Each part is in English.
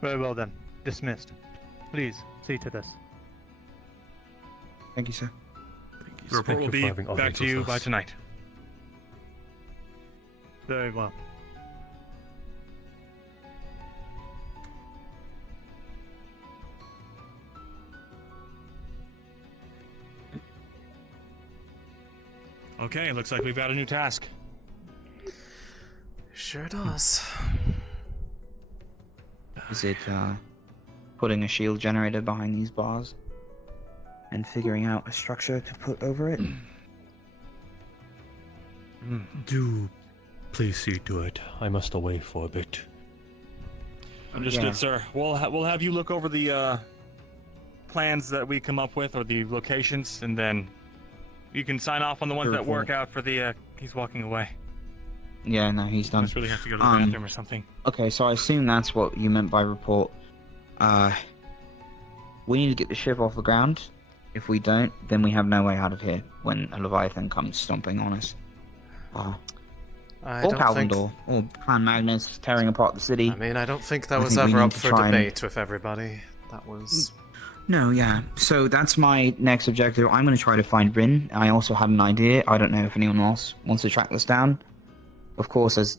Very well then. Dismissed. Please, see to this. Thank you, sir. The report will be back to you by tonight. Very well. Okay, looks like we've got a new task. Sure does. Is it, putting a shield generator behind these bars? And figuring out a structure to put over it? Do please see to it. I must away for a bit. Understood, Yeah. sir. We'll have you look over the plans that we come up with, or the locations, and then you can sign off on the ones that work out for the. He's walking away. Yeah, no, he's done. Must really have to go to the bathroom or something. Okay, so I assume that's what you meant by report. We need to get the ship off the ground. If we don't, then we have no way out of here when a Leviathan comes stomping on us. I Or don't think... Palvendor, or Clan Magnus tearing apart the city. I mean, I don't think that I was think we ever need up to for try and- debate with everybody. That was... No, yeah. So that's my next objective. I'm going to try to find Rin. I also had an idea. I don't know if anyone else wants to track this down. Of course, as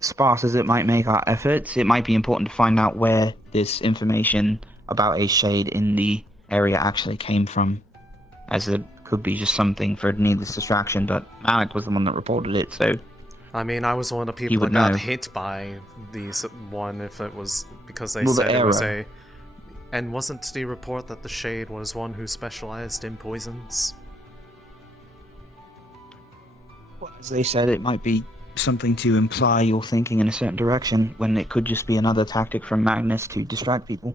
sparse as it might make our efforts, it might be important to find out where this information about a shade in the area actually came from, as it could be just something for needless distraction, but Malik was the one that reported it, so... I mean, I was one of the people that would got know. hit by these one, if it was because they Well, the said it was arrow. a... And wasn't the report that the Shade was one who specialized in poisons? Well, as they said, it might be something to imply you're thinking in a certain direction, when it could just be another tactic from Magnus to distract people.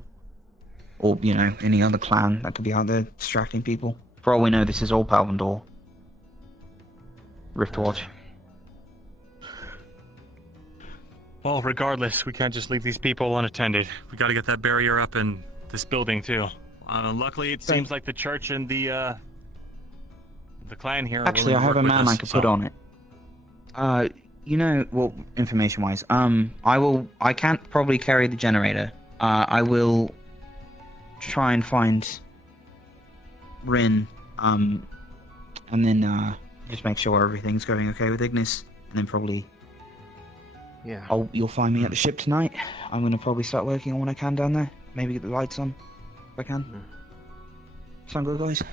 Or, you know, any other clan that could be out there distracting people. For all we know, this is all Palvendor. Riftwatch. Well, regardless, we can't just leave these people unattended. We got to get that barrier up in this building too. Luckily, it seems like the church and the clan here. Actually, I have a man I could put on it. You know, well, information-wise, I can't probably carry the generator. I will try and find Rin, and then just make sure everything's going okay with Ignis, and then probably Yeah. you'll find me at the ship tonight. I'm gonna probably start working on what I can down there. Maybe get the lights on if I can. Sound good, guys?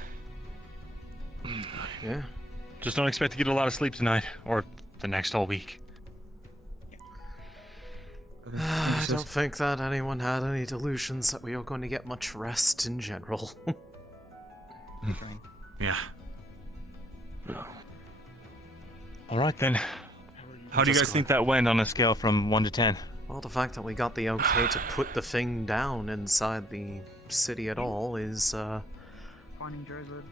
Yeah. Just don't expect to get a lot of sleep tonight, or the next whole week. I don't think that anyone had any delusions that we were going to get much rest in general. Yeah. All right then. How do you guys think that went on a scale from 1 to 10? Well, the fact that we got the okay to put the thing down inside the city at all is Finding Droza.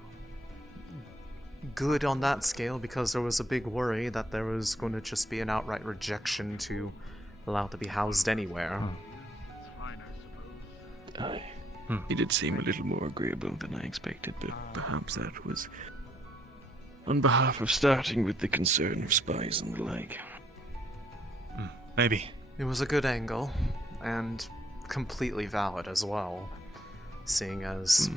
good on that scale, because there was a big worry that there was going to just be an outright rejection to allow it to be housed anywhere. He did seem a little more agreeable than I expected, but perhaps that was on behalf of starting with the concern of spies and the like. Maybe. It was a good angle, and completely valid as well, seeing as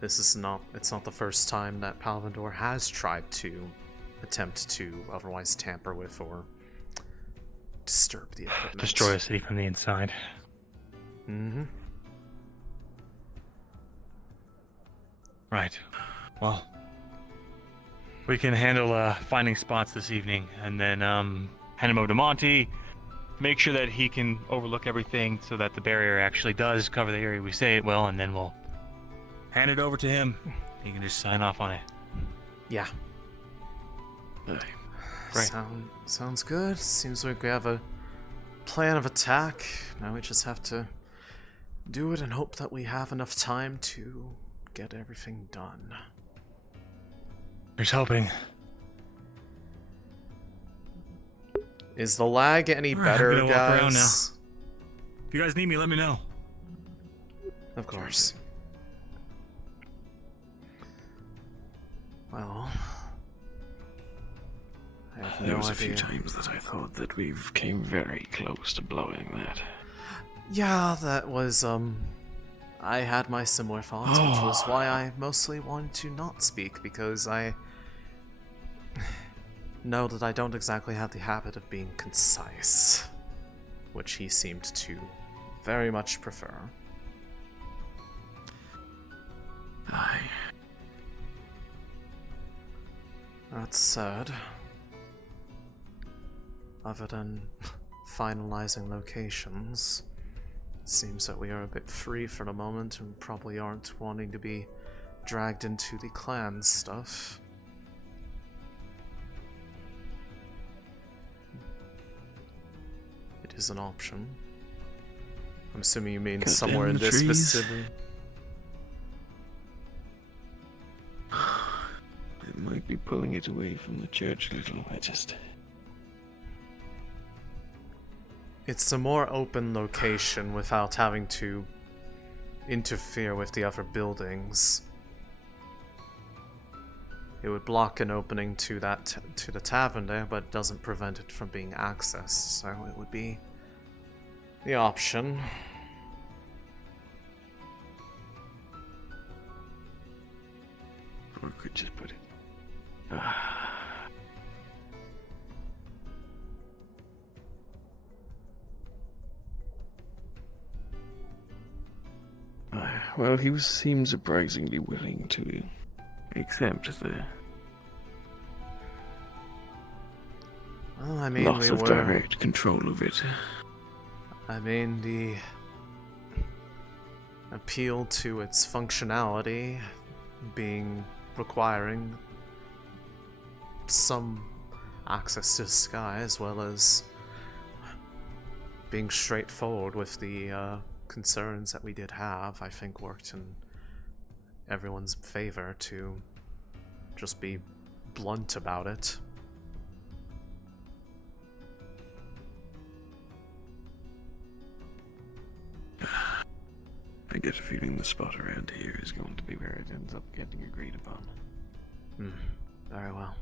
it's not the first time that Palvendor has tried to attempt to otherwise tamper with or disturb the equipment. Destroy a city from the inside. Mm-hmm. Right. Well, we can handle finding spots this evening, and then hand him over to Monty. Make sure that he can overlook everything so that the barrier actually does cover the area we say it will, and then we'll hand it over to him. He can just sign off on it. Yeah. Great. Sounds good. Seems like we have a plan of attack. Now we just have to do it and hope that we have enough time to get everything done. Here's hoping. Is the lag any Alright, better, I'm gonna walk around guys? If you guys need me, let me know. Of course. Well, I have There no was a idea. few times that I thought that we've came very close to blowing that. Yeah, that was, I had my similar thoughts, which was why I mostly wanted to not speak, because I know that I don't exactly have the habit of being concise, which he seemed to very much prefer. Aye. That said, other than finalizing locations, it seems that we are a bit free for the moment and probably aren't wanting to be dragged into the clan stuff. It is an option. I'm assuming you mean Cut somewhere down in the this trees. vicinity. It might be pulling it away from the church a little. It's a more open location without having to interfere with the other buildings. It would block an opening to to the tavern there, but it doesn't prevent it from being accessed, so it would be the option. Or could just put it. Well, he seemed surprisingly willing to accept the Well, I mean, loss we of were. direct control of it. I mean, the appeal to its functionality requiring some access to the sky, as well as being straightforward with the concerns that we did have, I think worked in everyone's favor to just be blunt about it. I get a feeling the spot around here is going to be where it ends up getting agreed upon. Very well.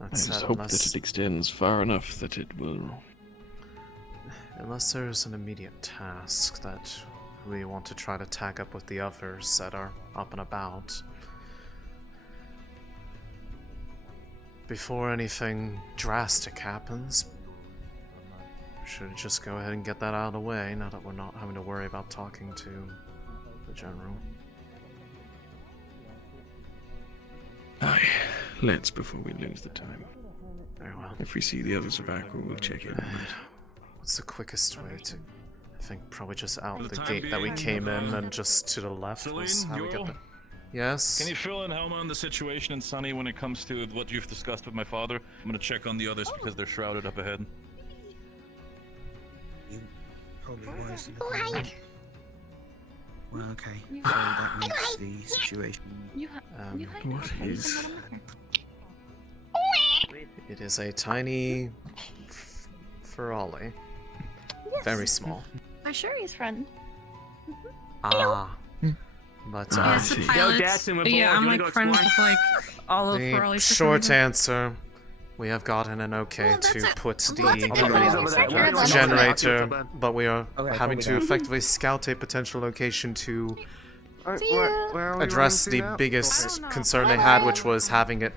I That's just it, hope that it extends far enough that it will. Unless there's an immediate task that we want to try to tag up with the others that are up and about. Before anything drastic happens, we should just go ahead and get that out of the way, now that we're not having to worry about talking to the general. Aye, let's before we lose the time. Very well. If we see the others are back, we'll check in on it. What's the quickest way to... I think probably just out the gate that we came in and just to the left was Céline, how we get Euro? there. Yes? Can you fill in Helma on the situation in Sunny when it comes to what you've discussed with my father? I'm gonna check on the others because they're shrouded up ahead. You probably wise. Well, okay. So that makes the situation. What is? It is a tiny Ferrari. Very small. My Sherry's friend. Ah. But I Yes, the see. pilots. Yeah, I'm like friends with like all of the Ferrari's short answer, we have gotten an okay Well, that's to a- put that's a the good one. generator, but we are Okay, having copy to that. effectively scout a potential location to See ya. address the biggest concern they had, which was having it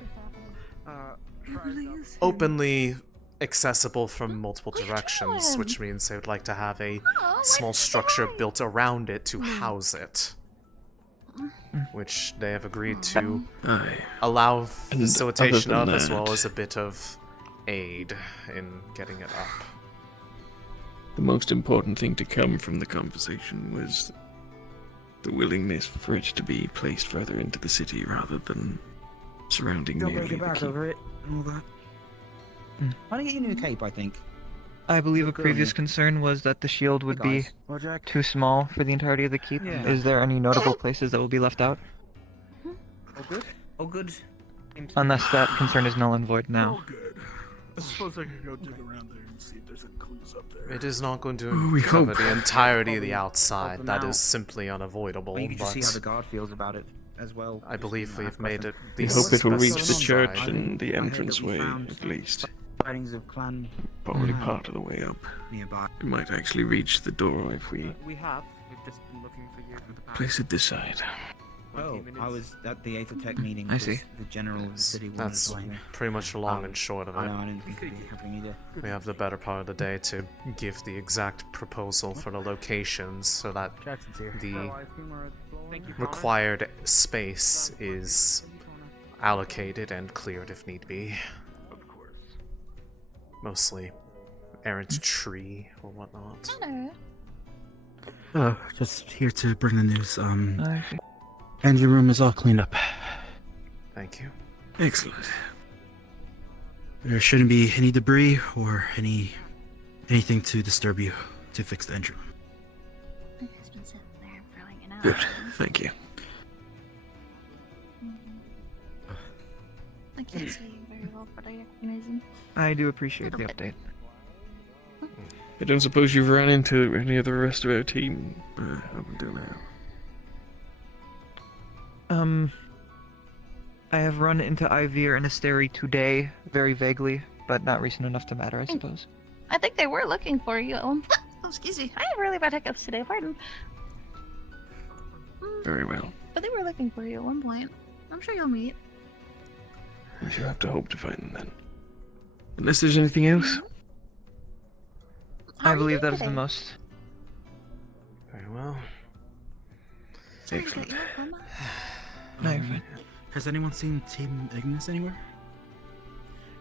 openly accessible from multiple directions, which means they would like to have a small structure built around it to house it, which they have agreed to Aye. allow And facilitation other of, than as well that- as a bit of aid in getting it up. The most important thing to come from the conversation was the willingness for it to be placed further into the city rather than surrounding Don't merely break your the back keep. over it and all that. Why don't you get you a new cape, I think? I believe a Go previous ahead. concern was that the shield would Hey, be guys. Well, Jack. too small for the entirety of the keep. Yeah. Is there any notable places that will be left out? Oh, good? Oh, good. Unless that concern is null and void now. good. I suppose I could go dig around there and see if there's any clues up there. It is not going to Oh, we cover hope. the entirety of the Help outside. them That out. is simply unavoidable, Well, you can just see how the but guard feels about it as well. I believe we've made it We the hope it will reach the specified. church and the I heard that we entranceway, found- at least. Sightings of clan Probably Man. part of the way up. nearby. We might actually reach the door if we We have. We've just been looking for you for the past place it this side. 20 Oh, minutes. I was at the Aether meeting. I because see. The general of the city wanted That's to join. pretty much the long and short of I it. know, I didn't think it'd be happening either. We have the better part of the day to give the exact proposal for the locations so that Jackson's here. the Thank you, Connor. required space is allocated and cleared if need be. Of course. Mostly errant tree or whatnot. Hello. Oh, just here to bring the news. I see. Engine room is all cleaned up. Thank you. Excellent. There shouldn't be any debris or anything to disturb you to fix the engine room. My husband's sitting there filling it out. Good. Thank you. I can't see you very well, but I recognize him. I do appreciate the Little bit. update. I don't suppose you've run into any of the rest of our team up until now. I have run into Ivir and Astrea today, very vaguely, but not recent enough to matter, I suppose. I think they were looking for you. Oh, excuse me. I have really bad hiccups today. Pardon. Very well. But they were looking for you at one point. I'm sure you'll meet. We shall have to hope to find them then. Unless there's anything else? How I are you believe doing that is the today? most. Very well. Sorry to Excellent. cut you off, Mama. No, you're fine. Has anyone seen Team Ignis anywhere?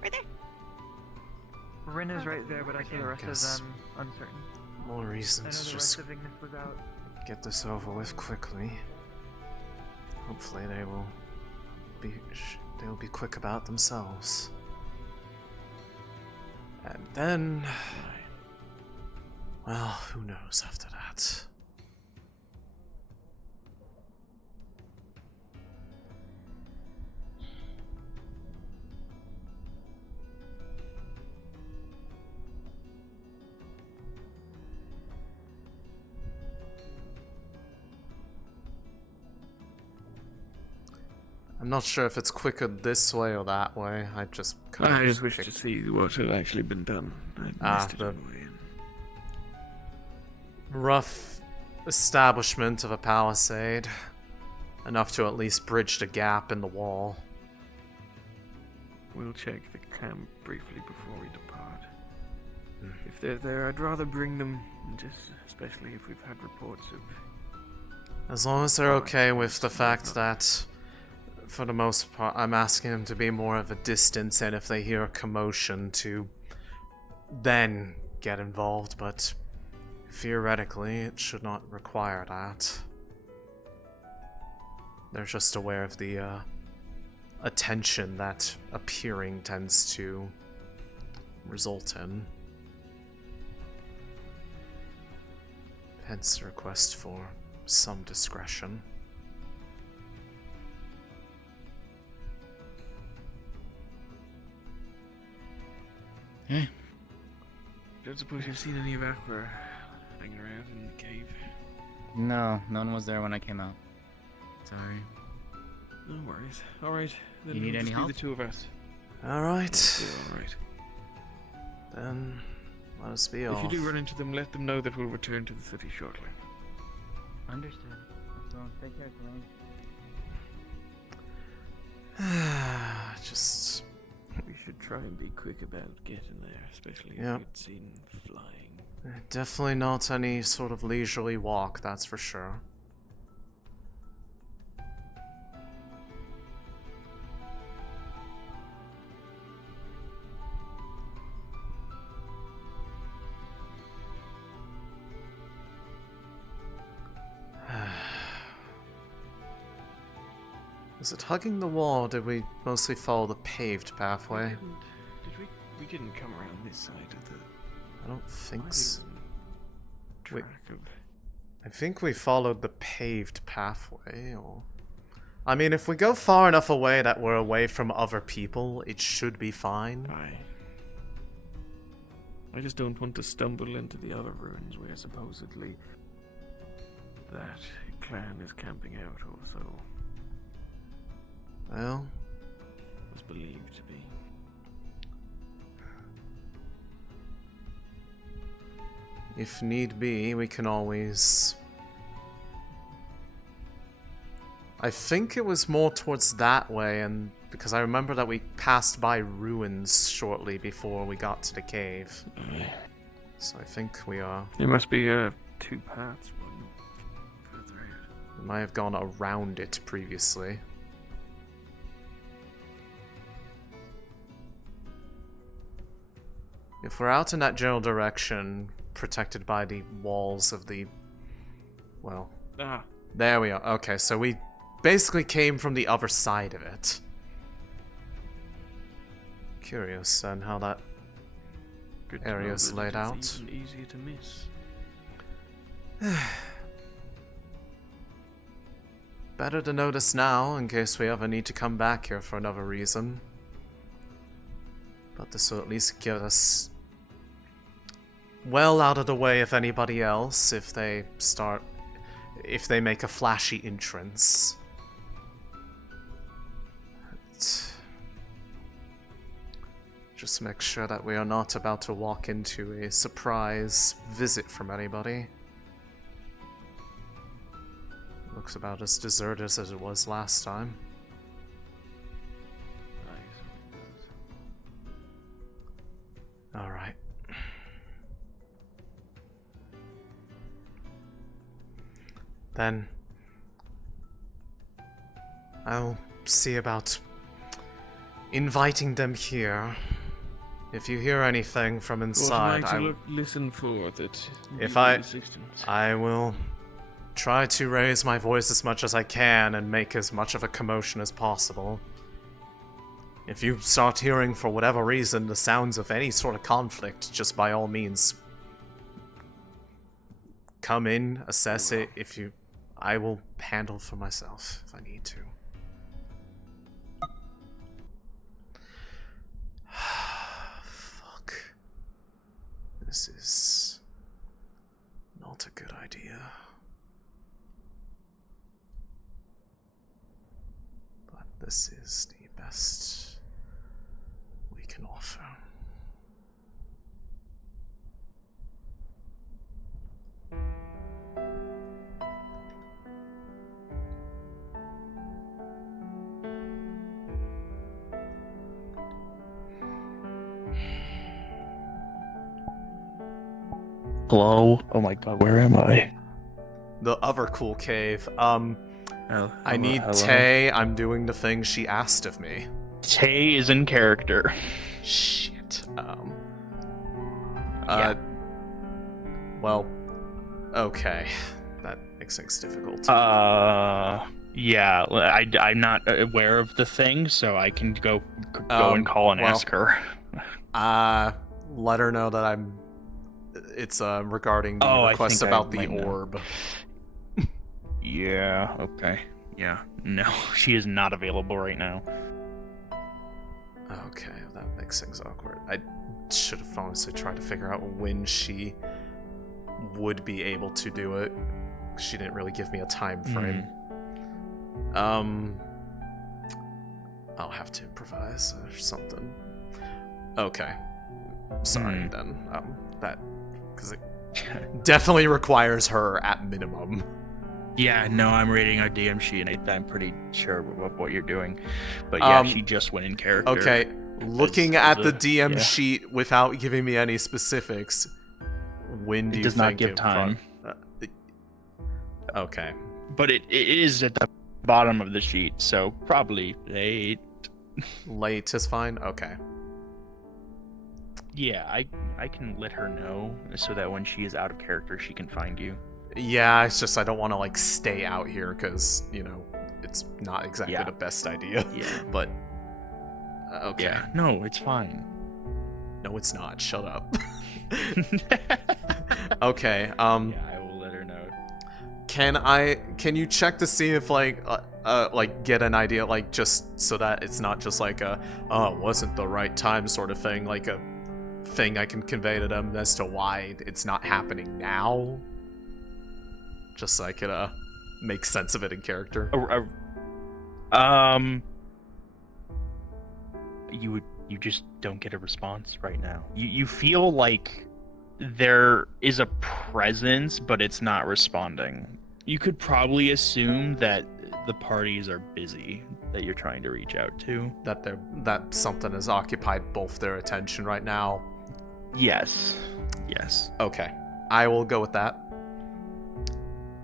Right there. Rin is right there, but I see the rest Guess of them uncertain. More I know reasons the to rest just of Ignis was out. get this over with quickly. Hopefully they will be quick about themselves. And then, well, who knows after that? I'm not sure if it's quicker this way or that way. I just I just wish to picked- see what had actually been done. I missed it the- on the way in. rough establishment of a palisade. Enough to at least bridge the gap in the wall. We'll check the camp briefly before we depart. If they're there, I'd rather bring them, just especially if we've had reports of... As long as they're okay with the fact that, for the most part, I'm asking them to be more of a distance, and if they hear a commotion, to then get involved, but theoretically, it should not require that. They're just aware of the attention that appearing tends to result in. Hence the request for some discretion. Don't suppose you've seen any of Aqua hanging around in the cave? No, no one was there when I came out. Sorry. No worries. Alright, then You need it'll any just help? be the two of us. Alright, Alright. then let us be If off. you do run into them, let them know that we'll return to the city shortly. Understood. So, take care, Céline. Just We should try and be quick about getting there, especially if Yep. we'd seen flying. definitely not any sort of leisurely walk, that's for sure. Was it hugging the wall, or did we mostly follow the paved pathway? Did we? We didn't come around this side of the. I don't think so. Wait. Track of. I think we followed the paved pathway, or... I mean, if we go far enough away that we're away from other people, it should be fine. Aye. I just don't want to stumble into the other ruins where supposedly that clan is camping out, or so Well, was believed to be. if need be, we can always... I think it was more towards that way, and because I remember that we passed by ruins shortly before we got to the cave. So I think we are... There must be 2 paths. We might have gone around it previously. If we're out in that general direction, protected by the walls of the... Well... There we are. Okay, so we basically came from the other side of it. Curious then how that area is laid out. It's even easier to miss. Better to notice now, in case we ever need to come back here for another reason. But this will at least get us well out of the way of anybody else if they make a flashy entrance. Just make sure that we are not about to walk into a surprise visit from anybody. Looks about as deserted as it was last time. Alright. Then I'll see about inviting them here. If you hear anything from inside, what am I to listen for that? I will try to raise my voice as much as I can and make as much of a commotion as possible. If you start hearing, for whatever reason, the sounds of any sort of conflict, just by all means, come in, assess it. I will handle for myself if I need to. Fuck. This is not a good idea. But this is the best we can offer. Hello? Oh my god, where am I? The other cool cave. I need Tay. I'm doing the thing she asked of me. Tay is in character. Shit. Yeah. Well, okay. That makes things difficult. Yeah, I'm not aware of the thing, so I can go and call and ask her. Let her know that it's regarding the request about the orb. Yeah, okay. Yeah, no, she is not available right now. Okay, that makes things awkward. I should have honestly tried to figure out when she would be able to do it. She didn't really give me a time frame. I'll have to improvise or something. Okay. Sorry then. That, because it definitely requires her at minimum. Yeah, no, I'm reading our DM sheet, and I'm pretty sure of what you're doing. But yeah, she just went in character. Okay, looking at the DM sheet without giving me any specifics, when do you think it does not give time? Okay. But it is at the bottom of the sheet, so probably late. Late is fine? Okay. Yeah, I can let her know so that when she is out of character, she can find you. Yeah, it's just I don't want to like stay out here because, you know, it's not exactly the best idea. Yeah. But okay. Yeah, no, it's fine. No, it's not. Shut up. Okay. Yeah, I will let her know. Can you check to see if like get an idea, like just so that it's not just like it wasn't the right time sort of thing, like a thing I can convey to them as to why it's not happening now? Just so I could make sense of it in character. You just don't get a response right now. You feel like there is a presence, but it's not responding. You could probably assume that the parties are busy that you're trying to reach out to. That something has occupied both their attention right now. Yes. Yes. Okay. I will go with that.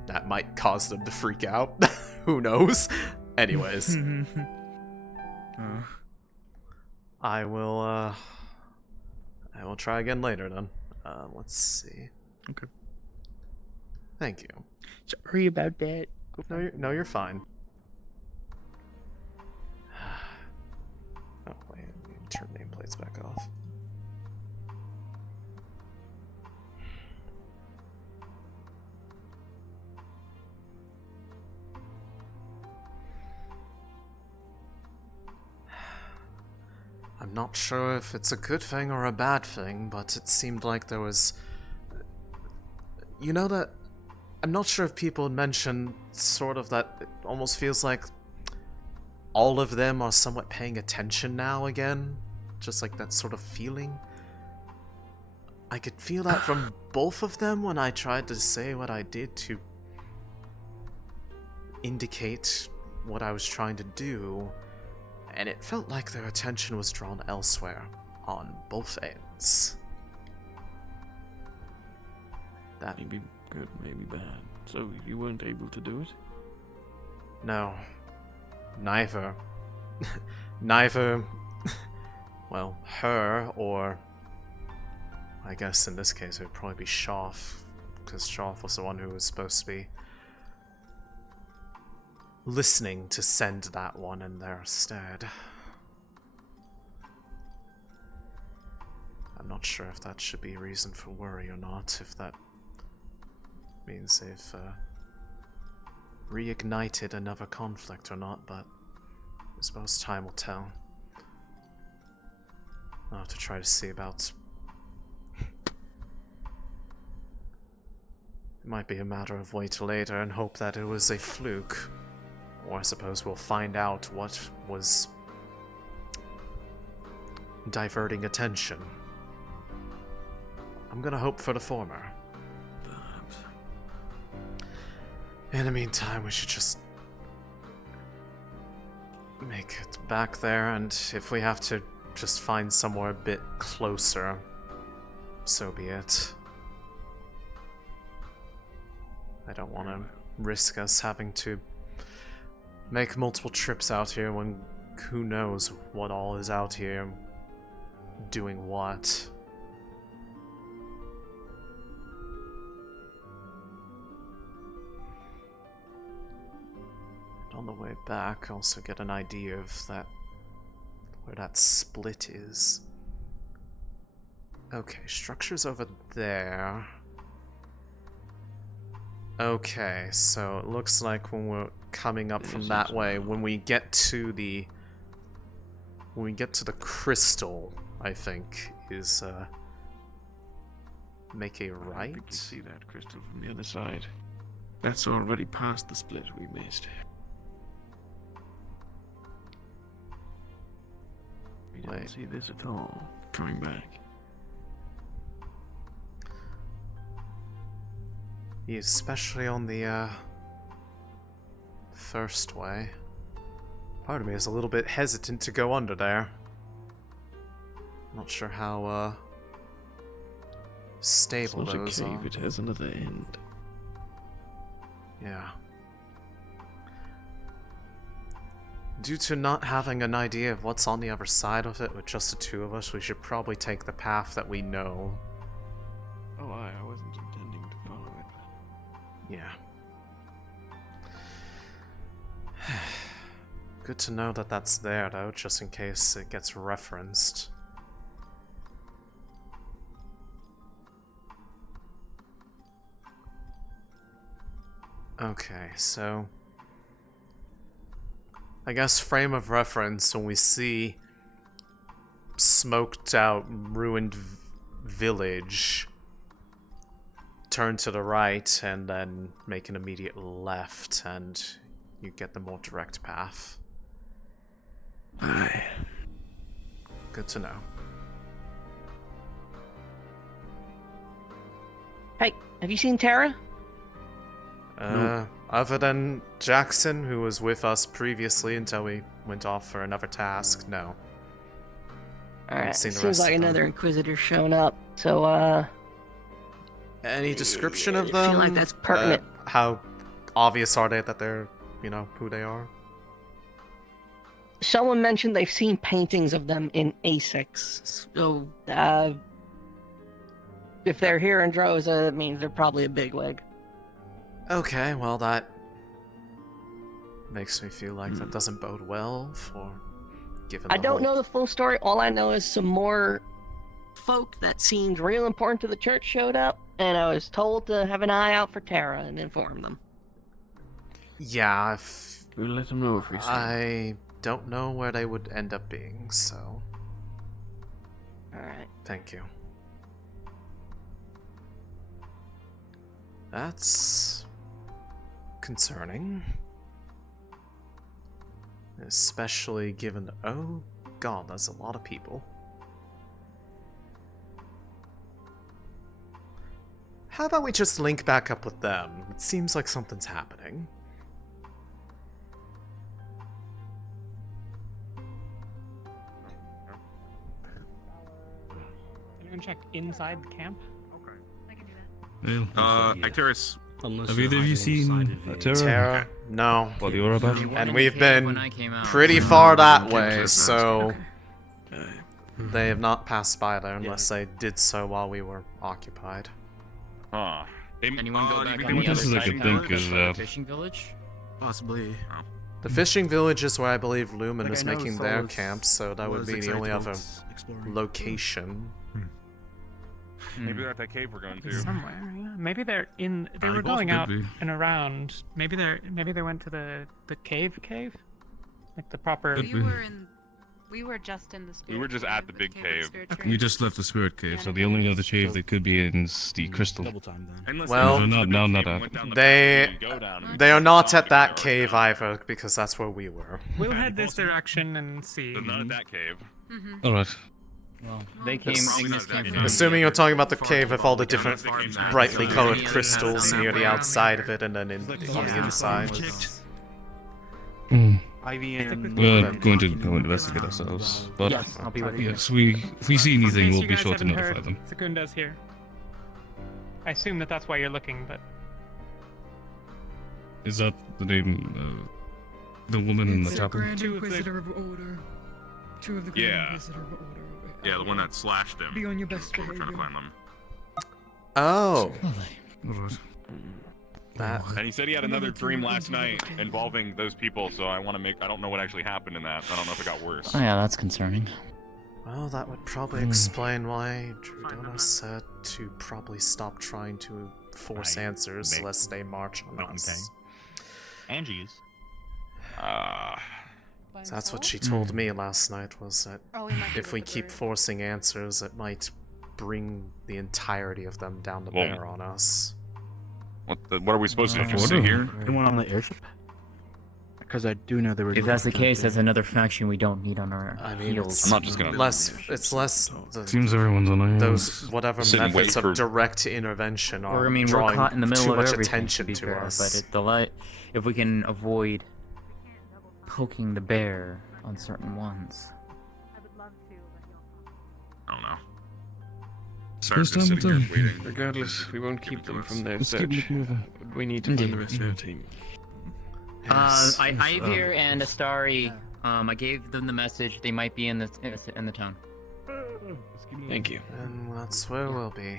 That might cause them to freak out. Who knows? Anyways. I will try again later then. Let's see. Okay. Thank you. Sorry about that. No, you're fine. Oh, wait. Let me turn nameplates back off. I'm not sure if it's a good thing or a bad thing, but it seemed like there was... You know that... I'm not sure if people had mentioned sort of that it almost feels like all of them are somewhat paying attention now again. Just like that sort of feeling. I could feel that from both of them when I tried to say what I did to indicate what I was trying to do. And it felt like their attention was drawn elsewhere, on both ends. That maybe good, maybe bad. So you weren't able to do it? No. Neither. Neither... well, her, or... I guess in this case it would probably be Shoff, because Shoff was the one who was supposed to be listening to send that one in their stead. I'm not sure if that should be a reason for worry or not, if that means they've reignited another conflict or not, but I suppose time will tell. I'll have to try to see about... It might be a matter of wait till later and hope that it was a fluke. Or I suppose we'll find out what was diverting attention. I'm gonna hope for the former. Perhaps. In the meantime, we should just make it back there, and if we have to just find somewhere a bit closer, so be it. I don't want to risk us having to make multiple trips out here when who knows what all is out here doing what. And on the way back, also get an idea of that, where that split is. Okay, structure's over there. Okay, so it looks like when we're coming up from that way, when we get to the crystal, I think is make a right. You can see that crystal from the other side. That's already past the split we missed. We don't see this at all. Coming back. Especially on the first way. Part of me is a little bit hesitant to go under there. Not sure how stable it's not those a cave, are. it has another end. Yeah. Due to not having an idea of what's on the other side of it with just the two of us, we should probably take the path that we know. Oh, I wasn't intending to follow it. Yeah. Good to know that that's there, though, just in case it gets referenced. Okay, so... I guess frame of reference when we see smoked out, ruined village, turn to the right and then make an immediate left and you get the more direct path. Aye. Good to know. Hey, have you seen Tara? Other than Jackson, who was with us previously until we went off for another task, no. Alright, seen the seems rest like of them. another Inquisitor showing up. So, Any description of I them? feel like that's pertinent. How obvious are they that they're, who they are? Someone mentioned they've seen paintings of them in Asix. So, if they're here in Droza, that means they're probably a bigwig. Okay, well that makes me feel like that doesn't bode well for given I the don't whole- know the full story. All I know is some more folk that seemed real important to the church showed up, and I was told to have an eye out for Tara and inform them. Yeah, We'll let them know if we see them. I don't know where they would end up being, so Alright. thank you. That's concerning. Especially given... Oh god, that's a lot of people. How about we just link back up with them? It seems like something's happening. Anyone check inside the camp? Actaris, have either of you seen Terra? Terra? No. What you were about? And we've been pretty far that way, so they have not passed by there unless they did so while we were occupied. Huh. Anyone go back you on think the other this is like side a of think the is, fishing village? Possibly. The fishing village is where I believe Lumen Like, is I know making Saul their was- camp, so that would was be the excited only about other exploring. location. Maybe they're at that cave we're going to. Somewhere. Yeah. Maybe they're in. They were both going could out be. and around. Maybe they went to the cave, like the proper. Could be. We were just in the spirit. We were just at the big cave. We just left the spirit cave, so the only other cave they could be in is the crystal. Double time then. Unless Well, they went to the no, big not cave and that. went down the They path you go down and they are not saw at the that tower cave down. either, because that's where we were. We'll head this direction and see. So not at that cave. All right. Well, they came. Ass- Ignis came from Assuming you're talking about the cave with all the different brightly colored crystals near the outside of it and then on the inside. Ivy and We're going to go investigate ourselves, but Yes, I'll be with you. yes, if we see In anything, case we'll you be guys sure to haven't notify heard, them. Secunda's here. I assume that's why you're looking, but Is that the name? The woman in the chapel? two of the of Order. Two of the Yeah. Inquisitor of Order. Yeah, the one that slashed him. Be on your best We're trying to behavior. find them. Oh, Alright. that. And he said he had another dream last night involving those people, so I don't know what actually happened in that. I don't know if it got worse. Oh yeah, that's concerning. Well, that would probably explain why Drudona said to probably stop trying to force answers lest they march on us. Angie's. That's what she told me last night, was that Oh, we might be if we with the keep bird. forcing answers, it might bring the entirety of them down to Well, bear on us. What are we supposed to do? Just Order. sit here? Anyone on the airship? Because I do know there were. If that's the case, that's another faction we don't need on our I mean, heels. it's I'm not just gonna- it's less Seems everyone's on our those heels. whatever Sit and methods wait of for- direct intervention are Or I mean, we're drawing caught in the middle too of much everything, attention to be to fair, us. But if we can avoid poking the bear on certain ones. I don't know. Sorry, First just time sitting here done. waiting. Regardless, we won't keep them from their Let's search. keep moving. We need to find the rest of our team. Yes. Ivir and Astari, I gave them the message. They might be in the town. Thank you. And that's where we'll be.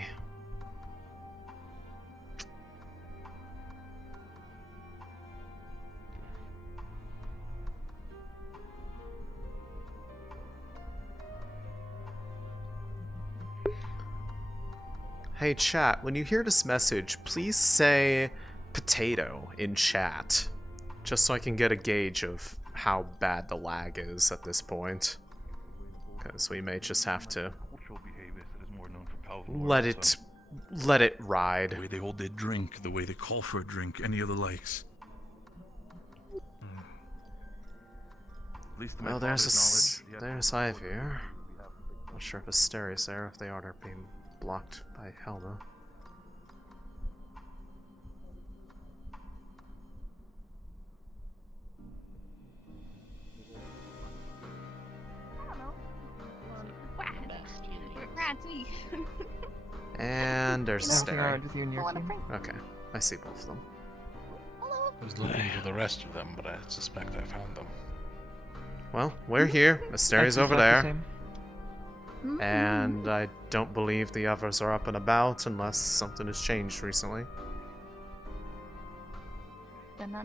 Hey chat, when you hear this message, please say potato in chat. Just so I can get a gauge of how bad the lag is at this point. Because we may just have to let it ride. The way they hold their drink, the way they call for a drink, any of the likes. Well, there's Ivy. Not sure if Asteria's there, if they are, they're being blocked by Helma. That's me. And there's Astrea. Okay, I see both of them. I was looking for the rest of them, but I suspect I found them. Well, we're here. Asteria's over there. And I don't believe the others are up and about unless something has changed recently. Don't know.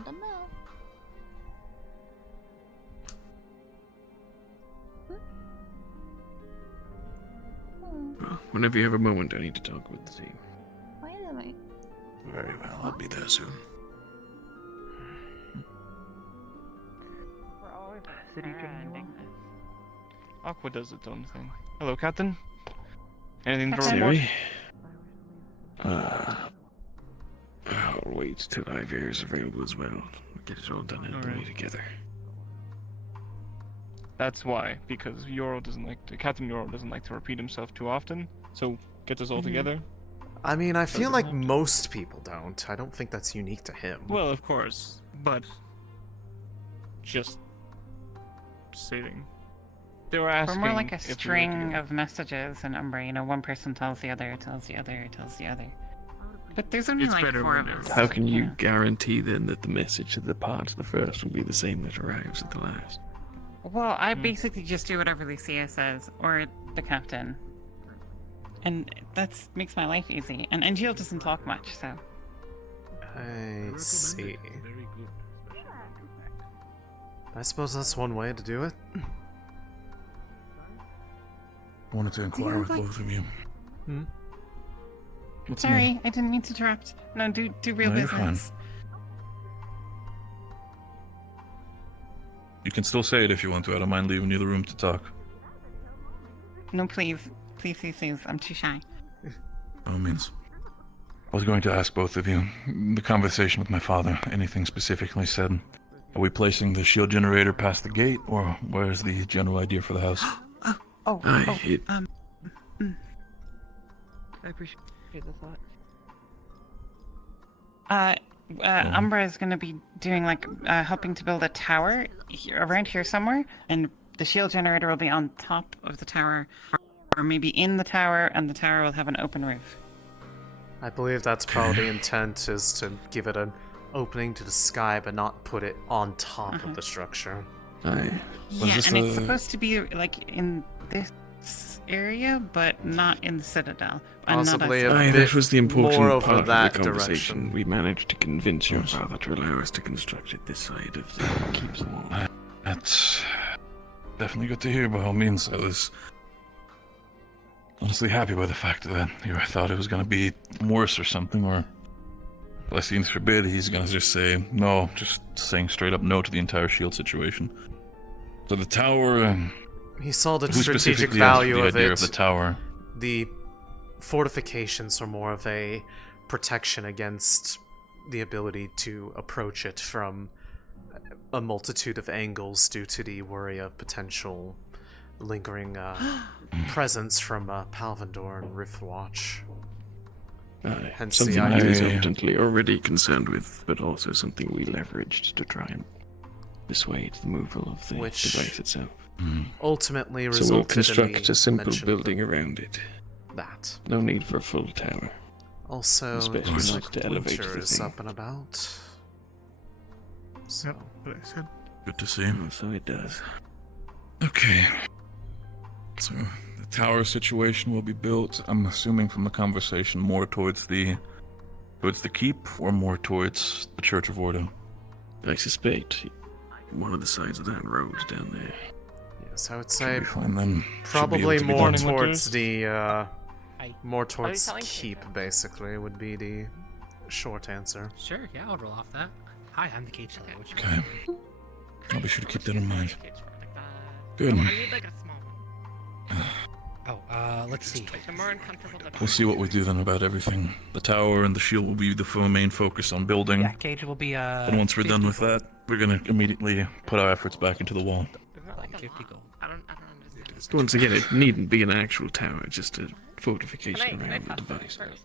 Well, whenever you have a moment, I need to talk with the team. Wait a minute. Very well, I'll be there soon. Aqua does its own thing. Hello, Captain. Anything to Siri? report? I'll wait till Ivy is available as well. We'll get it all done and play together. That's why, because Captain Yoro doesn't like to repeat himself too often. So get us all together. I mean, I feel like most people don't. I don't think that's unique to him. Well, of course, but just stating. They were We're asking. more like a if we were string together. of messages in Umbra. You know, one person tells the other, tells the other, tells the other. But there's only It's like better 4 when of us. How can you guarantee then that the message that departs the first will be the same that arrives at the last? Well, I basically just do whatever Lucia says, or the captain. And that makes my life easy. And Jill doesn't talk much, so. I see. I suppose that's one way to do it. I wanted to inquire with both of you. What's the Sorry, I didn't mean to interrupt. No, do real No, you're fine. business. You can still say it if you want to. I don't mind leaving you the room to talk. No, please. Please. I'm too shy. By all means. I was going to ask both of you, the conversation with my father, anything specifically said? Are we placing the shield generator past the gate, or where's the general idea for the house? I appreciate the thought. Umbra is going to be doing helping to build a tower around here somewhere, and the shield generator will be on top of the tower, or maybe in the tower, and the tower will have an open roof. I believe that's probably the intent, is to give it an opening to the sky, but not put it on top of the structure. Yeah, and it's supposed to be in this area, but not in the citadel. Possibly that was the important more over part of that the conversation. direction. We managed to convince your father to allow us to construct it this side of the keep's wall. That's definitely good to hear, by all means. I was honestly happy by the fact that you thought it was going to be worse or something, or blessings forbid, he's going to just say no, just saying straight up no to the entire shield situation. So the tower... He saw the who strategic specifically value has the of idea it. of the tower? The fortifications are more of a protection against the ability to approach it from a multitude of angles due to the worry of potential lingering presence from Palvandor and Riftwatch. Hence Something the I idea. was evidently already concerned with, but also something we leveraged to try and dissuade the removal of the device itself. Ultimately So we'll resulted in construct the a simple mention of building around it. that. No need for a full tower. Also, Especially looks not like to elevate Winter the is thing. up and about. So. But I said, Good to see. So it does. Okay. So the tower situation will be built, I'm assuming from the conversation, more towards the keep or more towards the Church of Ordo? I suspect one of the sides of that road down there. Yes, I would Should say be fine then. probably Should be able more to be done. towards the more towards telling keep, basically, would be the short answer. Sure, yeah, I'll roll off that. Hi, I'm the cage seller. What you Okay. I'll be sure to keep that in mind. Good. I need like a small one. Oh, let's see. The more uncomfortable, the We'll see what we do then about everything. The tower and the shield will be the main focus on building. Yeah, cage will be And once we're done with that, we're gonna immediately put our efforts back into the wall. like 50 gold. I don't understand. Once again, it needn't be an actual tower, just a fortification Can I around the pass device. first?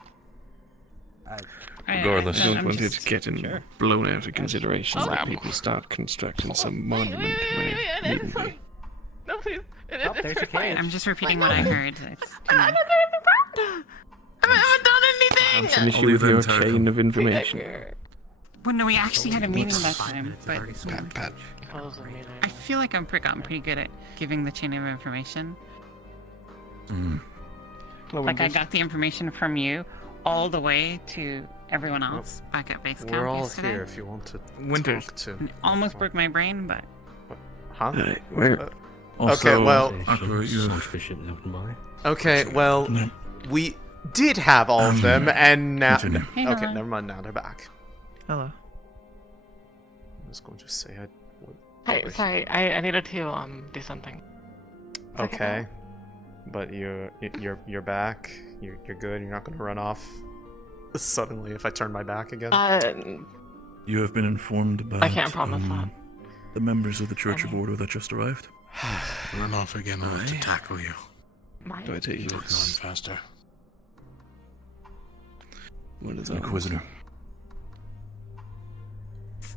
Regardless. I don't want just- it getting blown out of consideration that people start constructing some monument where needn't be. No, please. Oh, there's your cage. I'm just repeating what I heard. It's I'm not doing anything wrong. I haven't done anything. That's an issue with your chain of information. Well, no, we actually had a meeting that time, but Pat. I feel like I'm gotten pretty good at giving the chain of information. Like I got the information from you all the way to everyone else back at base camp We're all yesterday. here if you want to Winters. talk to. Almost broke my brain, but Huh? Also, Okay, well. Okay, well, we did have all of them, and now. continue. Hey, Okay, hello. never mind. Now they're back. Hello. I was going to say I. Hey, sorry, I needed to do something. Okay, but you're back. You're good. You're not going to run off suddenly if I turn my back again. You have been informed about I can't promise that. the members of the Church of Order that just arrived. Run off again, I'll have to tackle you. Do I take Run you? faster. What is An Inquisitor.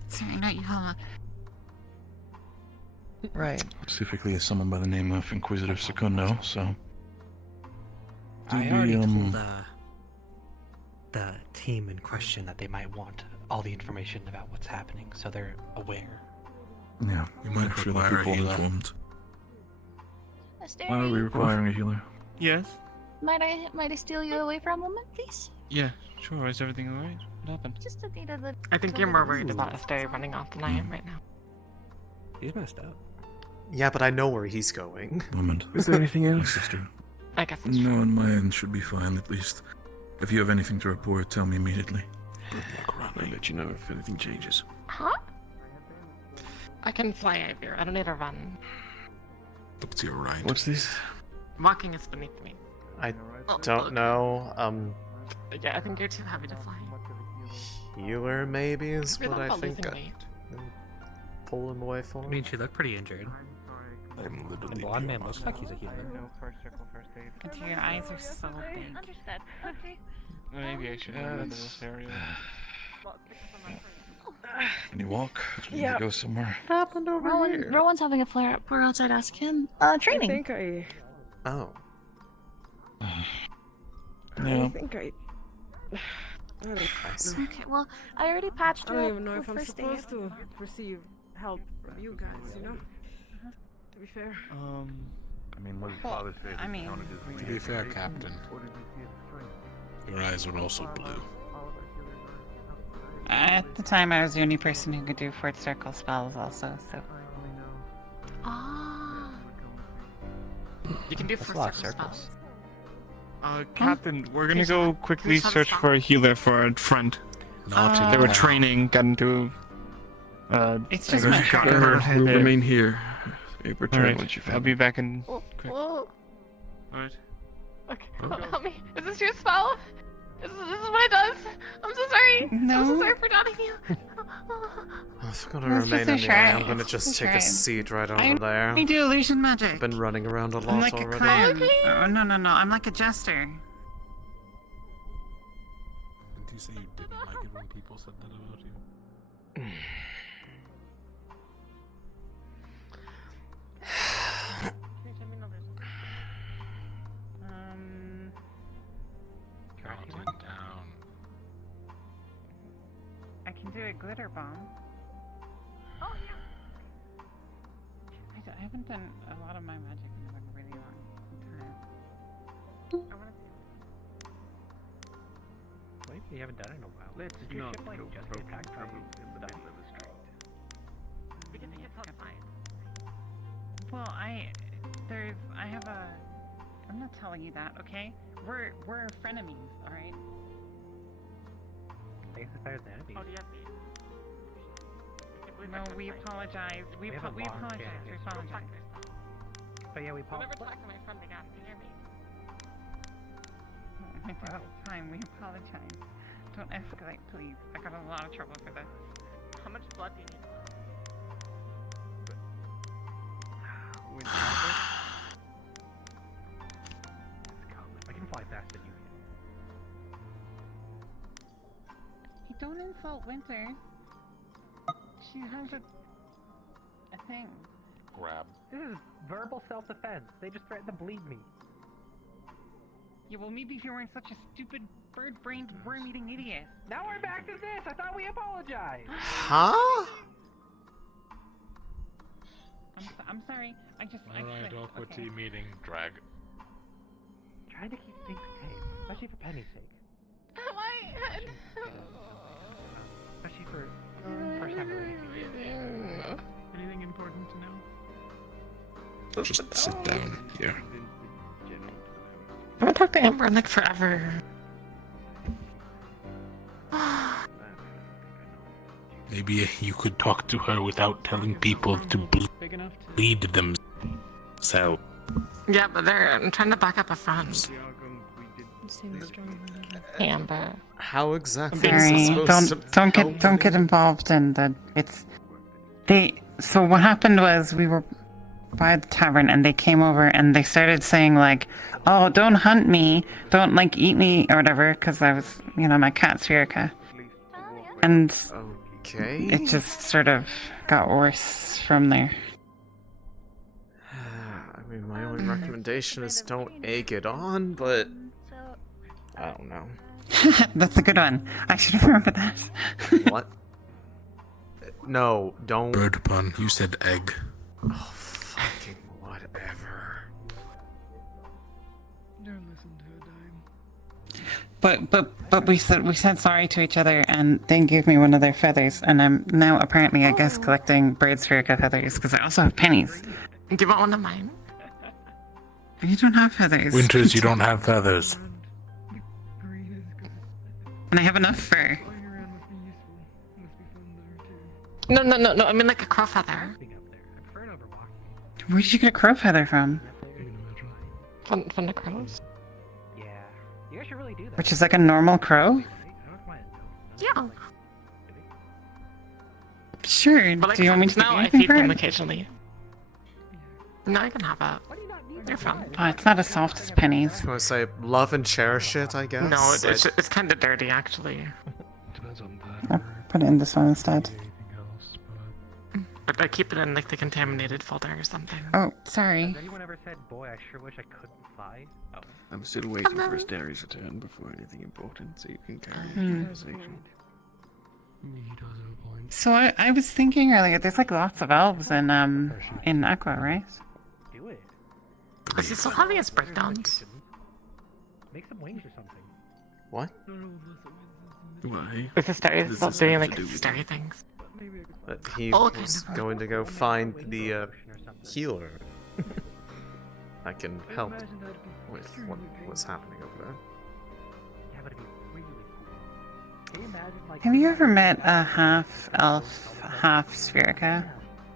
Sorry, not you, Hala. Right. Specifically, someone by the name of Inquisitor Secundo, so. I already told the team in question that they might want all the information about what's happening, so they're aware. Yeah, You might make sure that require a people are healer. informed. Astrea, Why are we requiring a healer? Yes? might I steal you away for a moment, please? Yeah, sure. Is everything alright? What happened? Just a bit of the. I think you're more worried about Astrea running off than I am right now. He's messed up. Yeah, but I know where he's going. Moment. Is there anything My else? sister. I guess it's No, on my end should be fine, at least. If you have anything to report, tell me immediately. Good luck, I'll let you know if anything changes. Huh? I can fly out here. I don't need to run. Look to your right. What's this? Walking is beneath me. I don't know. Yeah, I think you're too heavy to fly. Healer maybe is You're what not I think. losing weight. Pull him away for I me. mean, she looked pretty injured. I'm The literally blonde man pure looks like he's a healer. And your eyes are so big. Understood. Okay. Maybe I should head into this area. Can you walk? Do you need to go somewhere? Happened over here. Rowan's having a flare up. We're outside. Ask him. Training. Oh. Yeah. Okay. Well, I already patched her. I don't even know up if I'm with first aid. supposed to receive help from you guys, you know? To be fair. I mean, what Well, I mean, To be fair, Captain, your eyes are also blue. at the time I was the only person who could do fourth circle spells also, so. Ah. You can do That's a first lot of circle circles. spells. Captain, we're gonna Who's go that? quickly Who's that search spell? for a healer for a friend. Not They were now. training, got into. It's I just guess my shot car. her We'll head. remain here. Return Alright, once you've I'll had be back in. Whoa. Alright. Okay. Help me. Is this your spell? This is what it does. I'm so sorry. I'm No. so sorry for doubting you. If I'm gonna Let's remain just in the air, I'm try. gonna just Let's take try. a seat right over I there. We do illusion magic. I've been running around a lot I'm like a already. clown. Oh, no, no, no. I'm like a jester. Didn't you say you didn't like it when people said that about you? Calm down. I can do a glitter bomb. Oh yeah. I haven't done a lot of my magic in a really long time. I wanna Wait, you haven't done it in a while. Did your ship like just get attacked by stuff? Because it's all fine. Well, I'm not telling you that, okay? We're frenemies, alright? Thanks for fire the enemy. Oh, yes. No, we apologize. We have a long apologize. chain. We apologize. But yeah, we Never apologize. talk to my friend again. You hear me? It's fine. We apologize. Don't escalate, please. I got in a lot of trouble for this. How much blood do you need? I can fly faster than you can. Hey, don't insult Winter. She has a thing. Grab. This is verbal self-defense. They just threatened to bleed me. Yeah, well, maybe if you weren't such a stupid, bird-brained, worm-eating idiot. Now we're back to this. I thought we apologized. Huh? I'm sorry. Alright, awkward tea meeting. Drag. Trying to keep things tame, especially for Penny's sake. My head. Especially for first time relationship. Anything important to know? Just sit down here. I haven't talked to Amber in like forever. Maybe you could talk to her without telling people to bleed themselves. Yeah, but I'm trying to back up a friend. Amber. How exactly is this Sorry, supposed to don't get involved in the. So what happened was we were by the tavern and they came over and they started saying like, "Oh, don't hunt me, don't like eat me or whatever," because I was, my cat's Fevira. And okay. It just sort of got worse from there. I mean, my only recommendation is don't egg it on, but I don't know. That's a good one. I should remember that. What? No, don't. Bird pun. You said egg. Oh, fucking whatever. Don't listen to her, Dime. But we said sorry to each other, and they gave me one of their feathers, and I'm now apparently, I guess, collecting bird spherical feathers because I also have pennies. Do you want one of mine? You don't have feathers. Winters, you don't have feathers. And I have enough fur. No. I mean like a crow feather. Where did you get a crow feather from? From the crows. Yeah. You guys should really do that. Which is like a normal crow? Yeah. Sure. But like, do you want me to now do I anything feed for them it? occasionally. No, you can have it. They're fun. Oh, it's not as soft as pennies. I want to say love and cherish it, I guess. No, it's kind of dirty actually. I'll put it in this one instead. But I keep it in like the contaminated folder or something. Oh, sorry. Has anyone ever said, "Boy, I sure wish I couldn't fly"? Oh. I'm still waiting for Asteria's return before anything important, so you can carry the conversation. So I was thinking earlier, there's like lots of elves in Aqua, right? Do it. Is he still having his breakdowns? Make some wings or something. What? Why? Is Astrea still doing like Astrea things? He Okay, was never going to go find the healer. I can help with what was happening over there. Yeah, but it'd be really cool. Can you imagine, like, Have you ever met a half elf, half Spherica?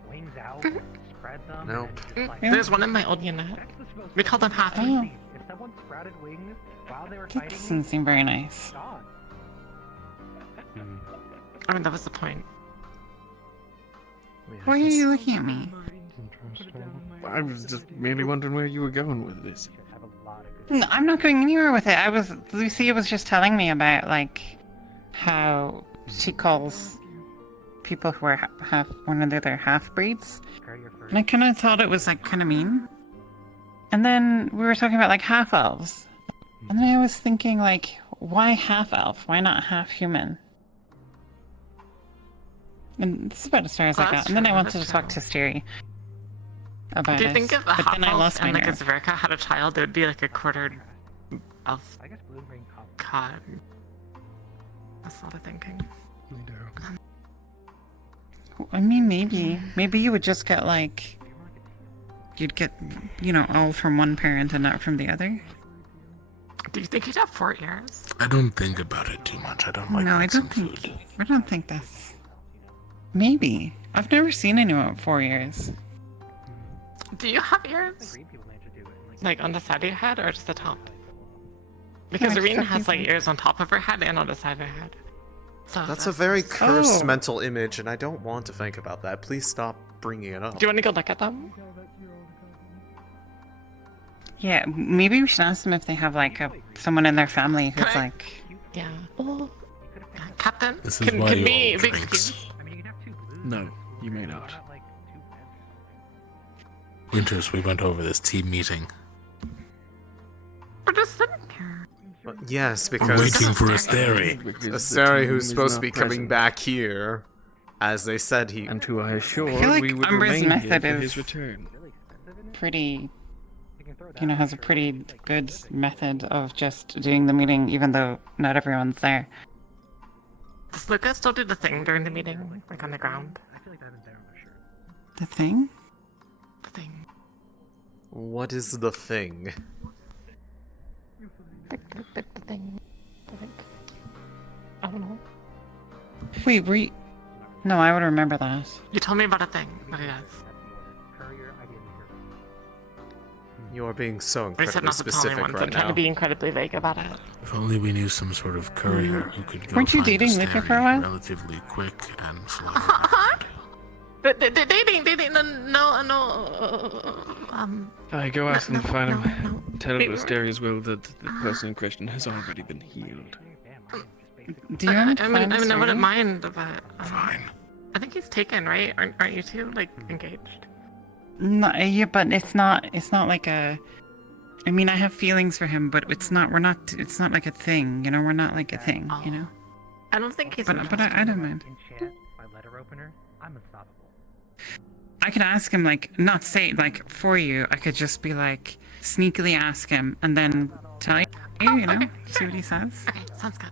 Wings out, spread them. Nope. and like- There's one in my old unit. We call them Happy. Oh, If someone sprouted wings while they were that fighting doesn't me, seem very nice. God. I mean, that was the point. Why are you looking at me? I was just merely wondering where you were going with this. No, I'm not going anywhere with it. Lucia was just telling me about like how she calls people who are half one of the other half breeds, and I kind of thought it was like kind of mean. And then we were talking about like half elves, and then I was thinking like, why half elf? Why not half human? And this is about as far as I got. And then I wanted to talk to Steri about Do you it, think if a but half then I lost my and like a nerve. Zverka had a child, it would be like a quarter elf? I guess blue and green copper. God. That's a lot of thinking. I mean, maybe you would just get like, you'd get, all from one parent and not from the other. Do you think he'd have 4 ears? I don't think about it too much. I don't like No, I mixing don't think. food. I don't think that's. Maybe I've never seen anyone with 4 ears. Do you have ears? Like on the side of your head or just the top? Because I Irene just has have like ears on top of her head and on the side of her head. So That's a very cursed Oh. mental image, and I don't want to think about that. Please stop bringing it up. Do you want to go look at them? Yeah, maybe we should ask them if they have like someone in their family who's Can I- like. Yeah. Oh. Captain, This is can why you we all big drinks. excuse? No, you may not. Winters, we went over this team meeting. We're just sitting here. Yes, because We're waiting for Astrea. Astrea, who's supposed to be coming back here, as they said he. And who I assure I feel like we would Umbra's remain here method for is his return. pretty, has a pretty good method of just doing the meeting, even though not everyone's there. Does Lucas still do the thing during the meeting, like on the ground? The thing? The thing. What is the thing? The thing. I don't know. Wait, were you... No, I would remember that. You told me about a thing that he does. You are being so We said incredibly not to tell specific anyone, so I'm right trying to now. be incredibly vague about it. If only we knew some sort of courier who could go Weren't you find dating Luca for a Astrea while? relatively quick and fly. Dating, no, I go ask them to find him. Tell Astrea as well that the person in question has already been healed. Do you want to I find I wouldn't Astrea? mind, but Fine. I think he's taken, right? Aren't you two like engaged? No, yeah, but it's not like a... I mean, I have feelings for him, but it's not like a thing, you know? We're not like a thing, you know? I don't think he's. But I don't mind. My letter opener, I'm unstoppable. I could ask him, like, not say, like, for you. I could just be, like, sneakily ask him and then tell you, you know? See what he says? Okay, sounds good.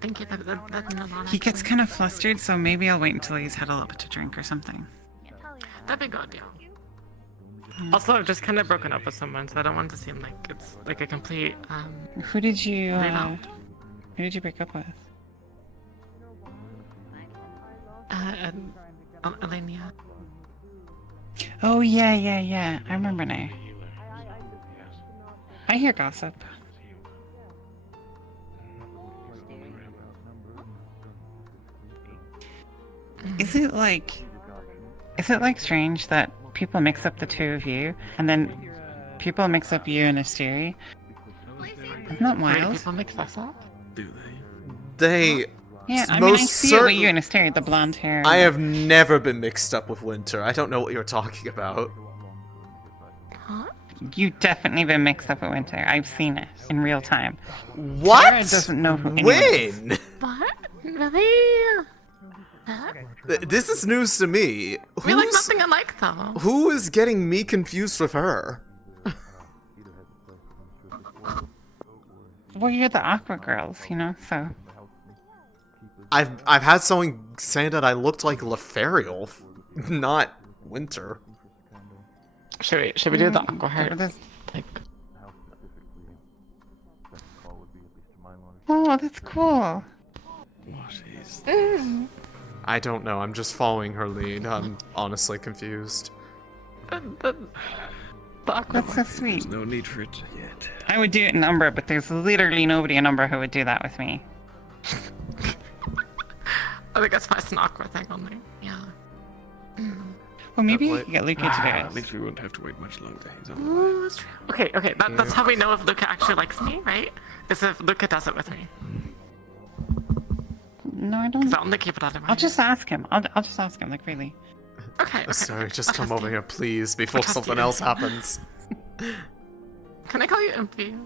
Thank you. That's a lot. He gets kind of flustered, so maybe I'll wait until he's had a little bit to drink or something. That'd be good, yeah. Also, I've just kind of broken up with someone, so I don't want it to seem like it's like a complete. Who did you rebound. Who did you break up with? Alenia. Oh yeah. I remember now. I hear gossip. Is it like strange that people mix up the two of you, and then people mix up you and Astrea? Isn't that wild? People mix us up. Do They. Yeah, I mean, I most see it with you certain- and Astrea, the blonde hair. I have never been mixed up with Winter. I don't know what you're talking about. You definitely been mixed up with Winter. I've seen it in real time. What? Tara doesn't know who anyone is. When? What? Really? This is news to me. We like nothing alike, though. Who is getting me confused with her? Well, you're the Aqua girls, you know, so. I've had someone say that I looked like Leferial, not Winter. Should we do the aqua heart? Like, oh, that's cool. What is I don't know. I'm just following her lead. I'm honestly confused. That's so sweet. There's no need for it yet. I would do it in Umbra, but there's literally nobody in Umbra who would do that with me. I think that's my aqua thing only. Yeah. Well, maybe you could get Luca to do At it. least we won't have to wait much longer. He's on. Ooh, that's true. Okay. That's how we know if Luca actually likes me, right? Is if Luca does it with me. No, I don't. Because I'll only keep it out of my I'll just ask him. I'll just ask him, like, really. Okay. Sorry, just I'll come trust over you. here, please, before I'll trust something you. else happens. Can I call you Impy?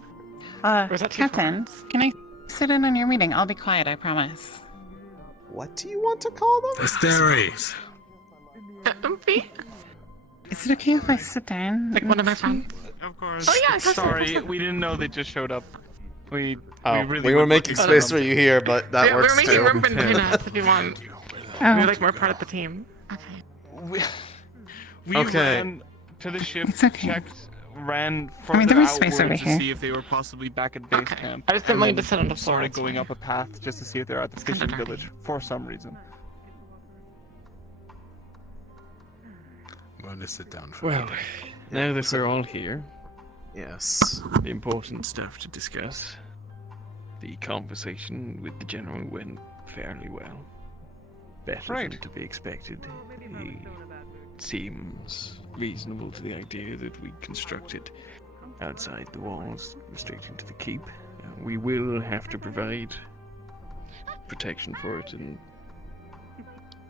Or is that too Captain, can I sit in on your meeting? I'll be quiet, I promise. What do you want to call them? Astrea. Impy? Is it okay if I sit down? Like one of my friends? Of course. Oh yeah, Sorry, we didn't know they just showed up. We We were making space for you here, but that Yeah, works we're making too. room between us if you want. Oh. We're like more part of the team. We Okay. ran to the ship, It's okay. checked, ran I mean, further there is space outwards over to here. see if they were possibly back at base Okay. camp. I just didn't and want you to then sit on the floor, started that's going why. up a path just to see if they're at the It's kinda fishing dirty. village for some reason. I'm going to sit down for Well, now that we're all here, Yes. the important stuff to discuss. The conversation with the general went fairly well. Better than to be expected. He seems reasonable to the idea that we constructed outside the walls, restricting to the keep. We will have to provide protection for it, and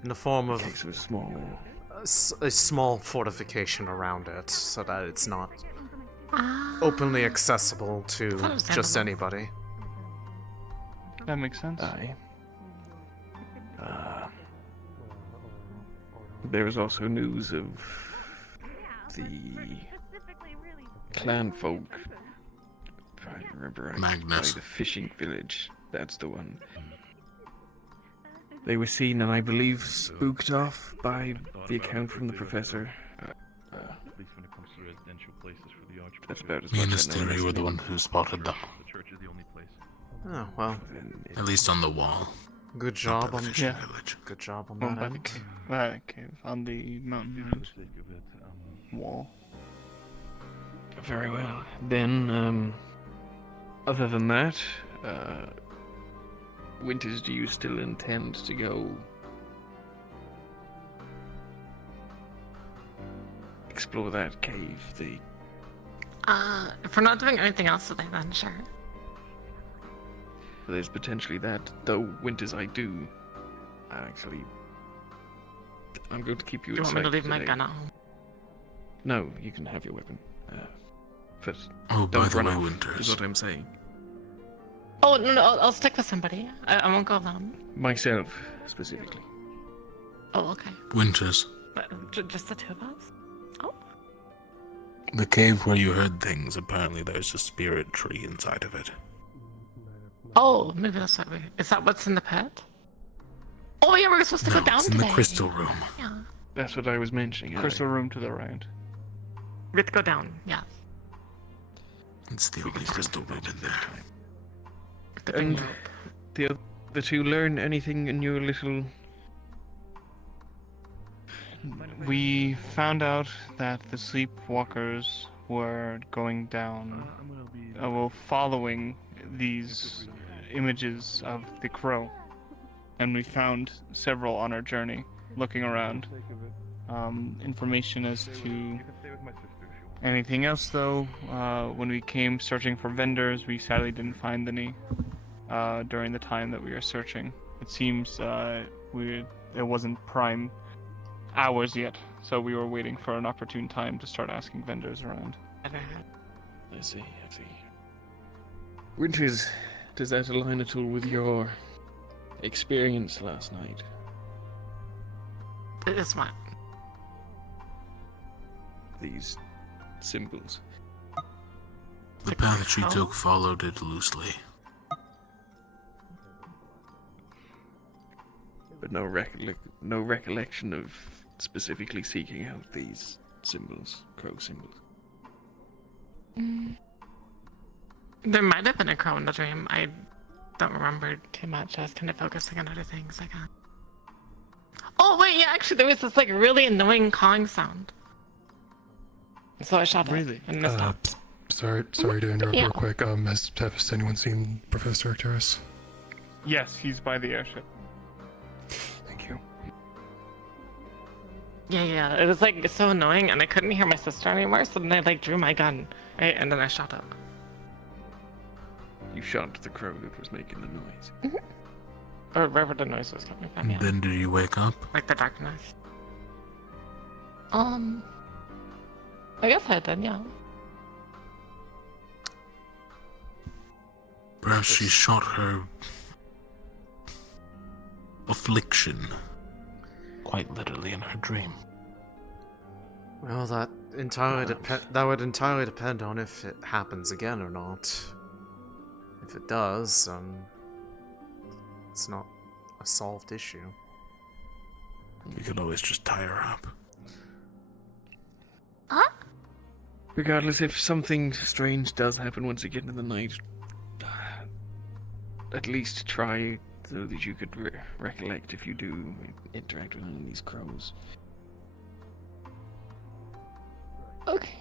in the form of so small. a small fortification around it, so that it's not openly accessible to just anybody. That makes sense. Aye. There was also news of the clan folk. If I remember right, Magnus. by the fishing village. That's the one. They were seen, and I believe spooked off by the account from the professor. That's about as much as I know. Lunestri were the one who spotted them. Oh, well. At least on the wall. Good job on fishing the village. Good job on Well, that by end. the cave, on the mountain wall. Very well. Then, other than that, Winters, do you still intend to go explore that cave? If we're not doing anything else today, then sure. There's potentially that, though, Winters, I do. Actually, I'm going to keep you Do you at want me to sight leave my today. gun at home? No, you can have your weapon. But Oh, by don't the run way, off, Winters. is what I'm saying. Oh, no, I'll stick with somebody. I won't go alone. Myself, specifically. Oh, okay. Winters. But just the two of us? Oh. The cave where you heard things, apparently there's a spirit tree inside of it. Oh, maybe that's what is that what's in the pit? Oh yeah, we're supposed to No, go down it's in today. the crystal room. Yeah. That's what I was mentioning. Crystal room to the right. We have to go down, yes. It's the only crystal room in there. And the other two learn anything in your little... We found out that the sleepwalkers were going down, well, following these images of the crow. And we found several on our journey, looking around. Information as to anything else, though, when we came searching for vendors, we sadly didn't find any during the time that we were searching. It seems it wasn't prime hours yet, so we were waiting for an opportune time to start asking vendors around. I see. Winters, does that align at all with your experience last night? It is what? These symbols. The path she took followed it loosely. But no recollection of specifically seeking out these symbols, crow symbols. There might have been a crow in the dream. I don't remember too much. I was kind of focusing on other things like that. Oh wait, yeah, actually there was this like really annoying cawing sound. So I shot it and missed it. Sorry to interrupt Yeah. real quick. Has anyone seen Professor Arcturus? Yes, he's by the airship. Thank you. Yeah, it was like so annoying and I couldn't hear my sister anymore, so then I like drew my gun, right, and then I shot it. You shot the crow that was making the noise. Or wherever the noise was coming from, yeah. Then did you wake up? Like the darkness. I guess I did, yeah. Perhaps she shot her affliction quite literally in her dream. Well, that would entirely depend on if it happens again or not. If it does, it's not a solved issue. We could always just tie her up. Regardless, if something strange does happen once again in the night, at least try so that you could recollect if you do interact with any of these crows. Okay.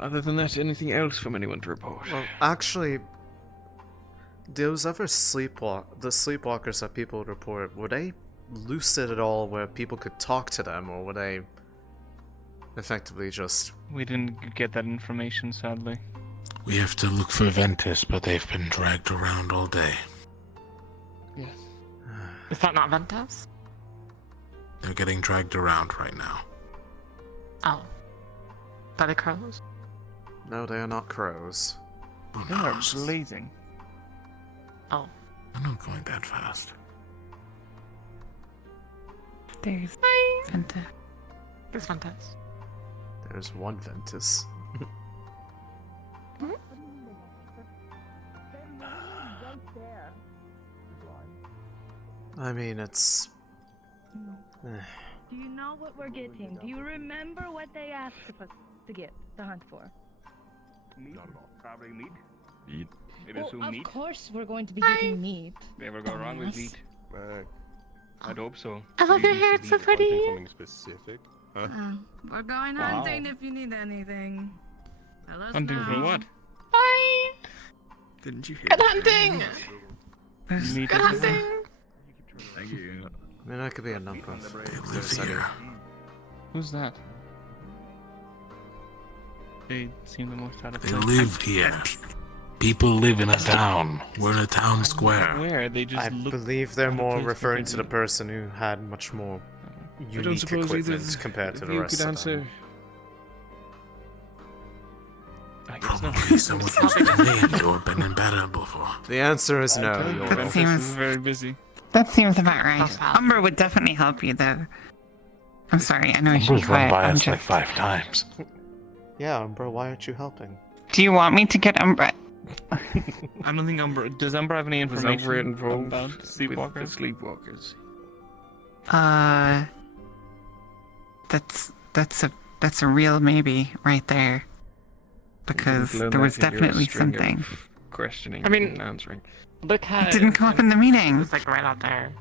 Other than that, anything else from anyone to report? Well, actually, those other the sleepwalkers that people would report, were they lucid at all where people could talk to them, or were they effectively just... We didn't get that information, sadly. We have to look for Ventus, but they've been dragged around all day. Yes. Is that not Ventus? They're getting dragged around right now. Oh. By the crows? No, they are not crows. They are blazing. Oh. I'm not going that fast. There's Ventus. There's Ventus. There's one Ventus. I mean, it's... Do you know what we're getting? Do you remember what they asked us to get, to hunt for? Meat? Probably meat. Meat. Maybe Well, some of meat. course we're going to be getting meat. Never go wrong with Dumbass. meat. But I'd hope so. I love your You hair, should it's so be pretty. something specific. Huh? We're going Wow. hunting if you need anything. Let us Hunting for know. what? Bye! Didn't you hear? Good hunting! Meat Good is- hunting! Thank you. I mean, that could be a number of live here. Who's that? They seem the most out of They place. live here. People live in a town. We're in a town square. Where? They just I look believe they're out of more place referring to the compared person who had much more unique equipment compared to the rest of them. Probably someone who's been named or been in battle before. The answer is no. That seems very busy. That seems about right. Umber would definitely help you, though. I'm sorry, I know I should be Umber's run quiet. by I'm us like just... 5 times. Yeah, Umbra, why aren't you helping? Do you want me to get Umber? I don't think Umber. Does Umber have any Was information Umber involved about with the sleepwalkers? sleepwalkers? That's a real maybe right there. Because Learn there that was in your definitely string of something. Questioning I mean- and answering. Look how It didn't come up in the meeting. It's like right out there.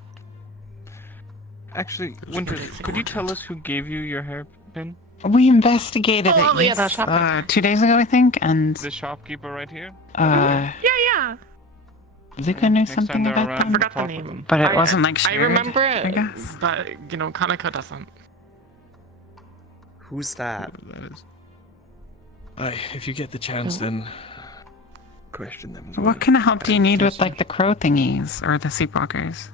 Actually, Winter, could you tell us who gave you your hairpin? We investigated Oh, it yeah, that shopkeeper. 2 days ago, I think, and The shopkeeper right here? Yeah, yeah. Luca knew Next time something they're about around, them. I forgot the talk with name. them. But it wasn't like I shared, remember I it, guess. but you know, Kaneko doesn't. Who's that? That is. Aye, if you get the chance, then question them as well. What kind of help do you need with like the crow thingies or the sleepwalkers?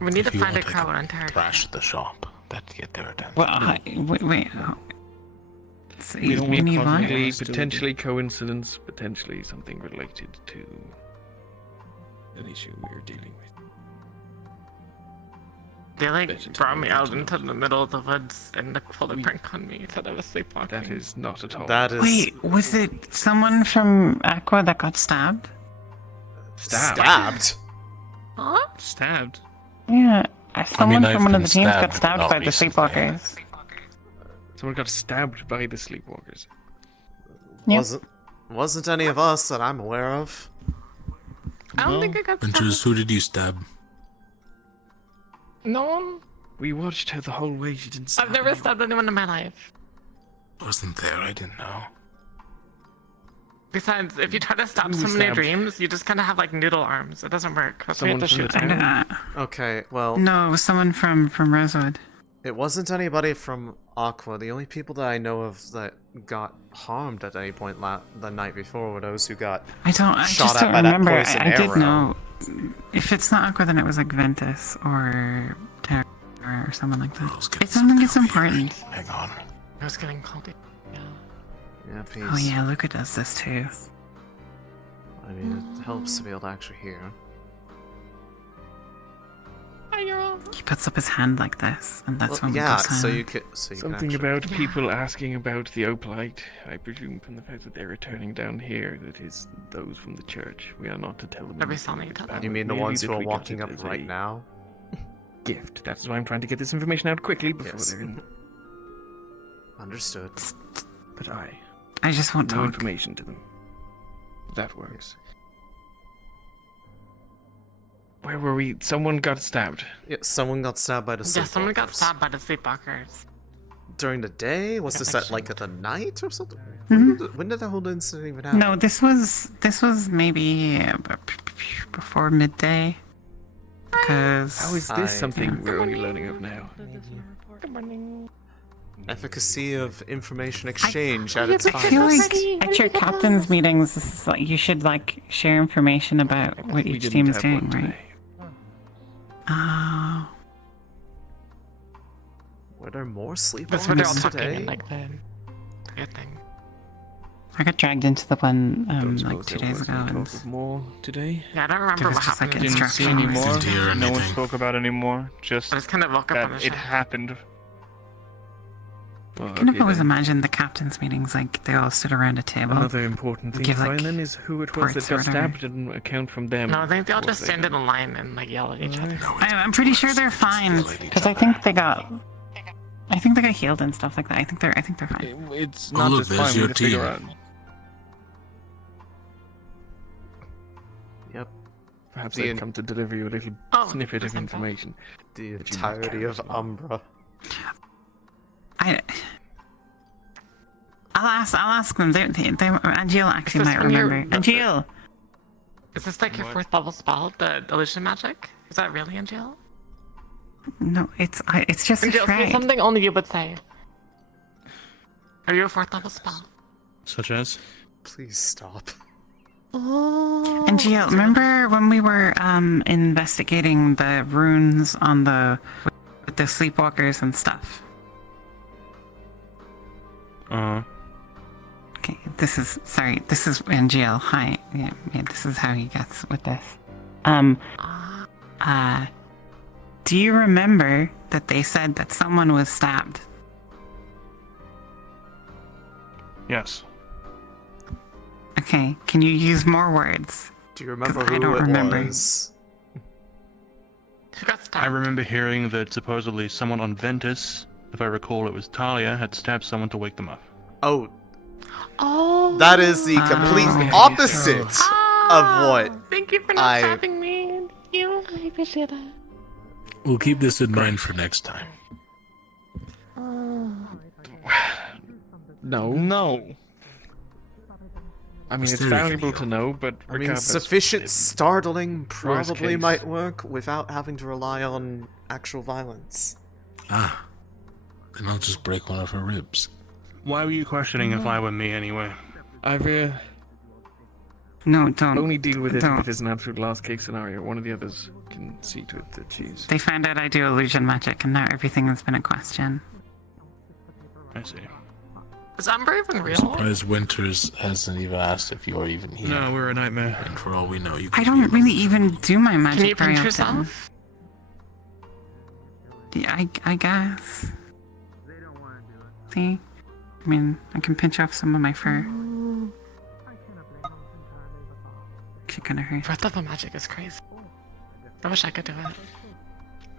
We need to If you find a want, I crow can and interrogate. Trash the shop. That'd get their attention. Well, wait. So We don't you need what? possibly, potentially coincidence, potentially something related to an issue we are dealing with. They like Better to brought me know out to know. into the middle of the woods and pulled a prank on me. Said I was sleepwalking. That is not at all. That is Wait, was it someone from Aqua that got stabbed? stabbed. Huh? Stabbed? Yeah, someone I've from one of been the teams got stabbed, stabbed not by the recently. sleepwalkers. Someone got stabbed by the sleepwalkers. Yep. Wasn't any of us that I'm aware of. I don't think I got Ventures, who did you stab? No one. We watched her the whole way. She didn't stab I've never stabbed anyone in my life. Wasn't there, I didn't know. Besides, if you try to stab Who someone in your stabbed? dreams, you just kind of have like noodle arms. It doesn't work. That's why you have to Someone shoot from the them. Okay, well, No, it was someone from Rosewood. it wasn't anybody from Aqua. The only people that I know of that got harmed at any point the night before were those who got I shot just at don't by that remember. poison I did arrow. know. If it's not Aqua, then it was like Ventus or Terra or someone like that. I don't think it's important. Hang on. I was getting called. Yeah. Yeah, please. Oh yeah, Luca does this too. I mean, it helps to be able to actually hear. He puts up his hand like this, and that's when we yeah, go so silent. you could. So you Something can actually... about people asking about the Opalite. I presume from the fact that they're returning down here, that is those from the church. We are not to tell them. Every anything song you about tell it, You mean the merely ones that who are we got walking it up as right a now? Gift. That's why I'm trying to get this information out quickly before Yes. they're in. Understood. But I just want no talk. information to them. That works. Where were we? Someone got stabbed. Yeah, someone got stabbed by the Yeah, someone got sleepwalkers. stabbed by the sleepwalkers. During the day? Was this at like at the night or something? Mhm. When did the whole incident even happen? No, this was maybe before midday. Because How is this something we're only learning of now? Good morning. Efficacy of information exchange at I its feel finest. like at your captain's meetings, this is like you should like share information about what We each didn't team is have doing, one right? today. Oh. Were there more That's what they're all sleepwalkers talking today? in like the weird thing. I got dragged into the one Don't like suppose 2 there days was ago, any and talk of more today. Yeah, I don't remember there was what just like happened. Didn't see instructions. any more. Didn't hear No one anything. spoke about any more. Just I just kind of woke up on the that it show. happened. Well, I can okay, always then. imagine the captain's meetings, like they all stood around a table. Another important thing give, to like, find then is who it was that reports or got whatever. stabbed and account from them. No, I think they all what just they stand did. in a line and like yell at each other. I'm pretty sure they're fine because I think they got healed and stuff like that. I think they're fine. It's Oh, not look, just there's fine. We your need to figure team. out. Yep. Perhaps The they've en- come to deliver you a little Oh, snippet of that's not bad. information. The that you might entirety carry of along. Umbra. I'll ask them. Angeal actually Is this might when you're- remember. Angeal! Is this like your 4th level spell, the illusion magic? Is that really in jail? No, it's just a Angel, say shred. something only you would say. Are you a 4th level spell? Such as? Please stop. And Gio, remember when we were investigating the runes on with the sleepwalkers and stuff? Okay, this is Angeal. Hi. Yeah, this is how he gets with this. Do you remember that they said that someone was stabbed? Yes. Okay, can you use more words? Do you remember 'Cause I who don't it remember. was? Who got stabbed? I remember hearing that supposedly someone on Ventus, if I recall it was Talia, had stabbed someone to wake them up. Oh, Oh. that is the complete opposite of what Thank you for not stabbing me. Thank you. I appreciate that. We'll keep this in mind for next time. No. I mean, it's Mystery valuable can to know, but I mean, regardless, sufficient startling Worst probably case. might work without having to rely on actual violence. Ah, then I'll just break one of her ribs. Why were you questioning if I were me anyway? I've No, don't. only deal with it don't. if it is an absolute last case scenario. One of the others can see to it that she's. They found out I do illusion magic, and now everything has been a question. I see. Is Umbra even real? Surprised Winters hasn't even asked if you're even here. No, we're a nightmare. And for all we know, you could I don't really even do my Can you magic very pinch often. yourself? Yeah, I guess. See? I mean, I can pinch off some of my fur. She gonna hurt. 4th level magic is crazy. I wish I could do it.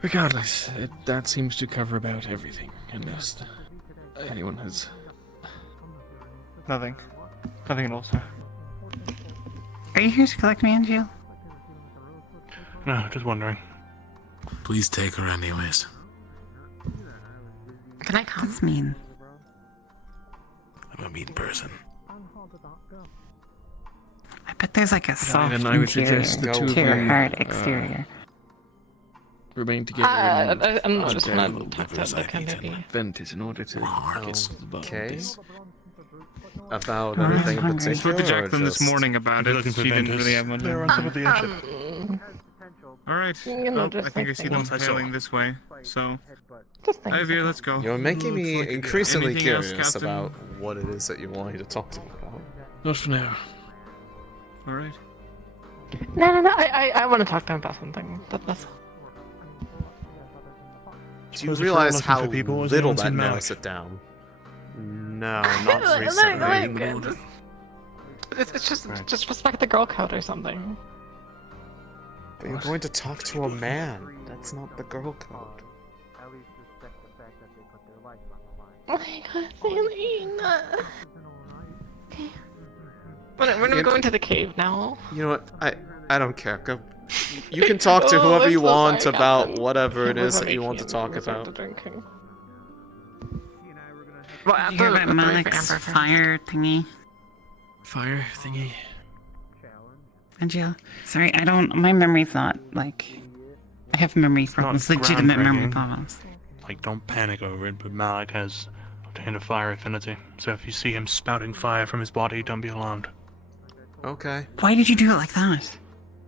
Regardless, that seems to cover about everything, unless anyone has. Nothing. Nothing at all, sir. Are you here to collect me, Angel? No, just wondering. Please take her anyways. Can I come? That's mean. I'm a mean person. I bet there's like a soft then I would interior suggest the two to of your you, hard exterior. Remain together. I'm and just until gonna talk to the Kennedy. Ventus in order to get to the bottom of Okay. this. About I'm anything in hungry. I spoke particular, to or Jacqueline this just... morning about You're it. looking for She didn't Ventus? really have one. They're on top of the airship. Alright. You know, Well, I just think I like see thinking. them sailing this way. So, Just think. Ivy, let's go. You're making me Looks like increasingly anything else, curious Captain? about what it is that you want me to talk to me about. Not for now. Alright. No. I want to talk to him about something. That's all. Do you Suppose if we're realize looking how for people, is little anyone that seen narrows Malik? it down? No, not recently. It's just respect the girl code or something. But you're going to talk to a man. That's not the girl code. Oh my god, Céline. Okay. When are we going to the cave now? You know what? I don't care. Go. You can talk to Oh, whoever I'm you so want sorry, about Captain. whatever it We're is that you making want to it talk resort about. to drinking. Well, did you hear about Malik's fire thingy? Fire thingy. Angel? Sorry, I don't. My memory's not like. I have memory problems, legitimate memory groundbreaking. problems. Like, don't panic over it, but Malik has obtained a fire affinity. So if you see him spouting fire from his body, don't be alarmed. Okay. Why did you do it like that?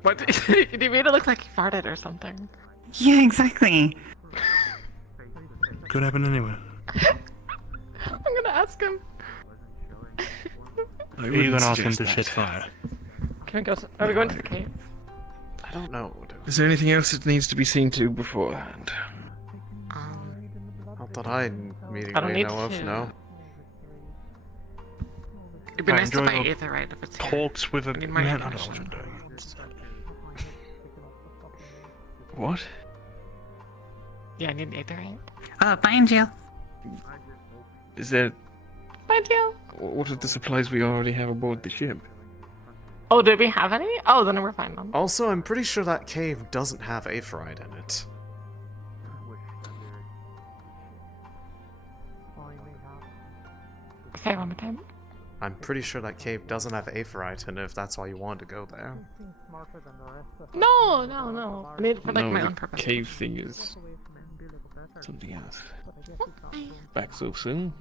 What? You made it look like he farted or something. Yeah, exactly. Could happen anyway. I'm gonna ask him. Are you gonna ask him to shit fire? Can we go? Are we going to the cave? I don't know. Is there anything else that needs to be seen to beforehand? Not that I immediately need know of, to. no. It'd be I nice to enjoy buy the Aetherite if it's here. Talks with a I need more man. information. What? Yeah, I need Aetherite. Find you. Is there... Thank you. What are the supplies we already have aboard the ship? Oh, do we have any? Oh, then we're fine then. Also, I'm pretty sure that cave doesn't have aephorite in it. Say it one more time. I'm pretty sure that cave doesn't have aephorite in it, if that's why you wanted to go there. No, no, no. I need it for like No, my the own purpose. cave thing is something else. Back so soon?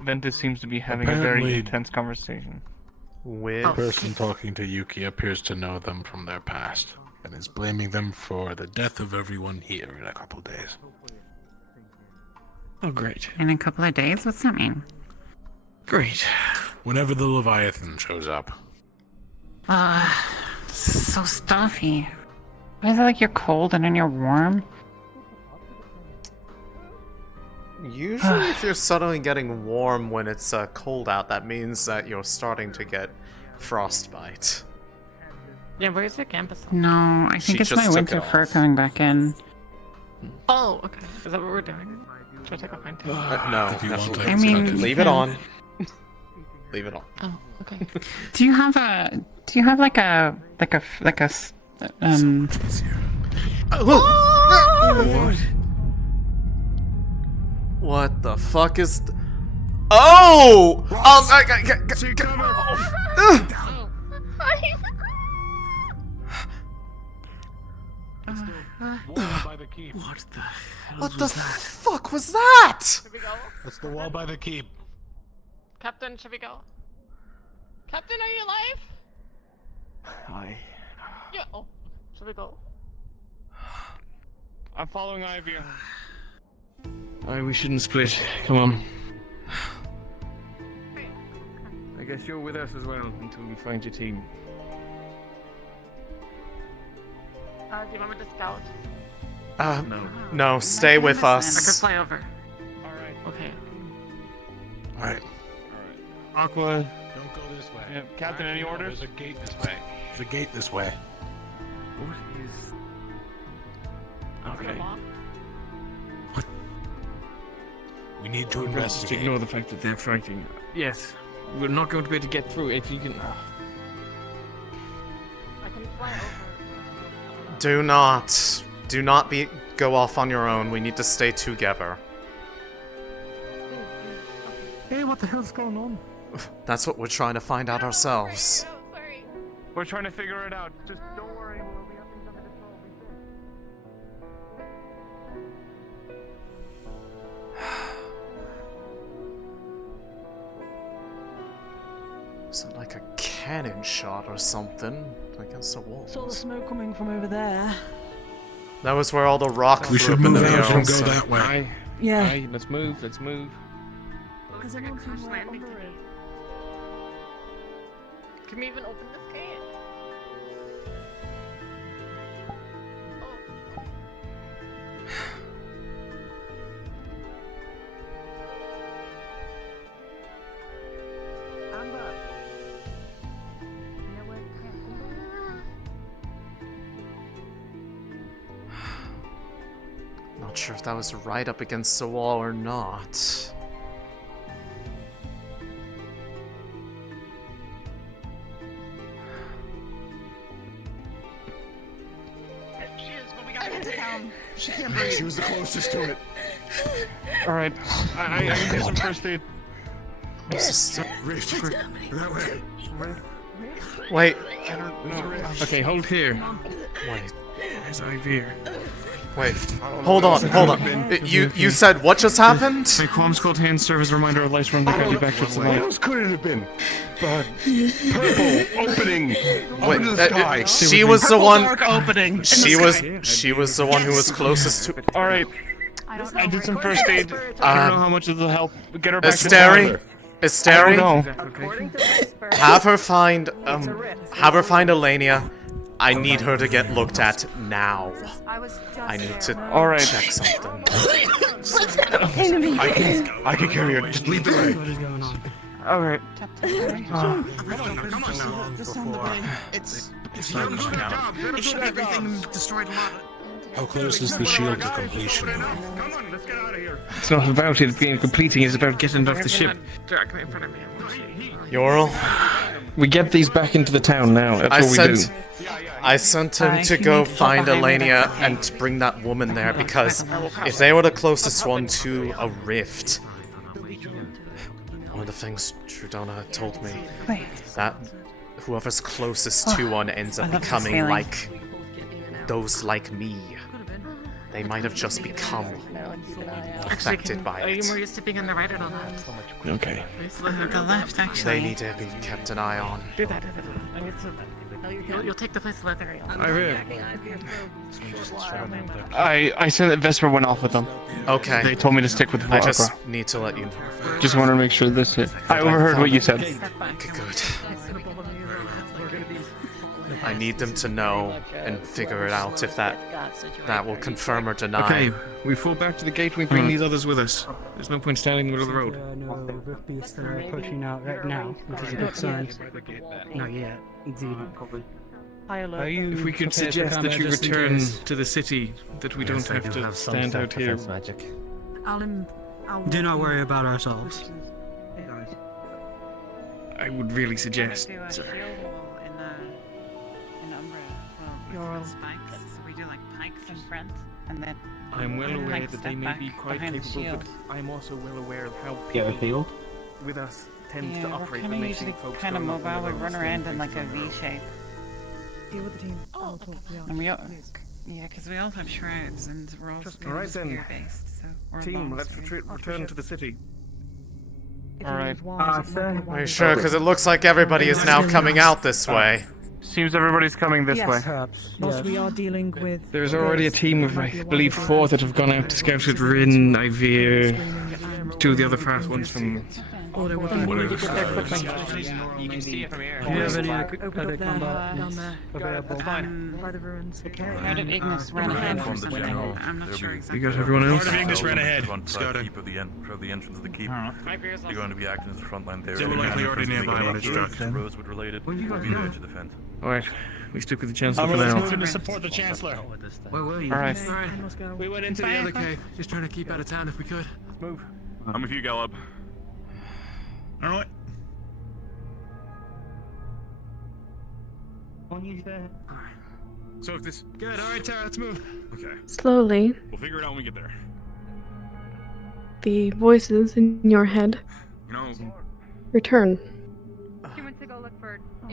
Ventus seems to be having a Apparently- very intense conversation. With The person talking to Yuki appears to know them from their past, and is blaming them for the death of everyone here in a couple days. Oh, great. In a couple of days? What's that mean? Great. Whenever the Leviathan shows up. So stuffy. Why is it like you're cold and then you're warm? Usually if you're suddenly getting warm when it's cold out, that means that you're starting to get frostbite. Yeah, where's your campus? No, I She think it's just my took winter it fur off. coming back in. Oh, okay. Is that what we're doing? Should I take off mine too? No, If you want to. I mean, leave it on. Leave it on. Oh, okay. Do you have like a What the fuck is? Oh! What the fuck was that? Should we go? That's the wall by the keep. Captain, should we go? Captain, are you alive? Yeah. Oh, should we go? I'm following Ivy. Alright, we shouldn't split. Come on. I guess you're with us as well until we find your team. Do you want me to scout? No, stay with I could us. fly over. Alright. Okay. Alright. Aqua. Don't go this way. Yeah, Captain, any orders? There's a gate this way. There's a gate this way. What is... Okay. We need to Just investigate. ignore the fact that they're fighting. Yes. We're not going to be able to get through if you can... I can fly over. Do not go off on your own. We need to stay together. Hey, what the hell's going on? That's what we're trying to find out ourselves. We're trying to figure it out. Just don't worry. We'll be up under control. Is it like a cannon shot or something against the wall? Saw the smoke coming from over there. That was where all the rock We flew should up in move the out air and go also. that way. Aye. Yeah. Aye, let's move, let's move. Has anyone seen where under it? Can we even open this gate? Amber. Not sure if that was right up against the wall or not. She can't breathe. She was the closest to it. Alright. I can do some first aid. Rift, quick, that way. Wait. I don't know. Okay, hold here. Wait. There's Ivy. Wait. Hold on. You said what just happened? My qualms cold hands serve as a reminder of life's run to guide you back towards the What light. else could it have been? purple opening. Open to the sky. She was the one. Opening. She was the one who was closest to. All right. I did some first aid. I don't know how much this will help. Get her back to Astrea, I don't know. have her find Alea. I need her to get looked at now. I need to check something. I can carry her. Just lead the way. All right. It's it should be everything destroyed a lot. How close is the shield to completion? It's not about it being completing, it's about getting it off the ship. Directly in front of me. Yoral? We get these back into the town now, that's what we do. I sent him to go find Alea and bring that woman there because if they were the closest one to a rift, one of the things Trudona told me, that whoever's closest to one ends up becoming like those like me. They might have just become affected by Are you it. more used to being on the right or on the left? Okay. The left, actually. They need to be kept an eye on. Do that. You'll take the place of leather. I sent that Vesper went off with them. Okay. They told me to stick with the I just need to let you know. Just wanted to make sure this hit. I overheard what you said. Okay, good. I need them to know and figure it out if that will confirm or deny. Okay, we fall back to the gate, we bring these others with us. There's no point standing in the middle of the road. No, Rift Beasts are approaching out right now, which is a good sign. Not yet, indeed. If we could suggest that you return to the city, that we don't have to stand out here. Do not worry about ourselves. I would really suggest. Spikes, so we do like pikes in front, and then I'm well aware like that they step may back be quite behind the capable, shield. but I'm also well aware of how You have a people field? with us tends Yeah, to we're operate kind when of they usually see folks kind of going off on mobile. We their run own, around staying in like a fixed V around. shape. Deal with the team. And we all, yeah, because we all have shrouds and we're all Alright then. spear based. So we're Team, long let's spear. return to the city. Alright. Are you sure? Because it looks like everybody is now coming out this way. Seems everybody's coming this way. Whilst we are dealing with. There's already a team of, I believe, 4 that have gone out to scout at Rin, Ivir, 2 of the other fast ones from... You can see it from here. Do you have any other combat available? By the ruins. How did Ignis run ahead for something? I'm not sure exactly. You got everyone else? Ignis ran ahead. Scouting. Keep of the entrance of the keep. You're going to be acting as a frontline there. They were likely already nearby when it struck. Rosewood related. We'll be there to defend. Alright, we stick with the Chancellor for Let's now. move in to support the Chancellor. Where were you? Alright. We went into the other cave. Just trying to keep out of town if we could. Move. I'm with you, Gallup. Alright. So if this... Good, alright, Tara, let's move. Okay. Slowly, We'll figure it out when we get there. the voices in your head You know... return.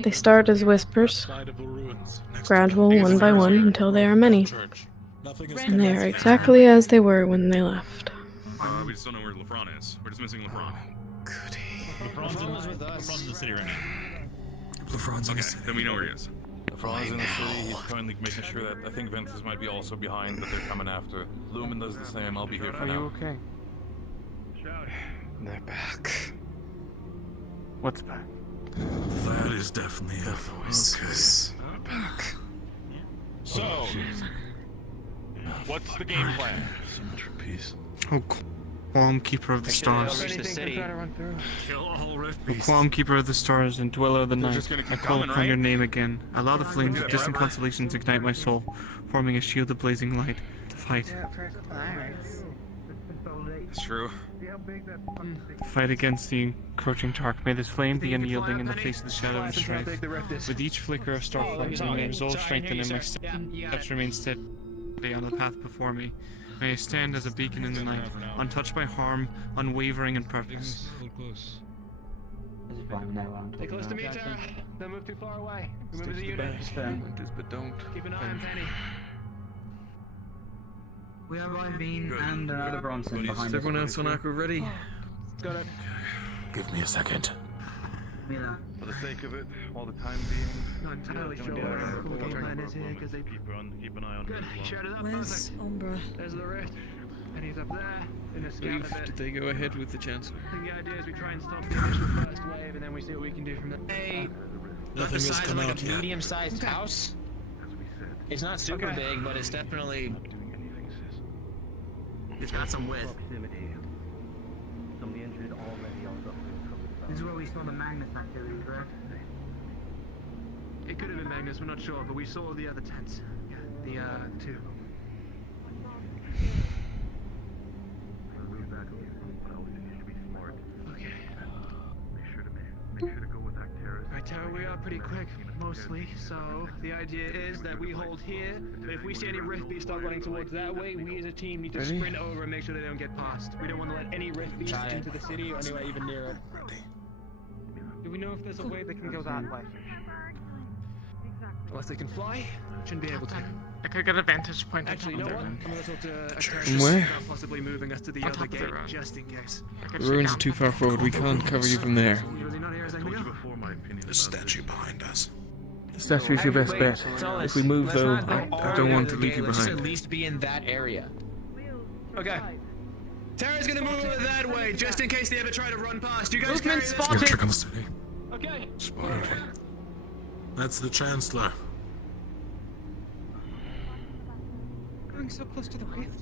They start as whispers, gradual one by one until they are many, and they are exactly as they were when they left. we just don't know where LeFron is. We're just missing LeFron. LeFron's with us. LeFron's in the city right now. LeFron's okay, then we know where he is. LeFron's in the city. He's currently making sure that I think Ventus might be also behind, that they're coming after. Lumen does the same. I'll be here for Are now. you okay? They're back. What's back? That is definitely The voices are back. So... What's the game plan? So much for peace. Oh, Qualm Keeper of the Stars. O Qualm Keeper of the Stars and Dweller of the They're Night, just gonna keep I call coming, upon right? your name again. Allow the flames of distant constellations ignite my soul, forming a shield of blazing light to fight. It's true. Fight against the encroaching dark. May this flame be unyielding in the face of the shadow and strife. With each flicker of starflight, may my resolve strengthen and my steps remain steady on the path before me. May I stand as a beacon in the night, untouched by harm, unwavering in purpose. Stay close to me, Tara. Don't move too far away. Remember the unit. But don't. Keep an eye on Penny. We have Ivine and another Bronson behind us. Is everyone else on Aqua ready? Got it. Give me a second. Yeah. For the sake of it, all the time being. Not entirely sure what our full game plan is here, because they keep an eye on. Good. Shut it up. Where's Umbra? There's the rift. And he's up there in a scout a bit. Did they go ahead with the Chancellor? I think the idea is we try and stop the initial first wave, and then we see what we can do from there. Hey, Nothing the has size come of like out a yet. medium-sized house. It's not super big, but it's definitely. It's got some width. This is where we saw the Magnus activity, correct? It could have been Magnus, we're not sure, but we saw the other tents. Yeah, the two. Okay. Right, Tara, we are pretty quick, mostly, so the idea is that we hold here, but if we see any rift beasts start running towards that way, we as a team need to sprint over and make sure they don't get past. We don't want to let any rift beasts into the city or anywhere even near it. Do we know if there's a way they can go that way? Unless they can fly, shouldn't be able to. I could get a vantage point. Actually, you know what? I'm gonna talk to From where? possibly moving us to the other gate, just in case. The ruins are too far forward. We can't cover you from there. The statue behind us. The statue's your best bet. If we move, though, I don't want to leave you Let's at behind. least be in that area. Okay. Tara's gonna move over that way, just in case they ever try to run past. You guys Movement carry spotted. Check on the city. Okay. Spotted. That's the Chancellor. Going so close to the rift.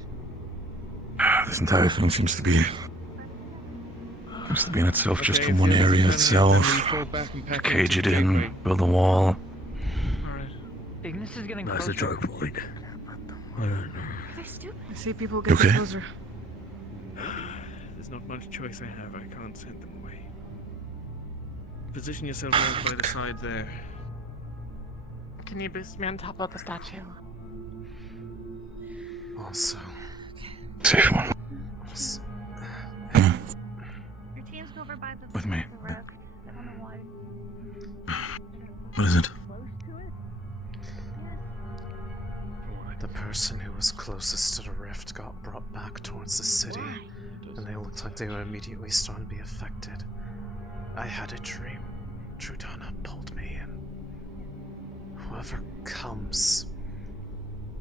This entire thing seems to be in itself just from one area itself. Cage it in, build a wall. Ignis is getting That's a closer. choke point. Are they stupid? I see people getting Okay. closer. There's not much choice I have. I can't send them away. Position yourself out by the side there. Can you boost me on top of the statue? Also, Safe one. Your team's over by the With me. the rift. I don't know why. What is it? the person who was closest to the rift got brought back towards the city, and they looked like they were immediately starting to be affected. I had a dream. Trudana pulled me in. Whoever comes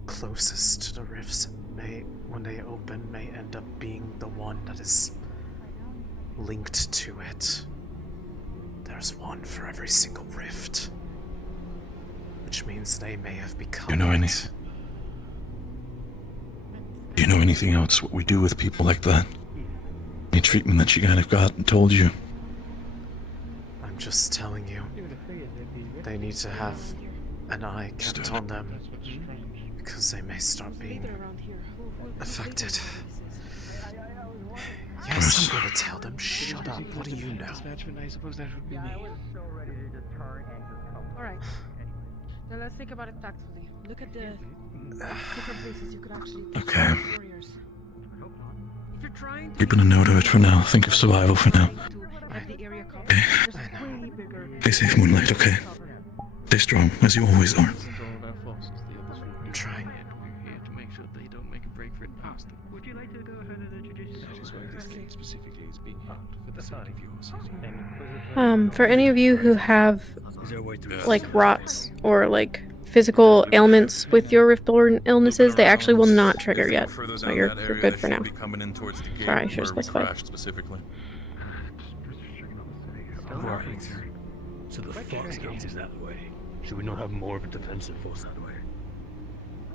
closest to the rifts may, when they open, may end up being the one that is linked to it. There's one for every single rift, which means they may have become. Do you know anything else? What we do with people like that? Any treatment that you kind of got and told you? I'm just telling you. They need to have an eye kept on them, because they may start being affected. Yes, I'm gonna tell them. Shut up. What do you know? I suppose that would be me. Alright. Now let's think about it tactfully. Look at the different places you could actually take Okay. warriors. If you're trying to Keeping a note of it for now. Think of survival for now. have the area covered, Okay. just way bigger. Stay safe, Moonlight, okay? Stay strong, as you always are. I'm trying. We're here to make sure they don't make a break for it past them. Would you like to go ahead and introduce yourself? That is why this gate specifically is being held for the sake of your city. For any of you who have like rots or like physical ailments with your riftborn illnesses, they actually will not trigger yet. So you're good for now. Sorry, I should have specified. Specifically. Right. So the fox gate is that way. Should we not have more of a defensive force that way?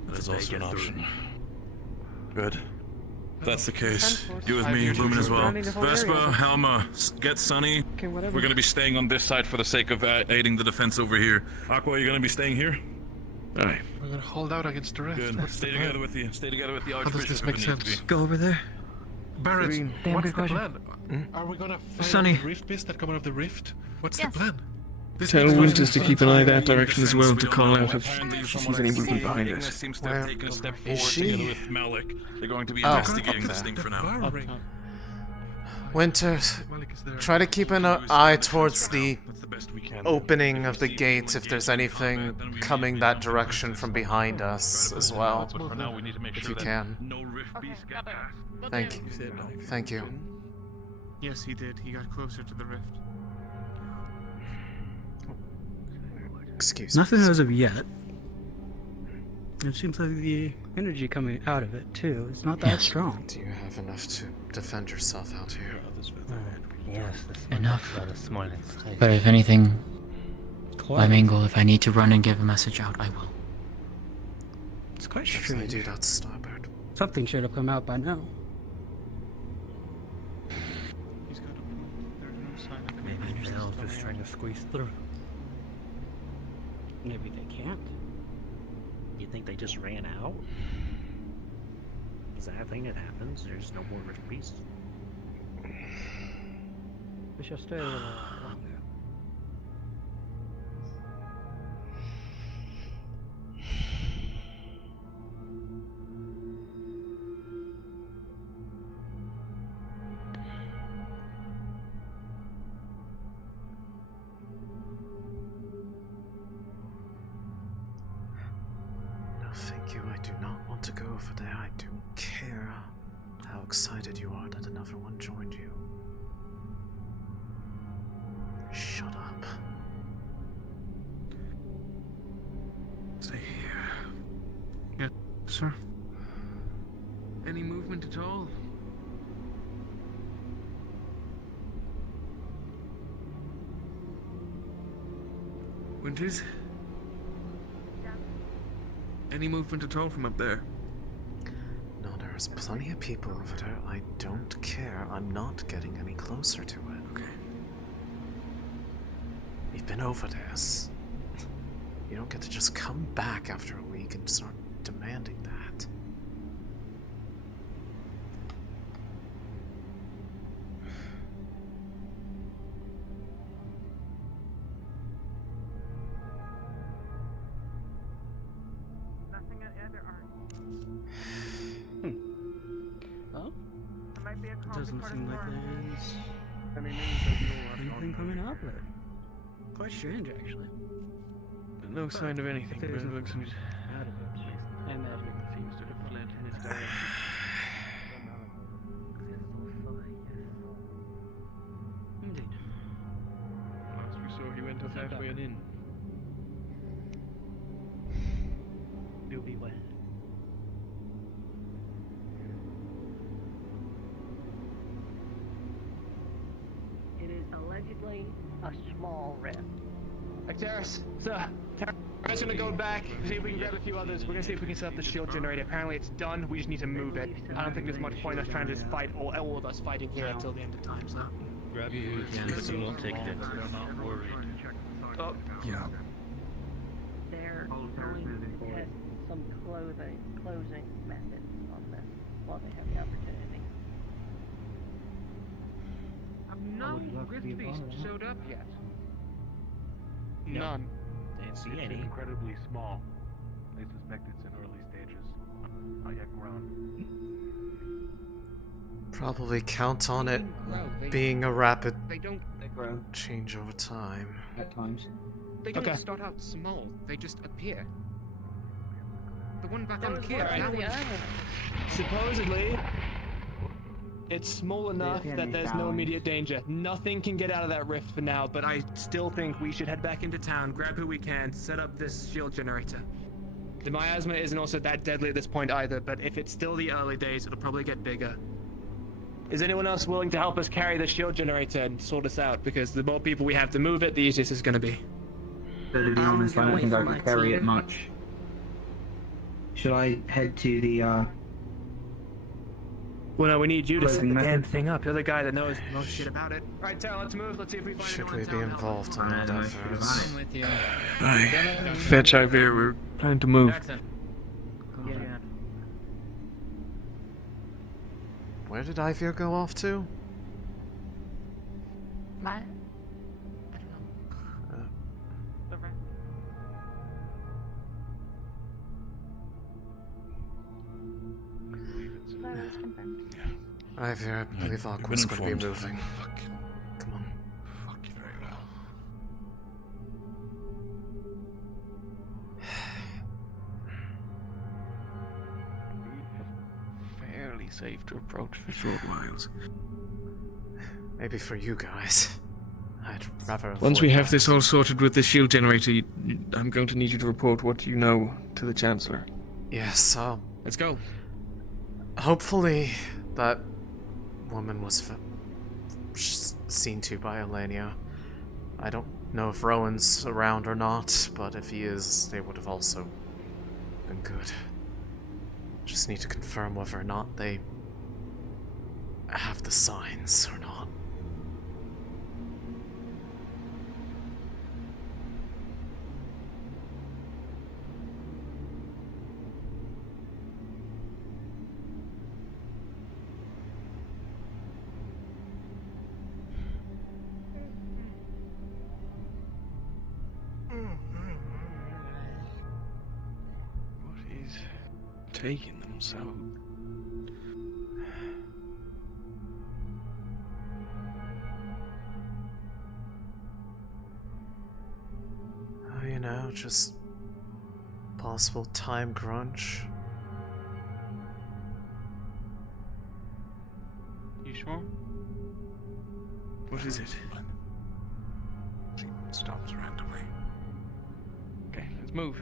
That is They also an get through. option. Good. If that's the case, you with me, Lumen as well. Vespa, Helma, get Sunny. whatever. We're gonna be staying on this side for the sake of aiding the defense over here. Aqua, you're gonna be staying here? Alright. We're gonna hold out against the rest. Good. Stay together with you. Stay together with the How does Archbishop this if make it needs to sense? be. Go over there. Barrett, Damn what's good the question. plan? Are we gonna fight Sonny. all the rift beasts that come out of the rift? What's the plan? Tell makes no Winters to sense. keep an eye that direction as well, to call out if Apparently she from sees what any I movement see, behind Ignis us. seems to have taken a step forward she? together with Malik. They're going to be Oh. investigating this thing for now. Winter, try to keep an eye towards the opening of the gate if there's anything coming that direction from behind us as well, But for now, we need to make if sure you that can. no rift beasts get past. Thank you. Thank you. Yes, he did. He got closer to the rift. Excuse Nothing me. as of yet. It seems like the energy coming out of it, too, it's not that strong. Do you have enough to defend yourself out here? Yes, Enough. But if anything, by Mingle, if I need to run and give a message out, I will. It's quite If I strange. do, that's starboard. Something should have come out by now. Maybe they're all just trying to squeeze through. Maybe they can't. You think they just ran out? Is that a thing that happens? There's no more rift beasts? We shall stay a little longer. No, thank you. I do not want to go over there. I don't care how excited you are that another one joined you. Shut up. Stay here. Yes, sir. Any movement at all? Winters? Any movement at all from up there? No, there's plenty of people over there. I don't care. I'm not getting any closer to it. Okay. We've been over this. You don't get to just come back after a week and start demanding that. Nothing at either arm. Oh? There might be a It doesn't part seem of the like arm. there is anything coming out of it. Quite strange, actually. No sign of anything, but There's it looks out of it. I imagine. seems to have fled in this direction. Indeed. Last we saw, he went up that way and in. Do be well. It is allegedly a small rift. Actaris, sir. We're just gonna go back, see if we can grab a few others. We're gonna see if we can set up the shield generator. Apparently it's done, we just need to move it. I don't think there's much point us trying to just fight all of us fighting here until the end of time, so. Grab you again, but you won't take it. I'm not worried. Oh, yeah. They're going to test some closing methods on this while they have the opportunity. No rift beast showed up yet. None. Didn't see It's any. incredibly small. They suspect it's in early stages. Not yet grown. Probably count on it being a rapid change over time. At times. They don't start out small, they just appear. The one back on the kid, that one... Supposedly, it's small enough that there's no immediate danger. Nothing can get out of that rift for now, but I still think we should head back into town, grab who we can, set up this shield generator. The miasma isn't also that deadly at this point either, but if it's still the early days, it'll probably get bigger. Is anyone else willing to help us carry the shield generator and sort us out? Because the more people we have to move it, the easier it's gonna be. To be honest, I don't think I can carry it much. Should I head to the, Well, no, we need you to set closing the damn method? thing up. You're the guy that knows the most shit about it. Alright, Tara, let's move. Let's see if we find Should anyone we in be town to help involved in that effort? I'm with you. Aye. Fetch Ivir, we're planning to move. Jackson. Yeah. Where did Ivir go off to? What? Ivir, I believe I've Aqua's been going to be informed. moving. Come on. Fuck it right now. Fairly safe to approach for short whiles. Maybe for you guys. I'd rather Once we avoid have that. this all sorted with the shield generator, I'm going to need you to report what you know to the Chancellor. Yes, Let's go. Hopefully that woman was seen to by Elenia. I don't know if Rowan's around or not, but if he is, they would have also been good. Just need to confirm whether or not they have the signs or not. What is taking them so? Oh, you know, just possible time crunch. You sure? What is it? Stops randomly. Okay, let's move.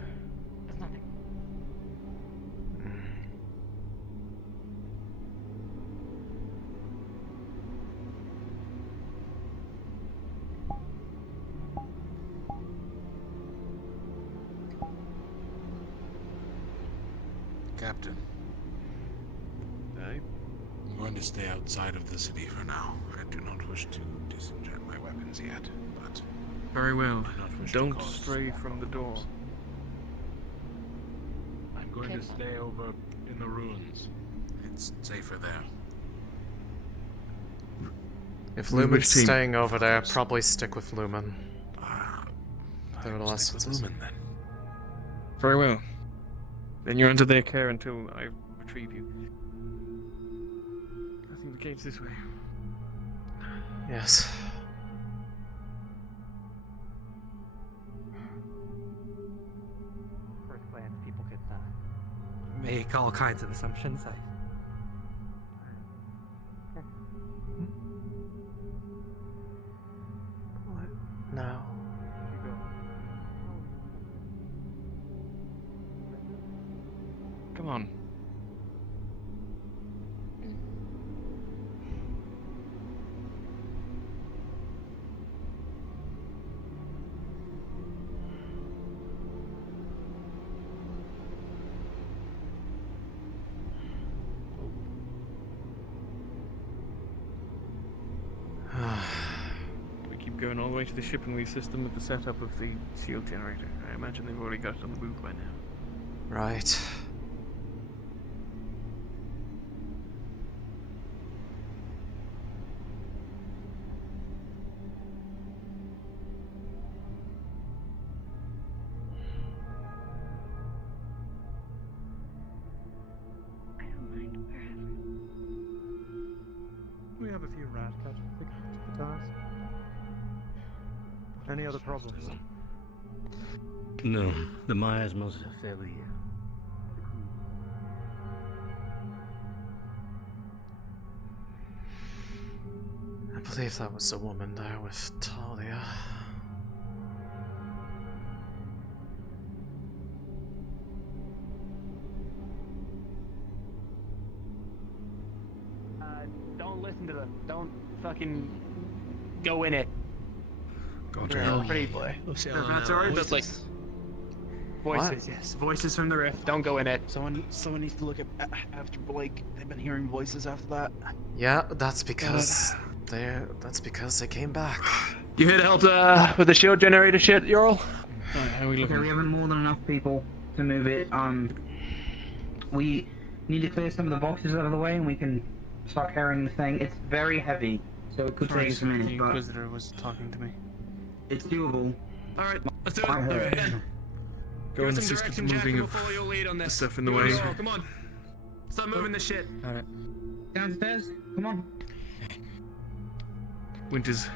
There's nothing. Captain. I'm going to stay outside of the city for now. I do not wish to disenchant my weapons yet, but... Very well. I do not wish to Don't cause stray from the door. I'm going to stay over in the ruins. It's safer there. If Which Lumen's team? staying over there, probably stick with Lumen. Nevertheless, stick with Lumen then. Very well. Then you're under their care until I retrieve you. I think the gate's this way. Yes. First glance, people could make all kinds of assumptions. What now? Come on. We keep going all the way to the shipping system with the setup of the shield generator. I imagine they've already got it on the move by now. Right. I don't mind wherever. We have a few rat cats to pick up to the task. Any other problems? No, the miasmas are fairly. I believe that was a woman there with Talia. Don't listen to them. Don't fucking go in it. Go They're pretty boy. That's alright. That's like voices. Yes, voices from the rift. Don't go in it. Someone needs to look at after Blake. They've been hearing voices after that. Yeah, that's because they came back. You here to help with the shield generator shit, Jarl? How are we looking? Okay, we have more than enough people to move it. We need to clear some of the boxes out of the way, and we can start carrying the thing. It's very heavy, so it could take us a minute. The But Inquisitor was talking to me. it's doable. All right, let's do I it. heard. Go and assist with the moving of the stuff in the way. Come on. Stop moving the shit. Alright. Downstairs. Come on. Winters,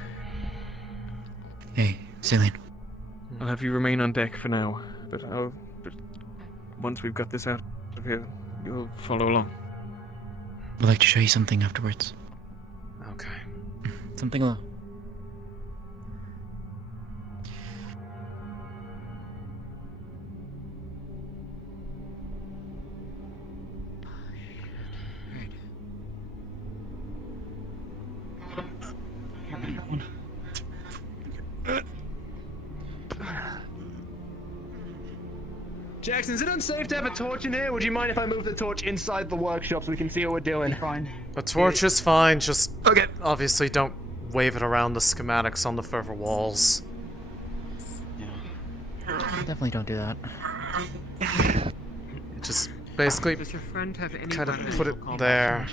Hey, Céline. I'll have you remain on deck for now, but once we've got this out of here, you'll follow along. I'd like to show you something afterwards. Okay. Something Jackson, is it unsafe to have a torch in here? Would you mind if I move the torch inside the workshop so we can see what we're doing? Fine. A torch is fine, just obviously don't wave it around the schematics on the further walls. Definitely don't do that. Just basically Does your friend have any kind of weapons? put it there.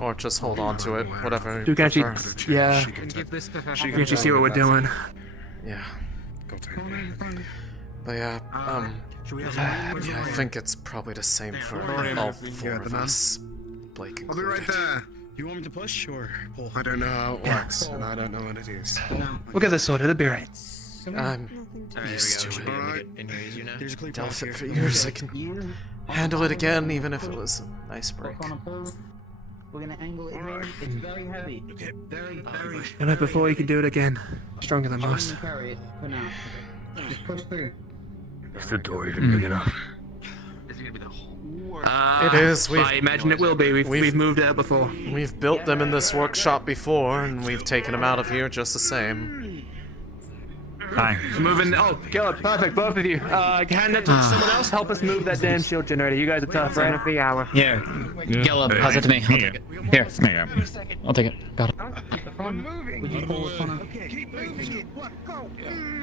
Or just hold on to it, whatever you prefer. Yeah. And give this to her. Can't you see what we're doing? Yeah. But yeah, I think it's probably the same for all four of us. Blake included. I'll be right there. You want me to push or pull? I don't know how it works, and I don't know what it is. We'll get this sorted, it'll be right. I'm used to it. There's a clear Dealt path with it for here. years. I can handle it again, even if it was a nice break. We're gonna angle it here. It's very heavy. Okay. Very. The night before, you can do it again. Stronger than I'm most. gonna carry it for now. Just push through. Is the door even big enough? It is. I imagine it will be. We've moved out before. We've built them in this workshop before, and we've taken them out of here just the same. Fine. Moving. Oh, God, perfect. Both of you. Hand that to someone else. Help us move that damn shield generator. You guys are tough, right? Of the hour. Here. Gilla, pass it to me. I'll take it. Here. I'll take it. Got it. Would you pull it on?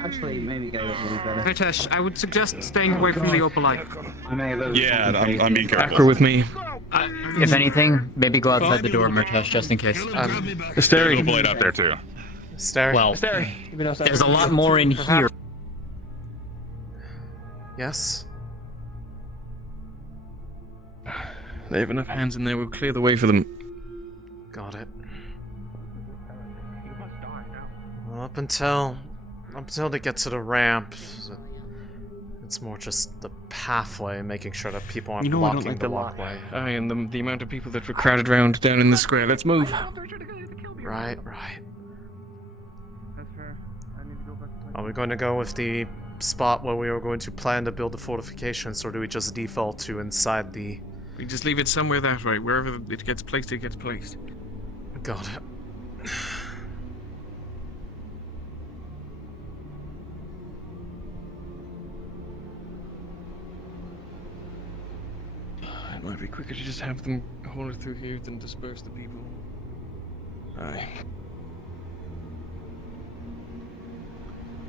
Actually, maybe go would be better. Ritesh, I would suggest staying away from the opalite. I may have Yeah, I'm being careful. Backer with me. If anything, maybe go outside the door, Murtash, just in case. There's a blade out there too. Well, there's a lot more in here. Yes? They have enough hands in there, we'll clear the way for them. Got it. Well, up until they get to the ramp, it's more just the pathway, making sure that people aren't You know I don't blocking like the the walkway. Aye, and the amount of people that were crowded around down in the square. Let's move. Right. Are we going to go with the spot where we were going to plan to build the fortifications, or do we just default to inside the... We just leave it somewhere that way. Wherever it gets placed, it gets placed. Got it. It might be quicker to just have them hold it through here than disperse the people. Aye.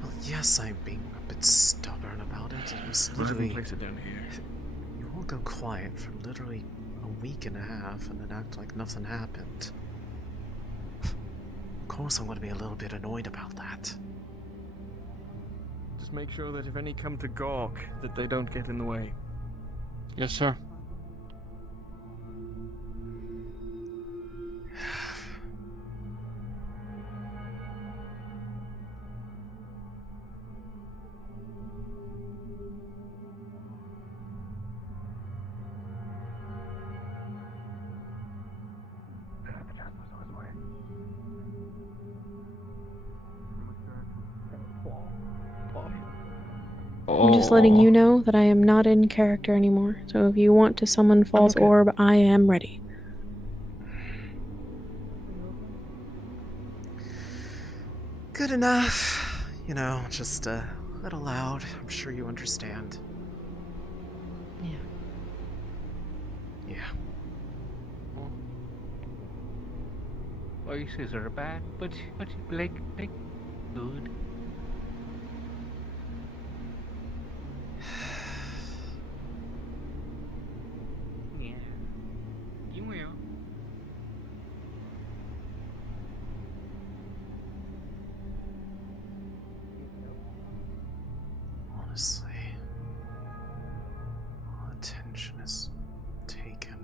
Well, yes, I'm being a bit stubborn about it. It was literally... place it down here. You all go quiet for literally a week and a half and then act like nothing happened. Of course I'm going to be a little bit annoyed about that. Just make sure that if any come to gawk, that they don't get in the way. Yes, sir. I'm just letting you know that I am not in character anymore. So if you want to summon False Orb, I am ready. Good enough. You know, just a little loud. I'm sure you understand. Yeah. Yeah. Voices are bad, but Blake, good. Yeah. You will. Honestly, all attention is taken.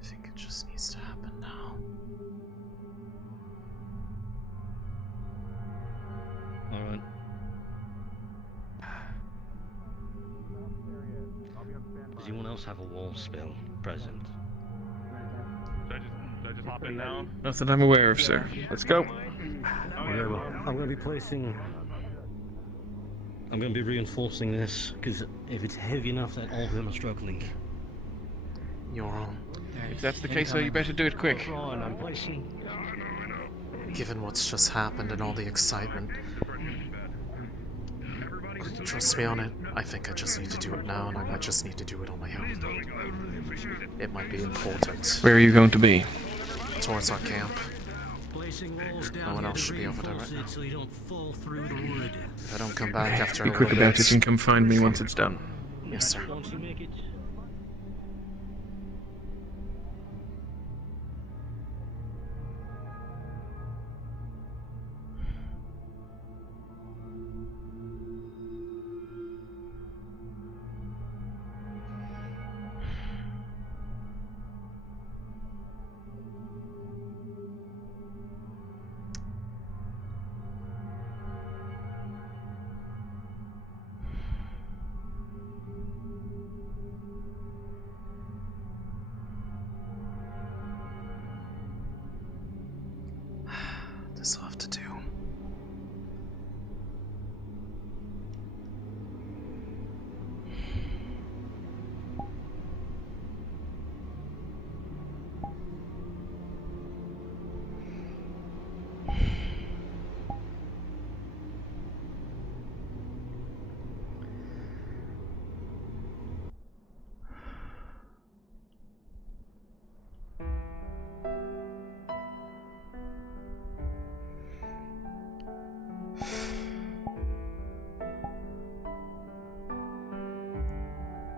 I think it just needs to happen now. Alright. Does anyone else have a wall spell present? Should I just hop in now? Not that I'm aware of, sir. Let's go. Yeah, well, I'm going to be reinforcing this, because if it's heavy enough that all of them are struggling. You're on. If that's the case, so you better do it quick. Given what's just happened and all the excitement, trust me on it, I think I just need to do it now, and I might just need to do it on my own. It might be important. Where are you going to be? Towards our camp. No one else should be over there right now. If I don't come back after Be quick a little about bit... it and come find me once it's done. Yes, sir. This I'll have to do.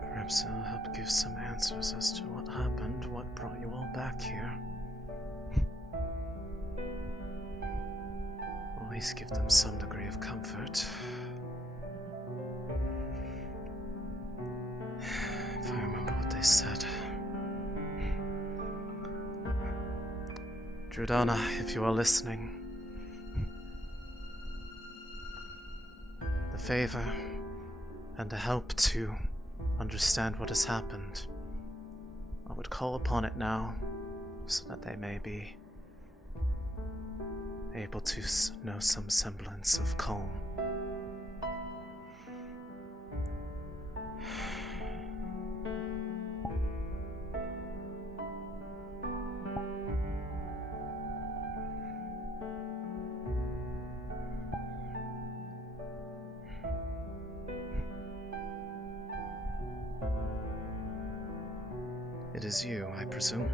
Perhaps it'll help give some answers as to what happened, what brought you all back here. At least give them some degree of comfort. If I remember what they said. Drudana, if you are listening, the favor and the help to understand what has happened, I would call upon it now, so that they may be able to know some semblance of calm. It is you, I presume.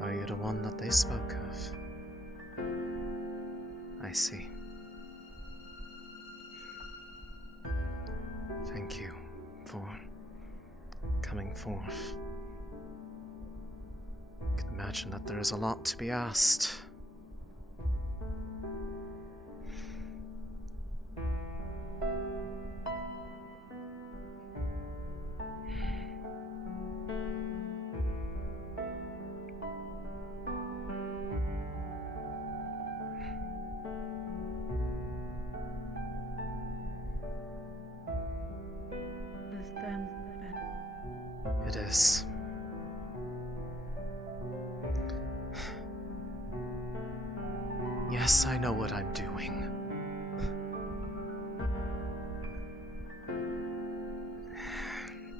Are you the one that they spoke of? I see. Thank you for coming forth. I can imagine that there is a lot to be asked. It is. Yes, I know what I'm doing.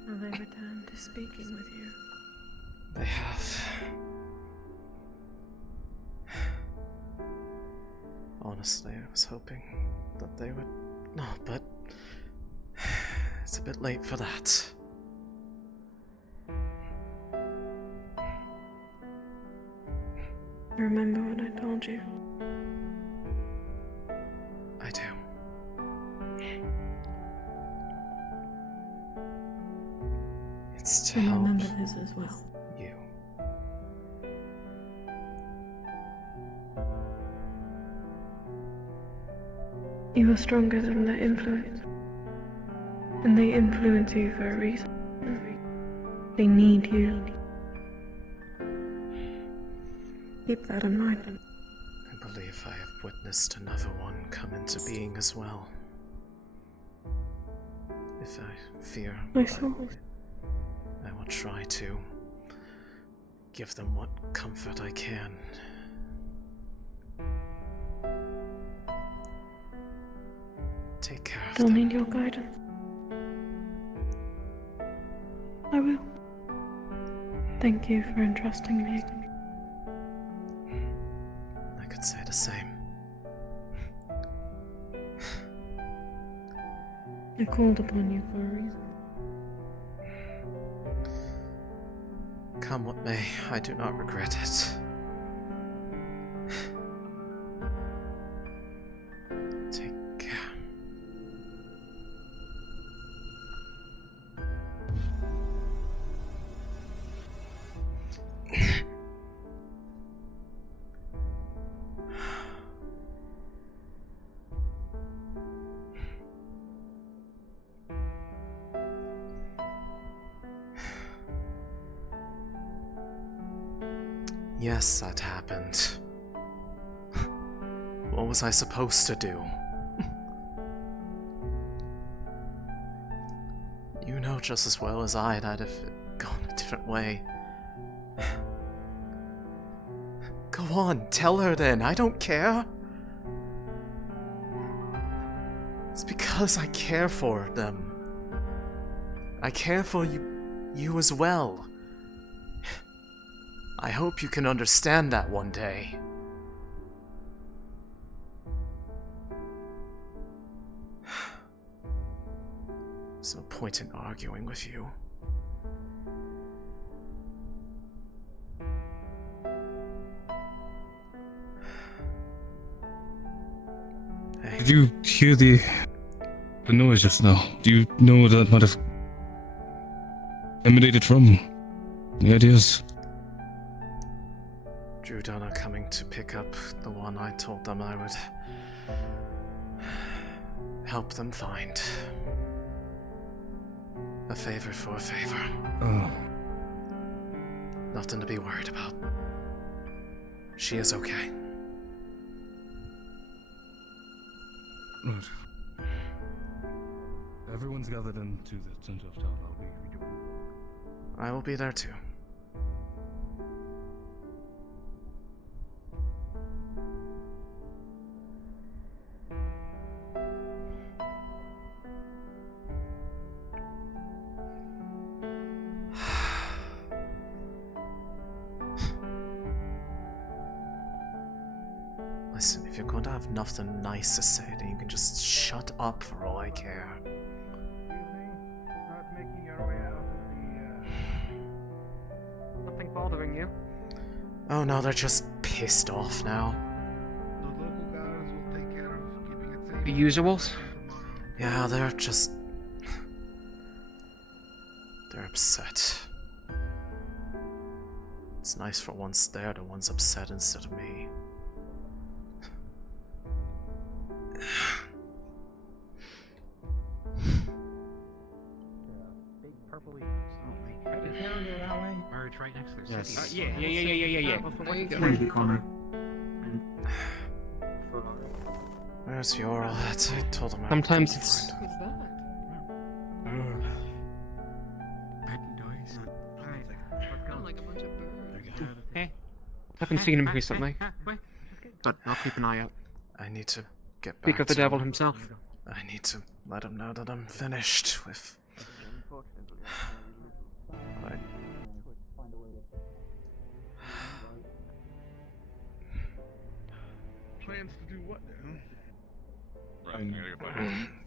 Have they returned to speaking with you? They have. Honestly, I was hoping that they would. No, but it's a bit late for that. Remember what I told you? I do. It's to And help remember this as well. you. You are stronger than their influence. And they influence you for a reason. They need you. Keep that in mind. I believe I have witnessed another one come into being as well. If I fear, I saw. I will try to give them what comfort I can. Take care of They'll them. need your guidance. I will. Thank you for entrusting me. I could say the same. I called upon you for a reason. Come what may, I do not regret it. Take care. Yes, that happened. What was I supposed to do? You know just as well as I'd have gone a different way. Go on, tell her then, I don't care. It's because I care for them. I care for you as well. I hope you can understand that one day. There's no point in arguing with you. Hey. Did you hear the noise just now? Do you know what that might have emanated from? Any ideas? Droza coming to pick up the one I told them I would help them find. A favor for a favor. Oh. Nothing to be worried about. She is okay. Right. Everyone's gathered into the center of town. I'll be redoing. I will be there too. Listen, if you're going to have nothing nice to say, then you can just shut up for all I care. Not making your way out of the, Nothing bothering you? Oh no, they're just pissed off now. The local guards will take care of keeping it safe. The usuals? Yeah, they're just... They're upset. It's nice for once they're the ones upset instead of me. Big purpley where it's right next to the Yes. city. Yeah. There you go. Thank you, Connor. Where's your all at? I told him I Sometimes couldn't it's- find him. Haven't seen him recently, but I'll keep an eye out. I need to get back Speak of the to devil him. himself. I need to let him know that I'm finished with... I... Plans to do what now?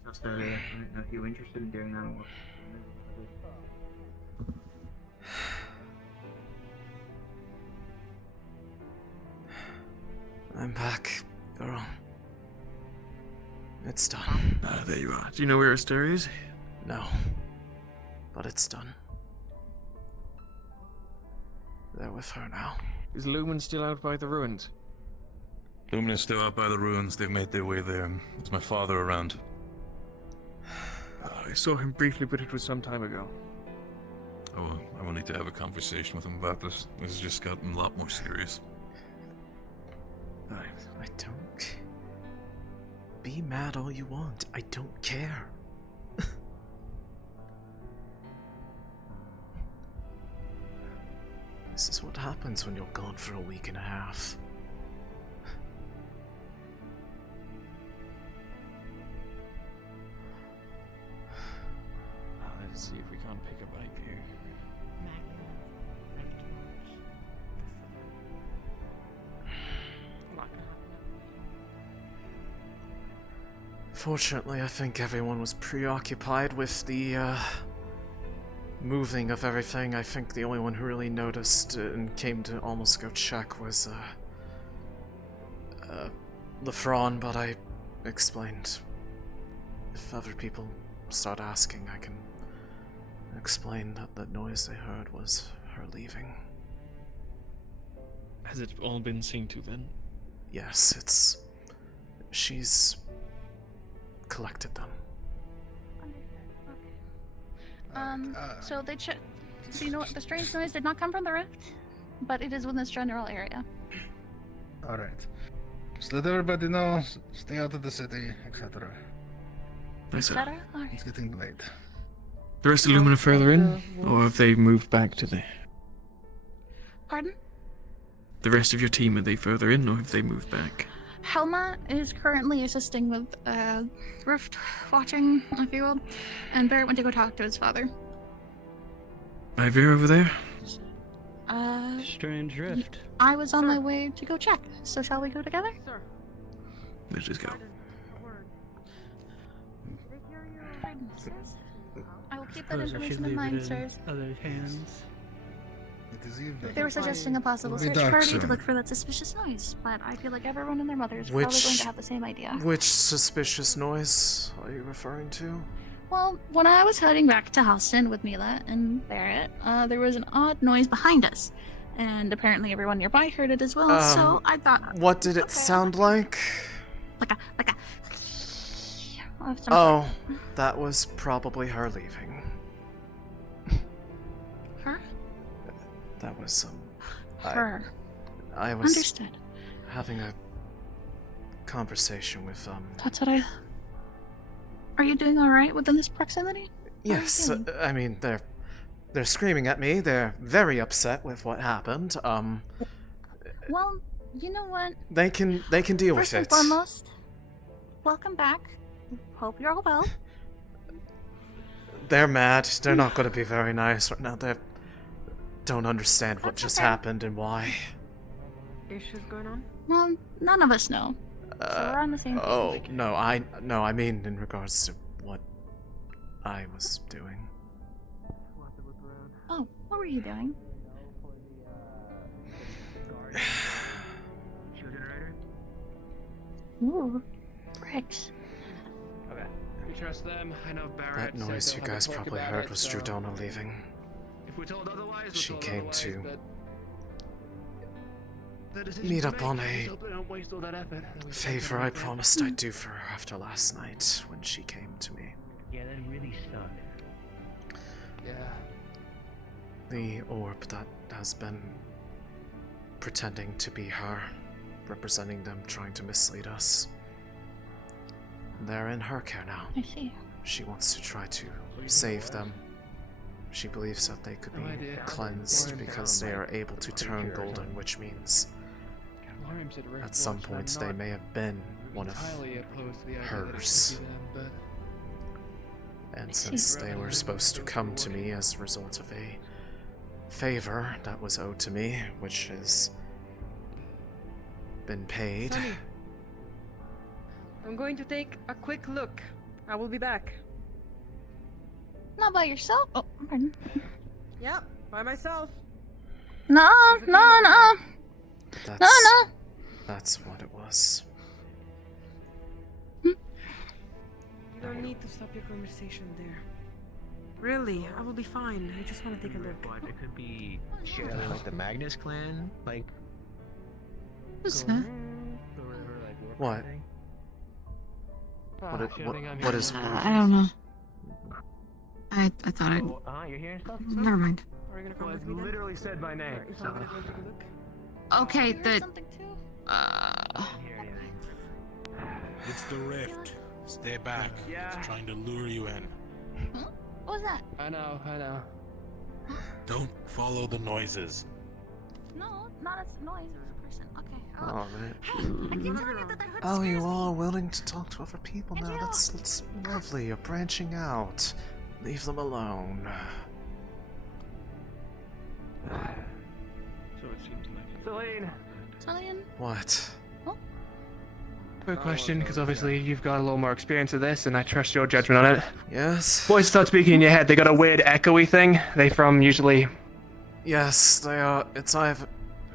Just are you interested in doing that? I'm back, girl. It's done. There you are. Do you know where Astrea is? No. But it's done. They're with her now. Is Lumen still out by the ruins? Lumen is still out by the ruins. They've made their way there. Is my father around? I saw him briefly, but it was some time ago. Oh, I will need to have a conversation with him about this. This has just gotten a lot more serious. I don't... Be mad all you want. I don't care. This is what happens when you're gone for a week and a half. Let's see if we can't pick a bite here. Fortunately, I think everyone was preoccupied with the moving of everything. I think the only one who really noticed and came to almost go check was Lefron, but I explained. If other people start asking, I can explain that the noise they heard was her leaving. Has it all been seen to then? Yes, she's collected them. So they check. So you know what? The strange noise did not come from the rift, but it is within this general area. Alright. Just let everybody know, stay out of the city, etc. That's it. Better? Alright. It's getting late. The rest of Lumina further in, or have they moved back to the... Pardon? The rest of your team, are they further in, or have they moved back? Helma is currently assisting with rift watching, if you will, and Barrett went to go talk to his father. Ivy over there? Strange rift. I was on my way to go check, so shall we go together? Sir. Let's just go. I will keep that Suppose I should information in leave mind, it in sirs. other hands. It is evening. They were suggesting a possible It'll be search dark party soon. to look for that suspicious noise, but I feel like everyone and their mother is Which- probably going to have the same idea. Which suspicious noise are you referring to? Well, when I was heading back to Halston with Mila and Barrett, there was an odd noise behind us, and apparently everyone nearby heard it as well. So I thought, What did it sound like? like a of some Oh, sort. that was probably her leaving. Her? That was Her. I was Understood. having a conversation with That's what I. Are you doing all right within this proximity? Yes, I mean they're screaming at me. They're very upset with what happened. Well, you know what? They can deal First with and it. foremost, welcome back. Hope you're all well. They're mad. They're not going to be very nice right now. They don't understand what just okay. happened and why. Issues going on? Well, none of us know. So we're on the same page. Oh no, I mean in regards to what I was doing. Oh, what were you doing? Ooh, bricks. Okay. We trust them. I know Barrett. That noise said you they'll have guys a talk probably about heard it, was so Drudona leaving. If we're told otherwise, we're She told came otherwise, to but the decision meet to up make, on I a just hope they don't waste all that effort that we spent favor on I it. promised I'd do for her after last night when she came to me. Yeah, that really sucked. Yeah. The orb that has been pretending to be her, representing them, trying to mislead us. They're in her care now. I see. She wants to try to save them. She believes that they could No be idea. cleansed because they are able to turn golden, which means Lorem said Rift at some Watch, and point I'm they not may have been one of entirely opposed to the idea that it hers. could be them, but And since they were supposed to come to me as a result of a favor that was owed to me, which has been paid. Sonny, I'm going to take a quick look. I will be back. Not by yourself? Oh, pardon. Yeah, by myself. No. That's what it was. You don't need to stop your conversation there. Really, I will be fine. I just want to take a look. But it could be shit like the Magnus clan, like. Who's that? What? What is? I don't know. I thought I'd. You're hearing stuff? Never mind. Are you gonna come well, with it's me then? literally said my name. If So. I'm gonna go take a look. Okay, the. It's the rift. Stay back. Yeah. It's trying to lure you in. What was that? I know. Don't follow the noises. No, not a noise. It was a person. Okay. Oh, man. I keep telling you that the hood Oh, scares you me. are willing to talk to other people now. That's lovely. You're branching out. Leave them alone. So it seems like. Céline! Céline? What? Quick question, because obviously you've got a little more experience with this, and I trust your judgment on it. Yes? Voice start speaking in your head. They got a weird echoey thing. They from usually. Yes, they are. It's either.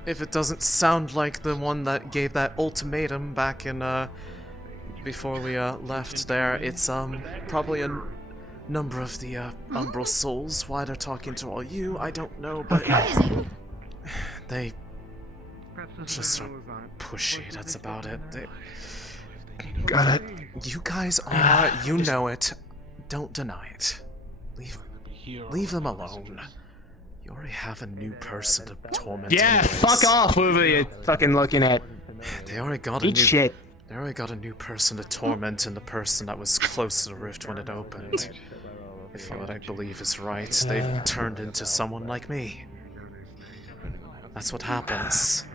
If it doesn't sound like the one that gave that ultimatum back in, before we, left there, it's, probably a number of the, Umbral Souls. Why they're talking to all you, I don't know, but. They. Just are pushy, that's about it. They. Got it. You guys are. You know it. Don't deny it. Leave them alone. You already have a new person to torment. Yeah, anyways. fuck off, whoever you're fucking looking at. They already got Eat shit. They already got a new person to torment, and the person that was close to the rift when it opened. If what I believe is right, they've turned into someone like me. That's what happens.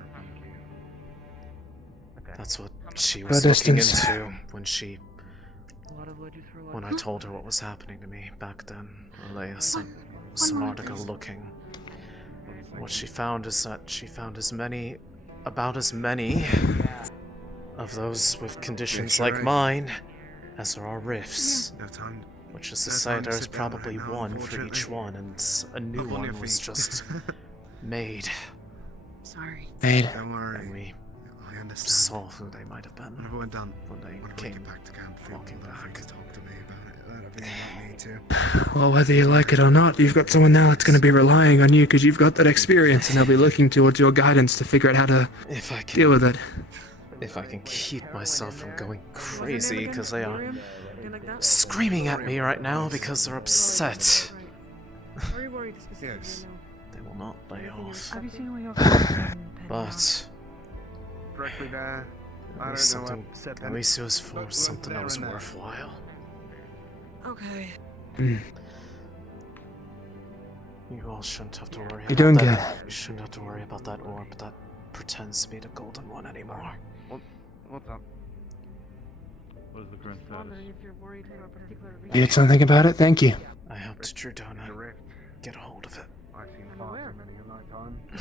That's what she was looking into when I told her what was happening to me back then. Alea, some article looking. What she found is that she found about as many of those with conditions like mine as there are rifts. Which is to say there's probably one for each one, and a new one was just made. Sorry. Made. And we saw who they might have been when they came back to camp. Walking back. Well, whether you like it or not, you've got someone now that's going to be relying on you because you've got that experience, and they'll be looking towards your guidance to figure out how to deal with it. If I can keep myself from going crazy, because they are screaming at me right now because they're upset. They will not lay off. But at least it was for something that was worthwhile. Okay. You all shouldn't have to worry You're about doing that. good. You shouldn't have to worry about that orb that pretends to be the golden one anymore. What's up? What is the current status? You did something about it? Thank you. I helped Drudona get a hold of it. I've seen far too many in my time. I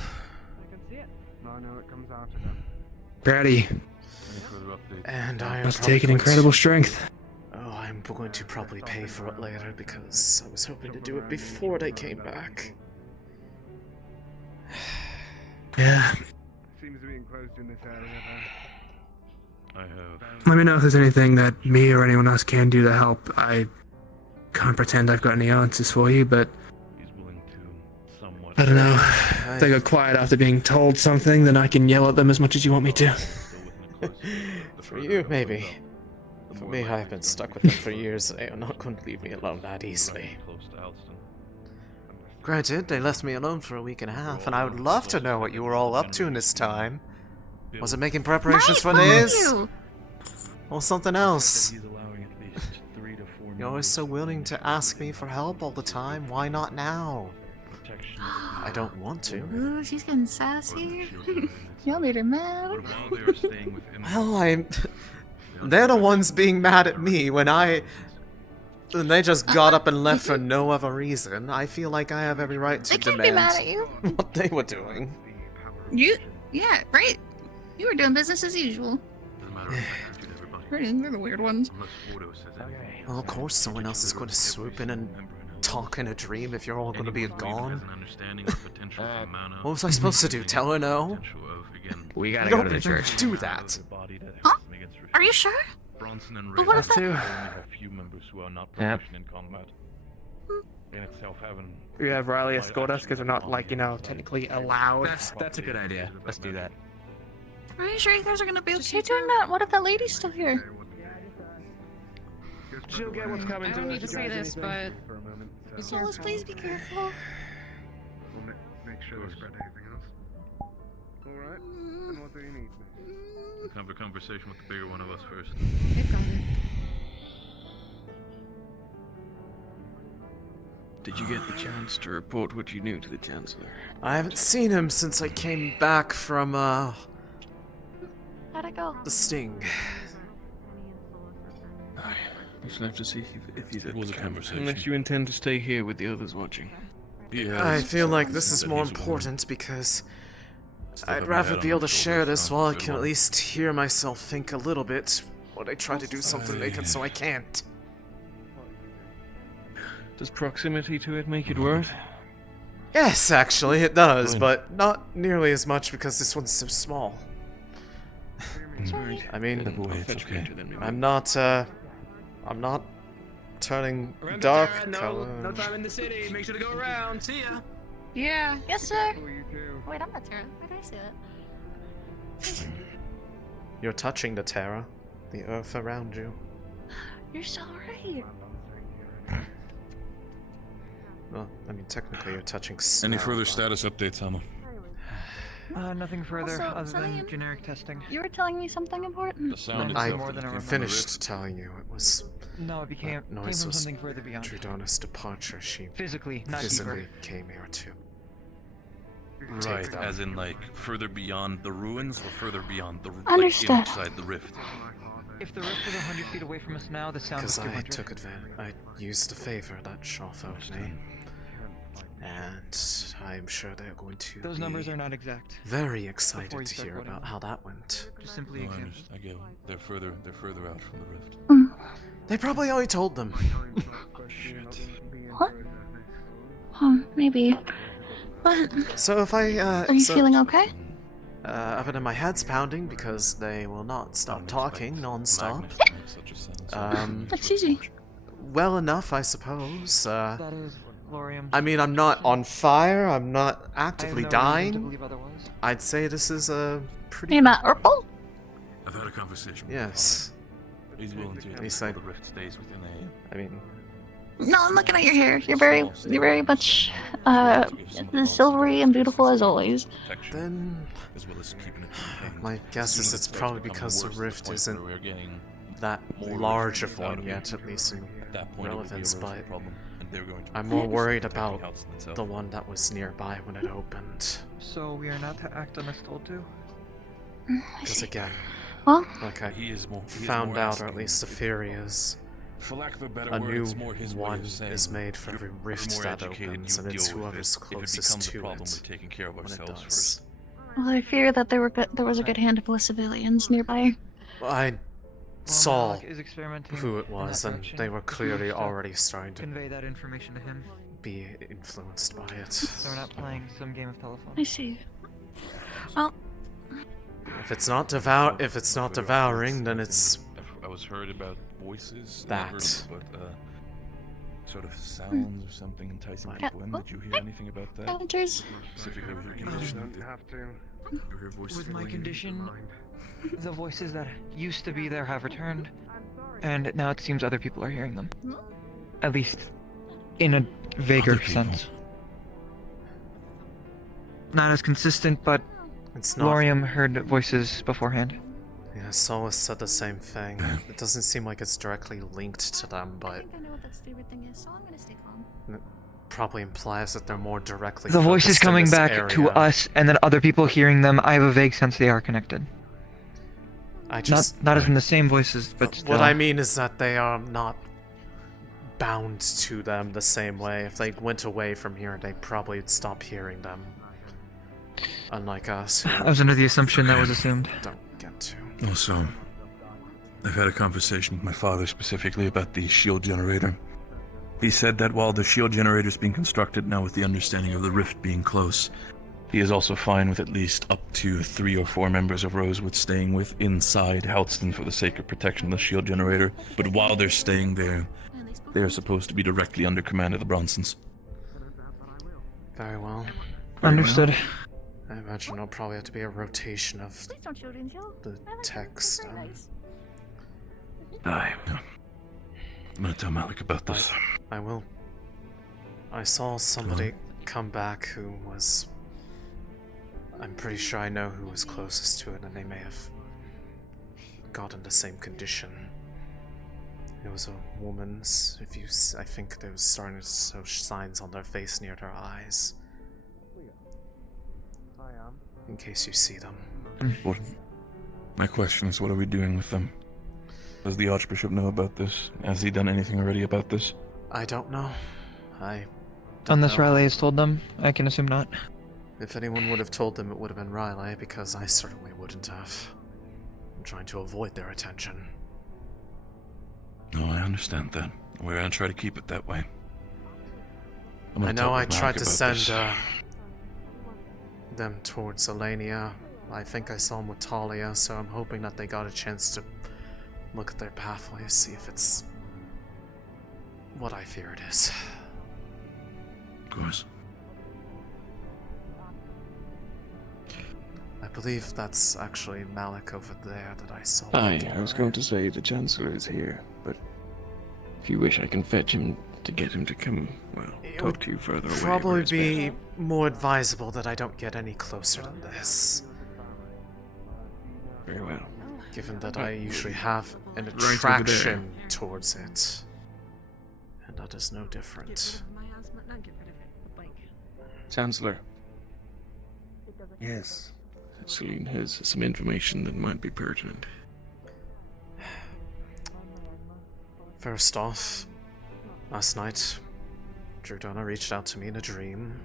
can see it. I know it comes out of them. Brady. And I Must take an incredible strength. Oh, I'm going to probably pay for it later because I was hoping to do it before they came back. Yeah. Seems to be enclosed in this area I have. Let me know if there's anything that me or anyone else can do to help. I can't pretend I've got any answers for you, but I don't know. If they go quiet after being told something, then I can yell at them as much as you want me to. For you, maybe. For me, I've been stuck with them for years. They are not going to leave me alone that easily. Granted, they left me alone for a week and a half, and I would love to know what you were all up to in this time. Was it making preparations for this? Or something else? You're always so willing to ask me for help all the time. Why not now? I don't want to. Ooh, she's getting sassy. Y'all made her mad. Well, they're the ones being mad at me when they just got up and left for no other reason. I feel like I have every right to They can't be mad at you. what they were doing. Yeah, right. You were doing business as usual. They're the weird ones. Well, of course someone else is going to swoop in and talk in a dream if you're all going to be gone. What was I supposed to do? Tell her no? We gotta go to the church. Don't do that. Huh? Are you sure? But what if that... Yep. We have Riley escort us because we're not, like, technically allowed. That's a good idea. Let's do that. Are you sure you guys are gonna be okay doing that? What if that lady's still here? She'll get what's coming I to don't her. need to say this, but Solas, please be careful. We'll make sure we spread anything else. Alright, and what do you need? Have a conversation with the bigger one of us first. they've got it. Did you get the chance to report what you knew to the Chancellor? I haven't seen him since I came back from, How'd it go? the sting. We shall have to see if he's at It was a conversation. Unless you intend to stay here with the others watching. I feel like this is more important because I'd rather be able to share this while I can at least hear myself think a little bit when I try to do something naked so I can't. Does proximity to it make it worse? Yes, actually, it does, but not nearly as much because this one's so small. I mean, I'm not turning dark color. No time in the city. Make sure to go around. See ya. Yeah. Yes, sir. Wait, I'm not Tara. Where did I say that? You're touching the Terra, the earth around you. You're so right. Well, I mean, technically you're touching snow. Any further status updates, Alma? Nothing further Also, other than Céline, generic testing. You were telling me something important. The sound I more than I remember. finished telling you it was. No, it came from noise was something further beyond. Drudona's departure. She Physically, not physically deeper. came here to. Right, them. as in like further beyond the ruins or further beyond the Understood. inside the rift. If the rift was 100 feet away from us now, the sound was Because I 200. took advantage. I used the favor that Shaw owed me. And I'm sure they're going to Those be numbers are not exact. very Before excited you to start hear quoting about them. how that went. Just simply No, I example. understand. I get it. They're further out from the rift. They probably already told them. What? Maybe. But So if I are you feeling okay? other than my head's pounding because they will not stop talking non-stop. Excuse me. Well enough, I suppose. That is Lorium. I mean, I'm not on fire. I'm not actively I have no reason to dying. believe otherwise. I'd say this is a pretty. You're not Urkel? I've had a conversation with Yes. my father. He's willing to He's the like- rift stays within a... I mean, No, I'm looking at your hair. You're very much, silvery and beautiful as always. then as well as keeping it contained. my guess is it's probably because the rift isn't that large of one yet, at least in relevance, but I'm more worried about the one that was nearby when it opened. So we are not to act unless told to? Because again, Well, like I he is found more out, or at asking least the theory is, For lack of a better a word, new it's more his way one of saying is made for every you're rift more that educated, opens, you and it's deal with whoever's it. If it closest becomes a to problem, it we're taking care of when it ourselves does. first. well, I fear that there was a good handful of civilians nearby. I saw Malik is experimenting who it in was, that and direction. they were If we clearly wish to already starting to convey that information to him. be influenced by it. So we're not playing some game of telephone. I see. Well, If it's not devouring, then it's I was heard about voices. That. Never heard about, sort of sounds or something enticing people in. Did you hear anything about that? Hunters. Specifically with your condition? You hear voices With my related? condition, the voices that used to be there have returned, and now it seems other people are hearing them. At least in a vaguer sense. Not as consistent, but It's not. Lorium heard voices beforehand. Yeah, Solus said the same thing. It doesn't seem like it's directly linked to them, but I know what that stupid thing is, so I'm gonna stay calm. it probably implies that they're more directly. The voices focused in coming this back to area. us, and then other people hearing them, I have a vague sense they are connected. I just. Not as in the same voices, but still. What I mean is that they are not bound to them the same way. If they went away from here, they probably would stop hearing them. Unlike us, who I was under the assumption that was assumed. don't get to. Also, I've had a conversation with my father specifically about the shield generator. He said that while the shield generator is being constructed now with the understanding of the rift being close, he is also fine with at least up to 3 or 4 members of Rosewood staying with inside Halston for the sake of protection of the shield generator. But while they're staying there, they are supposed to be directly under command of the Bronsons. Very well. Understood. I imagine there'll probably have to be a rotation of Please don't shoot Angel. the text. I'm gonna tell Malik about this. I will. I saw somebody come back who was. I'm pretty sure I know who was closest to it, and they may have gotten the same condition. It was a woman's. I think they was starting to show signs on their face near their eyes. In case you see them. What? My question is, what are we doing with them? Does the Archbishop know about this? Has he done anything already about this? I don't know. I Unless Riley has told them, I can assume not. If anyone would have told them, it would have been Riley, because I certainly wouldn't have. I'm trying to avoid their attention. No, I understand that. We're gonna try to keep it that way. I know I tried to send this. them towards Alea. I think I saw them with Talia, so I'm hoping that they got a chance to look at their pathways, see if it's what I fear it is. Of course. I believe that's actually Malik over there that I saw. Aye, I was going to say the Chancellor is here, but if you wish I can fetch him to get him to come, well, talk to you further away. Probably be more advisable that I don't get any closer than this. Very well. Given that I usually have an attraction towards it. And that is no different. Chancellor. Yes. Céline has some information that might be pertinent. First off, last night, Droza reached out to me in a dream.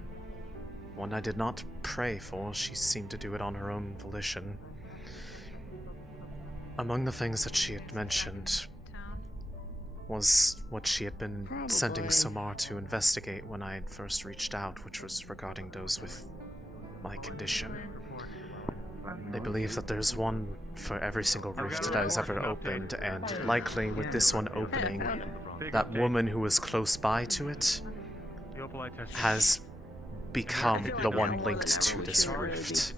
One I did not pray for, she seemed to do it on her own volition. Among the things that she had mentioned was what she had been sending Samar to investigate when I had first reached out, which was regarding those with my condition. They believe that there's one for every single rift that has ever opened, and likely with this one opening, that woman who was close by to it has become the one linked to this rift.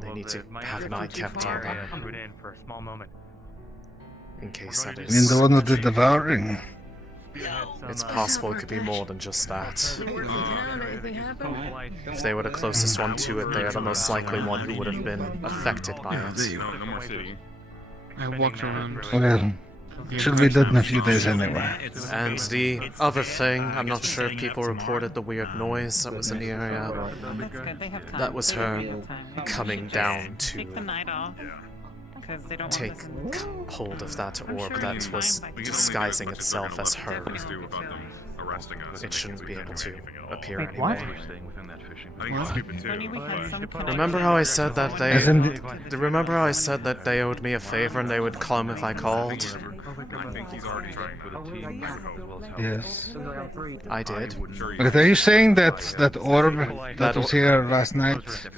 They need to have an eye kept on them. In case that is... You mean the one with the devouring? It's possible it could be more than just that. If they were the closest one to it, they are the most likely one who would have been affected by it. I walked around. Well, should be dead in a few days anyway. And the other thing, I'm not sure if people reported the weird noise that was in the area. That was her coming down to take hold of that orb that was disguising itself as her. It shouldn't be able to appear anymore. Remember how I said that they... Remember how I said that they owed me a favor and they would come if I called? Yes. I did. But are you saying that that orb that was here last night?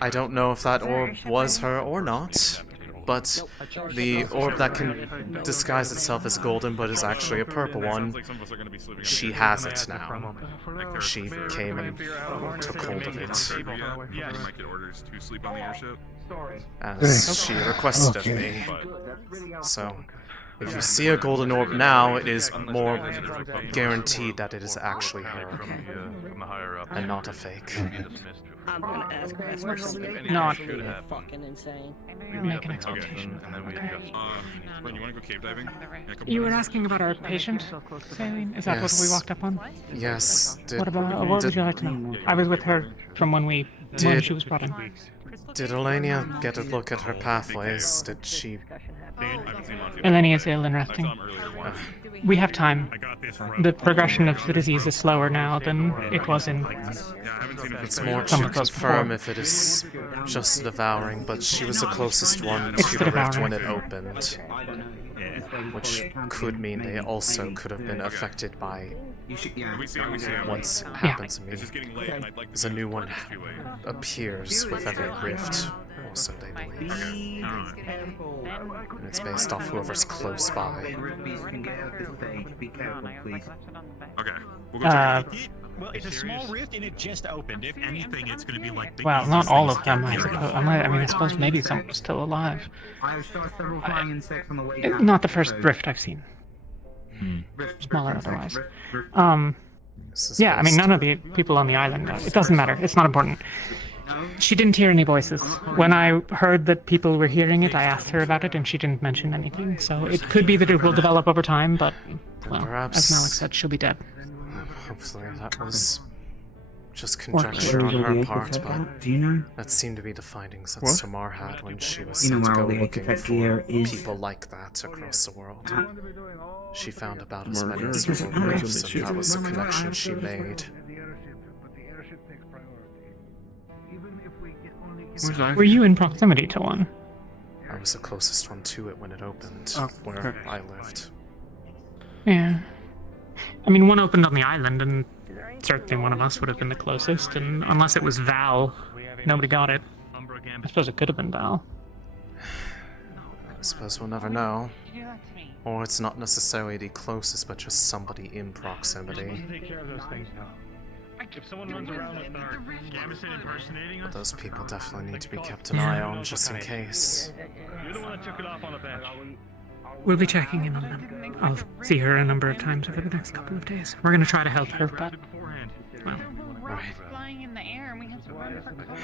I don't know if that orb was her or not, but the orb that can disguise itself as golden but is actually a purple one, she has it now. She came and took hold of it, as she requested of me. So, if you see a golden orb now, it is more guaranteed that it is actually her, and not a fake. I'm gonna ask her. Not fucking insane. Make an expectation. You wanna go cave diving? You were asking about our patient, Céline? Is that what we walked up on? Yes. What would you like to know? I was with her from when she was brought in. Did Alea get a look at her pathways? Did she... Eleni is ill and resting. We have time. The progression of the disease is slower now than it was in... It's more to confirm if it is just devouring, but she was the closest one to the rift when it opened. Which could mean they also could have been affected by what's happened to me. As a new one appears with every rift, also they believe. And it's based off whoever's close by. Well, it's a small rift and it just opened. If anything, it's going to be like... Well, not all of them, I suppose. I suppose maybe some still alive. Not the first rift I've seen. Smaller otherwise. Yeah, I mean, none of the people on the island. It doesn't matter. It's not important. She didn't hear any voices. When I heard that people were hearing it, I asked her about it, and she didn't mention anything. So it could be that it will develop over time, but, well, as Malik said, she'll be dead. Hopefully that was just conjecture on her part, but do you know? that seemed to be the findings that What? Samar had when she was You know sent to where go the looking architecture for is? people like that across the world. She found about as many Murder. as there were Right. roofs, and that was the connection she made. Were you in proximity to one? I was the closest one to it when it opened, Oh, where perfect. I lived. Yeah. I mean, one opened on the island, and certainly one of us would have been the closest, and unless it was Val, nobody got it. I suppose it could have been Val. I suppose we'll never know. Or it's not necessarily the closest, but just somebody in proximity. Take care of those things now. If someone runs around with their Gamison impersonating But us, those people definitely need to be kept an eye on, just in case. you're the one that took it off on the bench. We'll be checking in on them. I'll see her a number of times over the next couple of days. We're going to try to help her, but... Well, Right. Flying in the air, and we had to run for cover.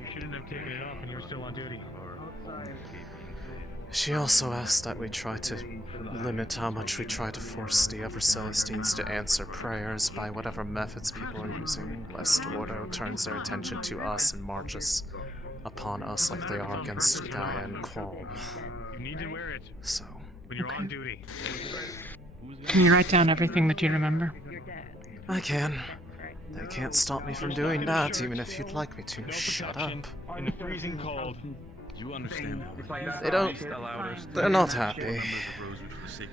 You shouldn't have taken it off when you were still on duty. She also asked that we try to limit how much we try to force the other Celestines to answer prayers by whatever methods people are using, lest Ordo turns their attention to us and marches upon us like they are against Gaia and Qualm. You need to wear it So, when you're on duty. can you write down everything that you remember? I can. They can't stop me from doing that, even if you'd like me to. Shut up. In the freezing cold. You understand how They don't. They're not happy.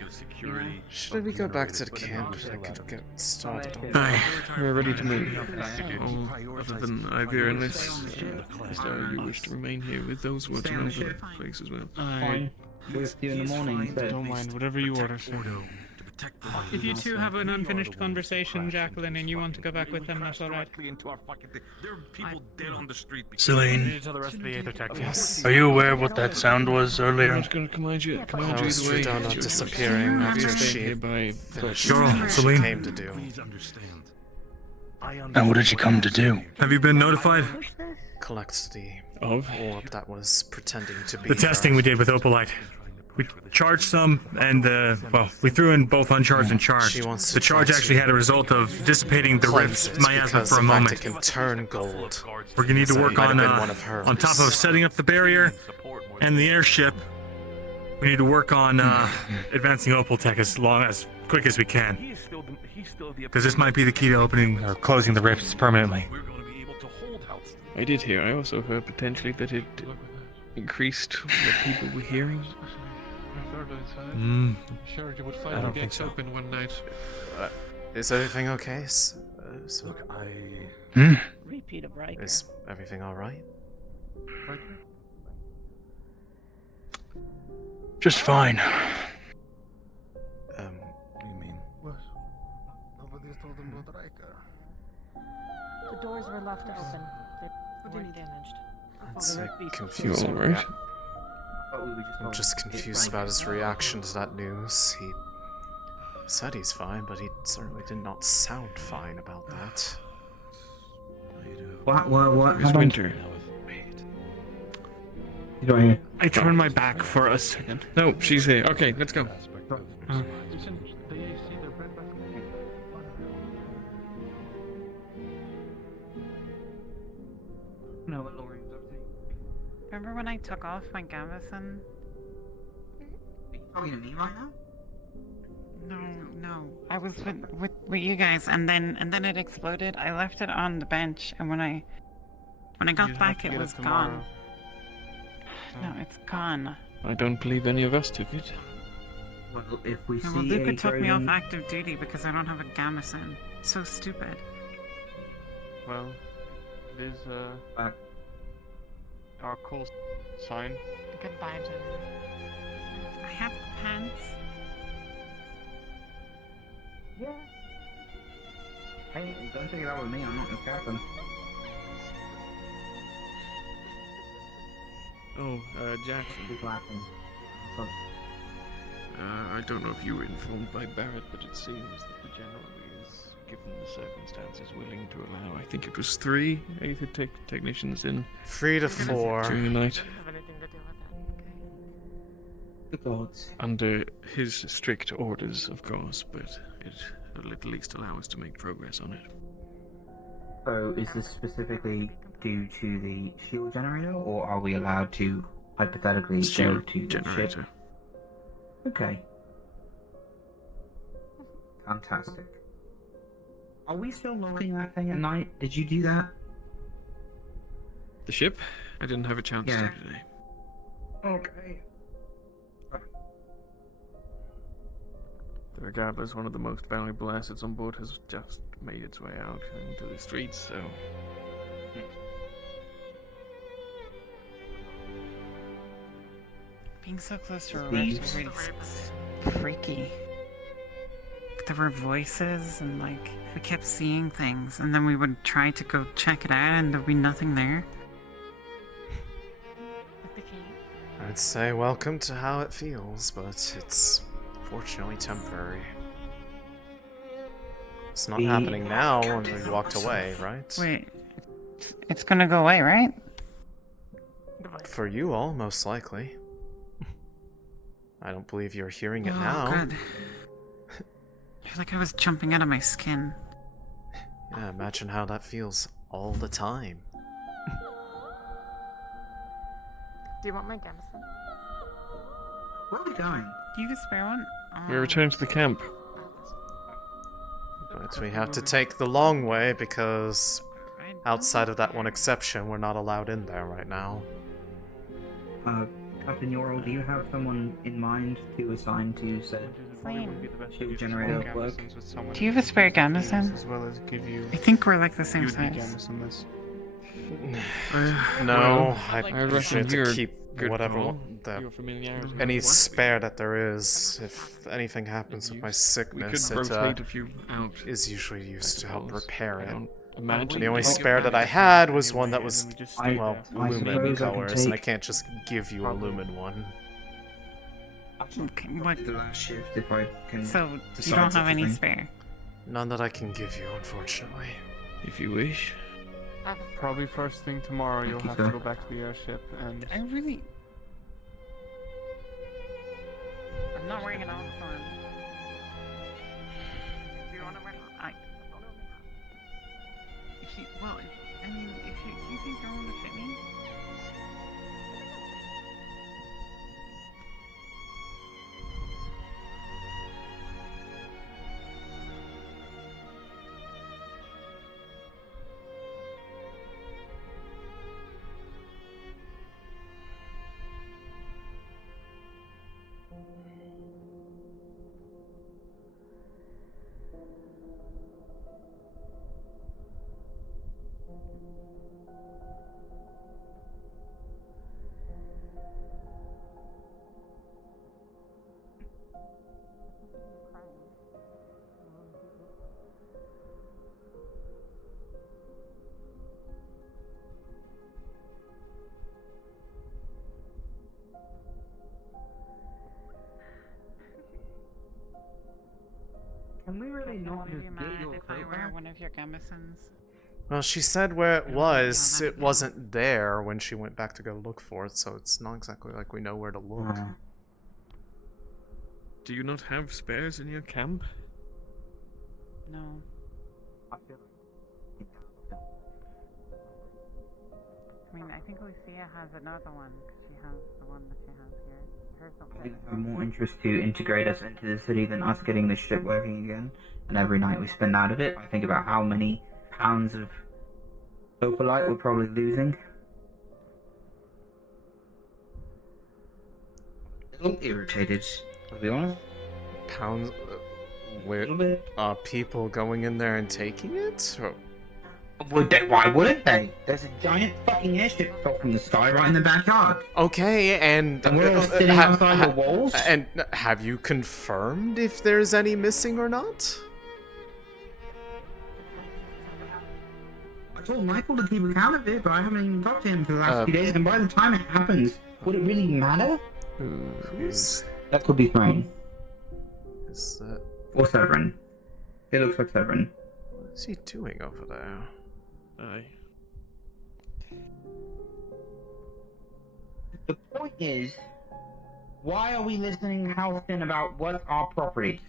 security. Should we go back to the camp? I could get started on Aye, we're ready to move. Oh, other than Ivy, unless Astrea, you wish to remain here with those watching over the place as well. Fine. With you in the morning. Don't mind, whatever you order, sir. If you two have an unfinished conversation, Jacqueline, and you want to go back with them, that's alright. There are people dead on the street. Céline, Tell the rest of the Aether Tech team. Yes. are you aware of what that sound was I earlier? was going to command you How either is way. Trudeau not disappearing after Stay she here by finished Sure, what she Céline. came to do? And what did she come to do? Have you been notified? Collect the Of? orb that was pretending to be The testing we did with Opalite. We charged some, and well, we threw in both uncharged and charged. She wants to The charge try to actually had a result of dissipating the cleanse rift's it miasma because for a the fact moment. it can turn gold. We're gonna need to So it work might have on been one of hers. on top of setting up the barrier and the airship. We need to work on advancing Opal Tech as quick as we can, because this might be the key to opening or closing the rifts permanently. I did hear. I also heard potentially that it increased what people were hearing. Sure you would find the gates open one night. Is everything okay? Look, Repeat of right. Is everything alright? Just fine. What do you mean? What? Nobody's told them about Riker. The doors were left open. They weren't damaged. It's The rift beast- confusing. You alright? I'm just confused about his reaction to that news. He said he's fine, but he certainly did not sound fine about that. What? It's winter. You don't hear. I turned my back for a second. No, she's here. Okay, let's go. No, what Lorian's up to. Remember when I took off my gambeson? Are you talking to me right now? No. I was with you guys, and then it exploded. I left it on the bench, and when I got back, it was gone. No, it's gone. I don't believe any of us took it. Well, if we see Well, Luca any took me off Trojan- active duty because I don't have a gambeson. So stupid. Well, there's our call sign. Goodbye, Jim. I have the pants. Yeah. Hey, don't take it out with me. I'm not your captain. Oh, Jackson. Keep laughing. I don't know if you were informed by Barrett, but it seems that the general is, given the circumstances, willing to allow, I think it was 3 Aether technicians in. 3 to 4. During the night. Have anything to do with it. The gods. Under his strict orders, of course, but it It'll at least allow us to make progress on it. So, is this specifically due to the shield generator, or are we allowed to hypothetically go Shield to the generator. ship? Okay. Fantastic. Are we still looking at that thing at night? Did you do that? The ship? I didn't have a chance Yeah. to today. Okay. Regardless, one of the most valuable assets on board has just made its way out into the streets, so... Being so close to a wreck was really freaky. There were voices, and like, we kept seeing things, and then we would try to go check it out, and there'd be nothing there. I'd say welcome to how it feels, but it's fortunately temporary. It's not happening now when we walked away, right? Wait, it's gonna go away, right? For you all, most likely. I don't believe you're hearing it Oh, now. good. I feel like I was jumping out of my skin. Yeah, imagine how that feels all the time. Do you want my gamson? Where are we going? Do you have a spare one? We return to the camp. But we have to take the long way because outside of that one exception, we're not allowed in there right now. Captain Yorl, do you have someone in mind to assign to said shield generator work? Do you have a spare gamison? As well as give you. I think we're like the same you'd be size. gamison this. No, I reckon usually have you're to keep good whatever call. the, Your familiarity any with the spare that there is. If anything happens with my sickness, could it rotate a few out, is usually used to help repair it. imagine The only you spare get that I back. had was one that was, I well, suppose I lumen can colors, and I take- can't just give you a lumen one. Okay, what? The last shift, if I can. So, you decide don't such have a any thing. spare? None that I can give you, unfortunately. If you wish. Probably first thing tomorrow you'll Thank have you, to sir. go back to the airship and. I really. I'm not wearing it all the time. Do you want to wear it? If you, well, I mean, if you, do you think you're going to fit me? Can we really not Would you just mind get your if I coat wear back? one of your gamisons? Well, she said where it was. It wasn't there when she went back to go look for it, so it's not exactly like we know where to look. Do you not have spares in your camp? No. I mean, I think Lucia has another one, because she has the one that she has here. Hers don't I think I have more interest to integrate us into the city than us getting the ship working again. And every night we spend out of it, I think about how many pounds of opalite we're probably losing. A little irritated, to be honest. Pounds? Where are people going in there and taking it? Or... Would they? Why wouldn't they? There's a giant fucking airship fell from the sky right in the backyard. Okay, and we're all sitting outside the walls? And have you confirmed if there's any missing or not? I told Michael to keep account of it, but I haven't even talked to him for the last few days, and by the time it happens, would it really matter? Who's... That could be Thrain. Is that... Or Severin. It looks like Severin. What is he doing over there? Aye. The point is, why are we listening to Houston about what's our property?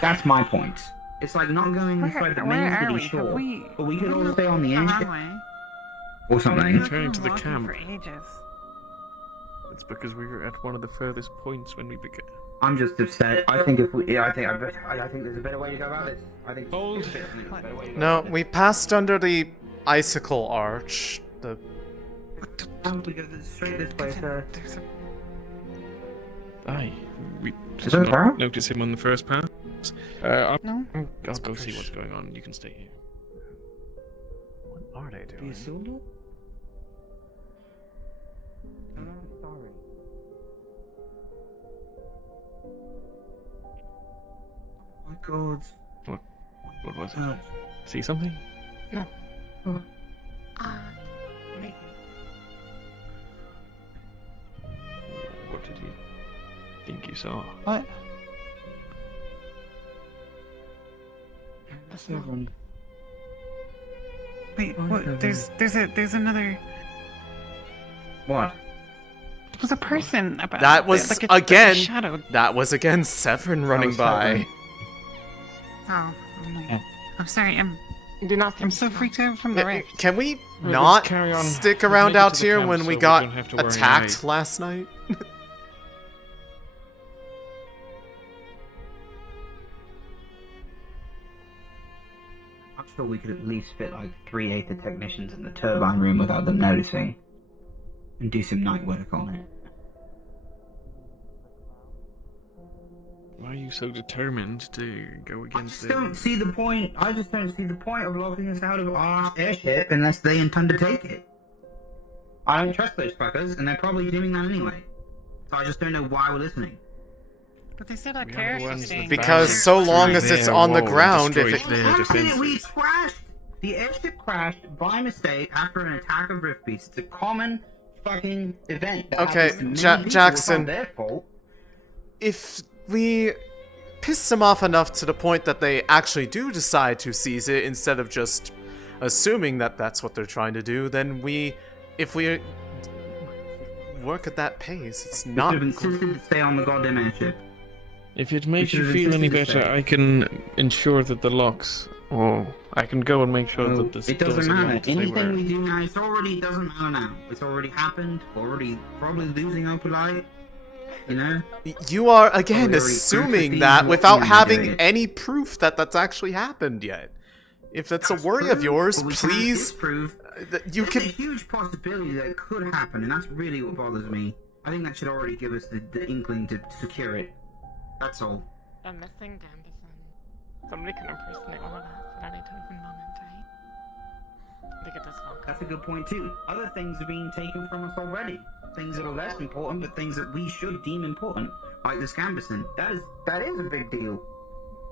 That's my point. It's like not going inside the main city, sure, but we could all stay on the airship or something. Returning to the walking camp. for ages. It's because we were at one of the furthest points when we began. I'm just upset. I think if we, I think there's a better way to go about this. I think. Hold. No, we passed under the icicle arch. The. We go straight this way, sir. Aye, we Is did that not Farrell? notice him on the first pass. No. I'll go see what's going on. You can stay here. What are they doing? Sorry. Oh my god. What was it? See something? No. Maybe. What did you think you saw? What? Seven. Wait, what? There's another. What? There was a person about. That was like again. shadow. That was again Severin running was by. Severin. Oh, I'm sorry. Do not. I'm so freaked out from the rift. Can we Let's not carry on. stick Let's around make it out to the here camp when so we we got don't have to worry attacked tonight. last night? I'm sure we could at least fit like 3 Aether technicians in the turbine room without them noticing, and do some night work on it. Why are you so determined to go against I just don't see the point. I just don't see the point of locking us out of our airship unless they intend to take it. I don't trust those fuckers, and they're probably doing that anyway. So I just don't know why we're listening. But they said our We are the carriage ones is staying. Because so long as it's on the ground, if it. We crashed. The airship crashed by mistake after an attack of rift beasts. It's a common fucking event. That Okay, happens to many people. Jackson. It's not their fault. If we piss them off enough to the point that they actually do decide to seize it instead of just assuming that that's what they're trying to do, then if we work at that pace, it's not. We should have insisted to stay on the goddamn airship. If it makes should you have feel any insisted to better, stay. I can ensure that the locks. Or I can go and make sure that the It doesn't doors are matter. locked as they Anything were. we do now, it already doesn't matter now. It's already happened. We're already probably losing Opalite. You know? You are again Already assuming proof that of without doing having it. any proof that that's actually happened yet. If that's a worry of yours, But we can't please. disprove. You There's can. a huge possibility that it could happen, and that's really what bothers me. I think that should already give us the inkling to secure it. That's all. The missing Gambison. Somebody can impersonate one of us at any given moment, right? I think it does feel That's a good point too. Other things are being taken from us already. Things that are less important, but things that we should deem important, like the Scambison. That is a big deal.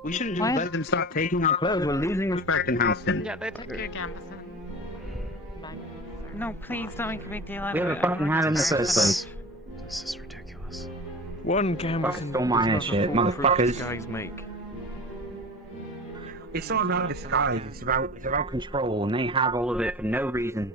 We shouldn't just What? let them start taking our clothes. We're losing respect in Houston. Yeah, they took your Gambison. No, please don't make a big deal out We of have it. a fucking hat in the first place. This is ridiculous. One Gambison Stole my does not airship, afford the motherfuckers. these guys make. It's not about disguise. It's about control, and they have all of it for no reason.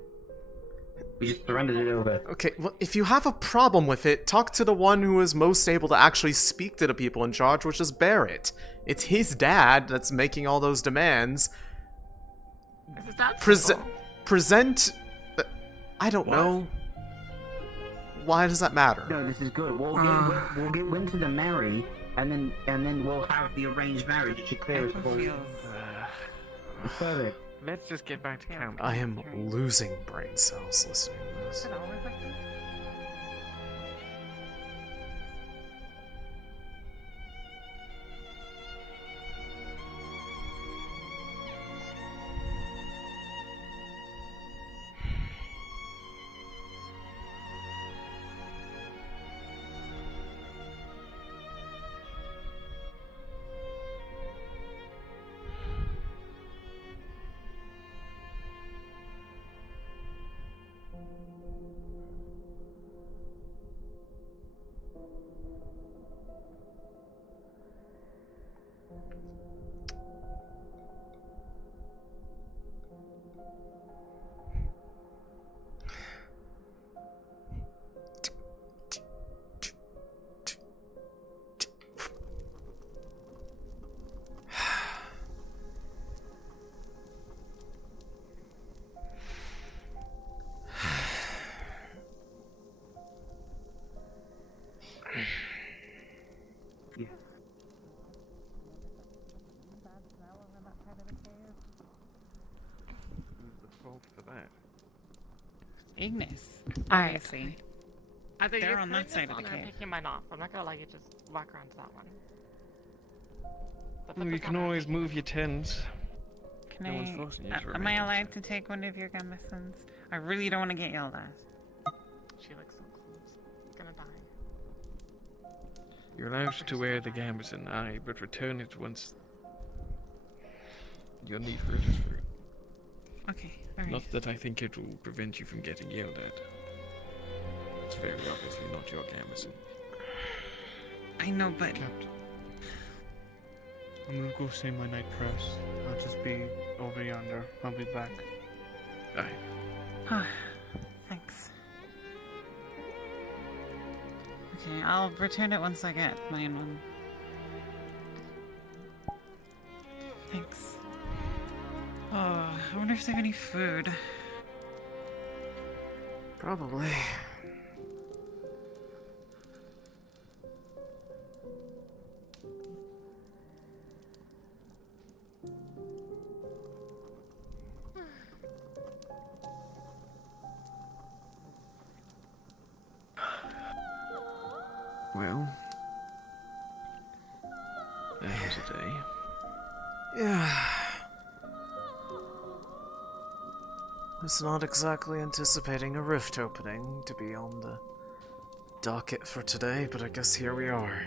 We just surrendered it over. Okay, well, if you have a problem with it, talk to the one who is most able to actually speak to the people in charge, which is Barrett. It's his dad that's making all those demands. Is that Present. I don't know. Why does that matter? No, this is good. We'll get Winter to marry, and then we'll have the arranged marriage. It should clear us all. It's perfect. Let's just get back to camp. I am losing brain cells listening to this. Yeah. Who's the fault for that? Ignis. Alright. Obviously. Either They're you're on putting that side this of the on or cave. picking mine off. I'm not gonna let you just walk around to that one. Well, you can always move your tins. Can No one's forcing you to am remain I on allowed to take one of your gamesons? I really don't want to get yelled at. She looks so close. Gonna die. You're allowed to wear the gambeson, aye, but return it once your need for it is free. Okay, alright. Not that I think it will prevent you from getting yelled at. It's very obviously not your gambeson. I know, but... I'm gonna go say my night prayers. I'll just be over yonder. I'll be back. Aye. Thanks. Okay, I'll return it once I get my own one. Thanks. Oh, I wonder if they have any food. Probably. Well, that was a day. Yeah. Was not exactly anticipating a rift opening to be on the docket for today, but I guess here we are.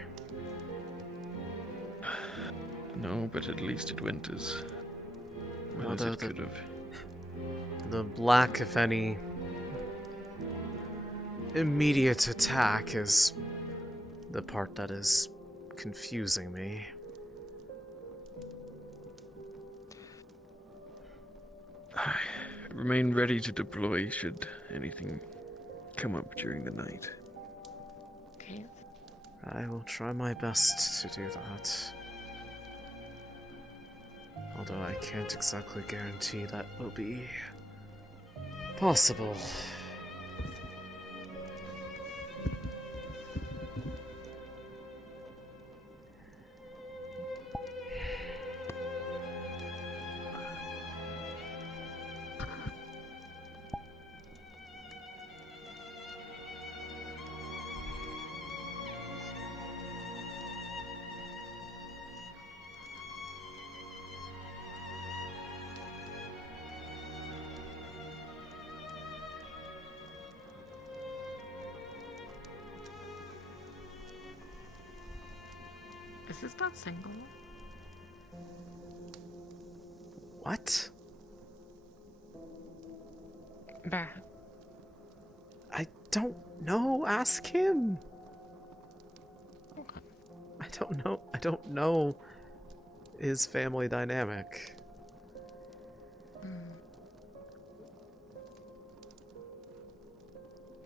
No, but at least it went as well as Although it could have. The lack of any immediate attack is the part that is confusing me. Remain ready to deploy should anything come up during the night. Okay. I will try my best to do that. Although I can't exactly guarantee that will be possible. Is this not single? What? Bah. I don't know. Ask him. I don't know. I don't know his family dynamic.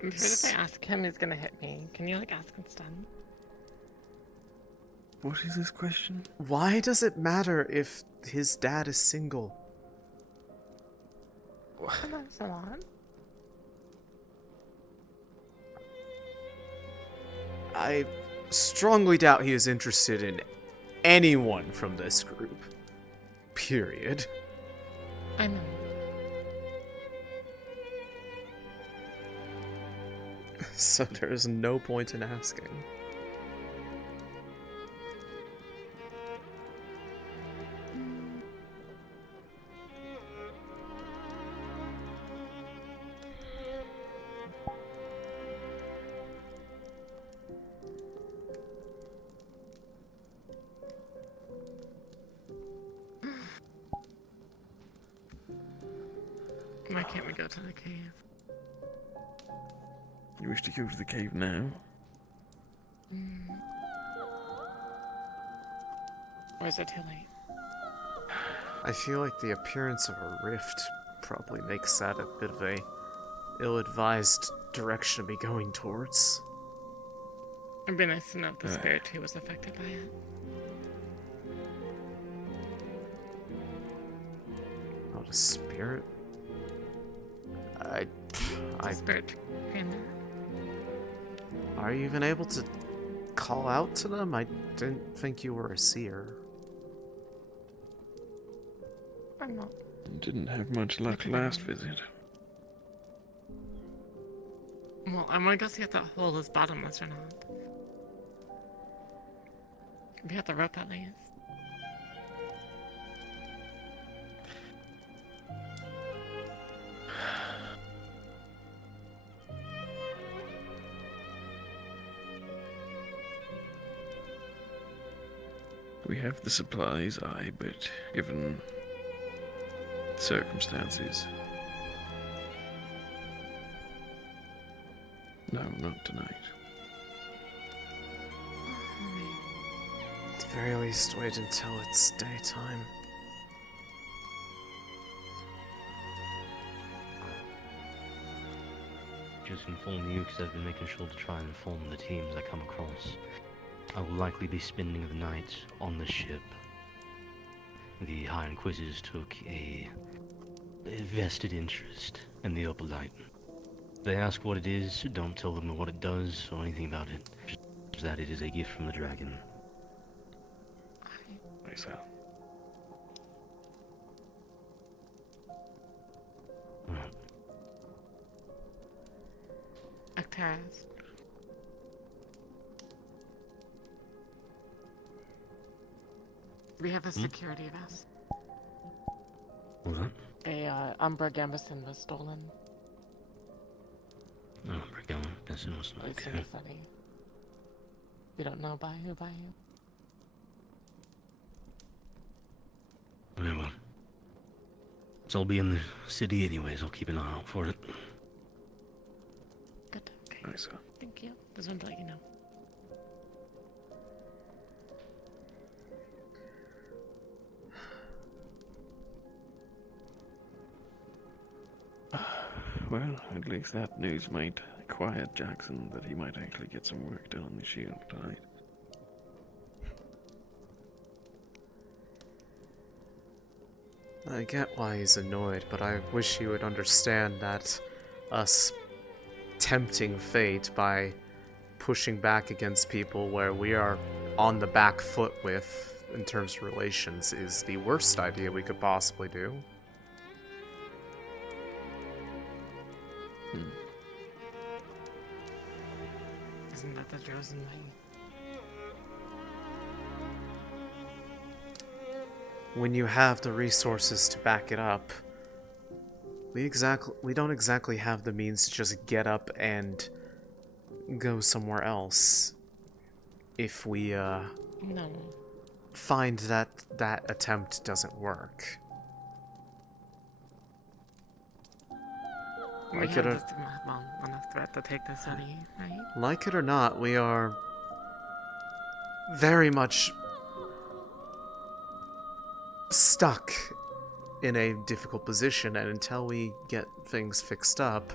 I'm afraid if I ask him, he's gonna hit me. Can you, like, ask instead? What is this question? Why does it matter if his dad is single? That's a lot. I strongly doubt he is interested in anyone from this group. Period. I know. So there is no point in asking. Why can't we go to the cave? You wish to go to the cave now? Or is it too late? I feel like the appearance of a rift probably makes that a bit of a ill-advised direction to be going towards. It'd be nice to know if the spirit too was affected by it. Not a spirit? Spirit. Are you even able to call out to them? I didn't think you were a seer. I'm not. Didn't have much luck last visit. Well, I'm gonna go see if that hole is bottomless or not. We have the rope at least. We have the supplies, aye, but given circumstances. No, not tonight. At the very least, wait until it's daytime. Just inform you because I've been making sure to try and inform the teams I come across. I will likely be spending the night on the ship. The High Inquisitors took a vested interest in the Opal Light. They ask what it is, don't tell them what it does or anything about it. Just that it is a gift from the dragon. Nice out. Actaris. We have a security vest. What was that? A Umbra Gambison was stolen. Oh, Gambison was like. It's in the city. We don't know by who. Yeah, well. So I'll be in the city anyways. I'll keep an eye out for it. Good. Okay. Nice. Thank you. Just wanted to let you know. Well, at least that news might quiet Jackson that he might actually get some work done on the shield tonight. I get why he's annoyed, but I wish he would understand that us tempting fate by pushing back against people where we are on the back foot with in terms of relations is the worst idea we could possibly do. Isn't that the Droza way? When you have the resources to back it up, we don't exactly have the means to just get up and go somewhere else if we find that that attempt doesn't work. We have enough threat to take the city, right? Like it or not, we are very much stuck in a difficult position, and until we get things fixed up,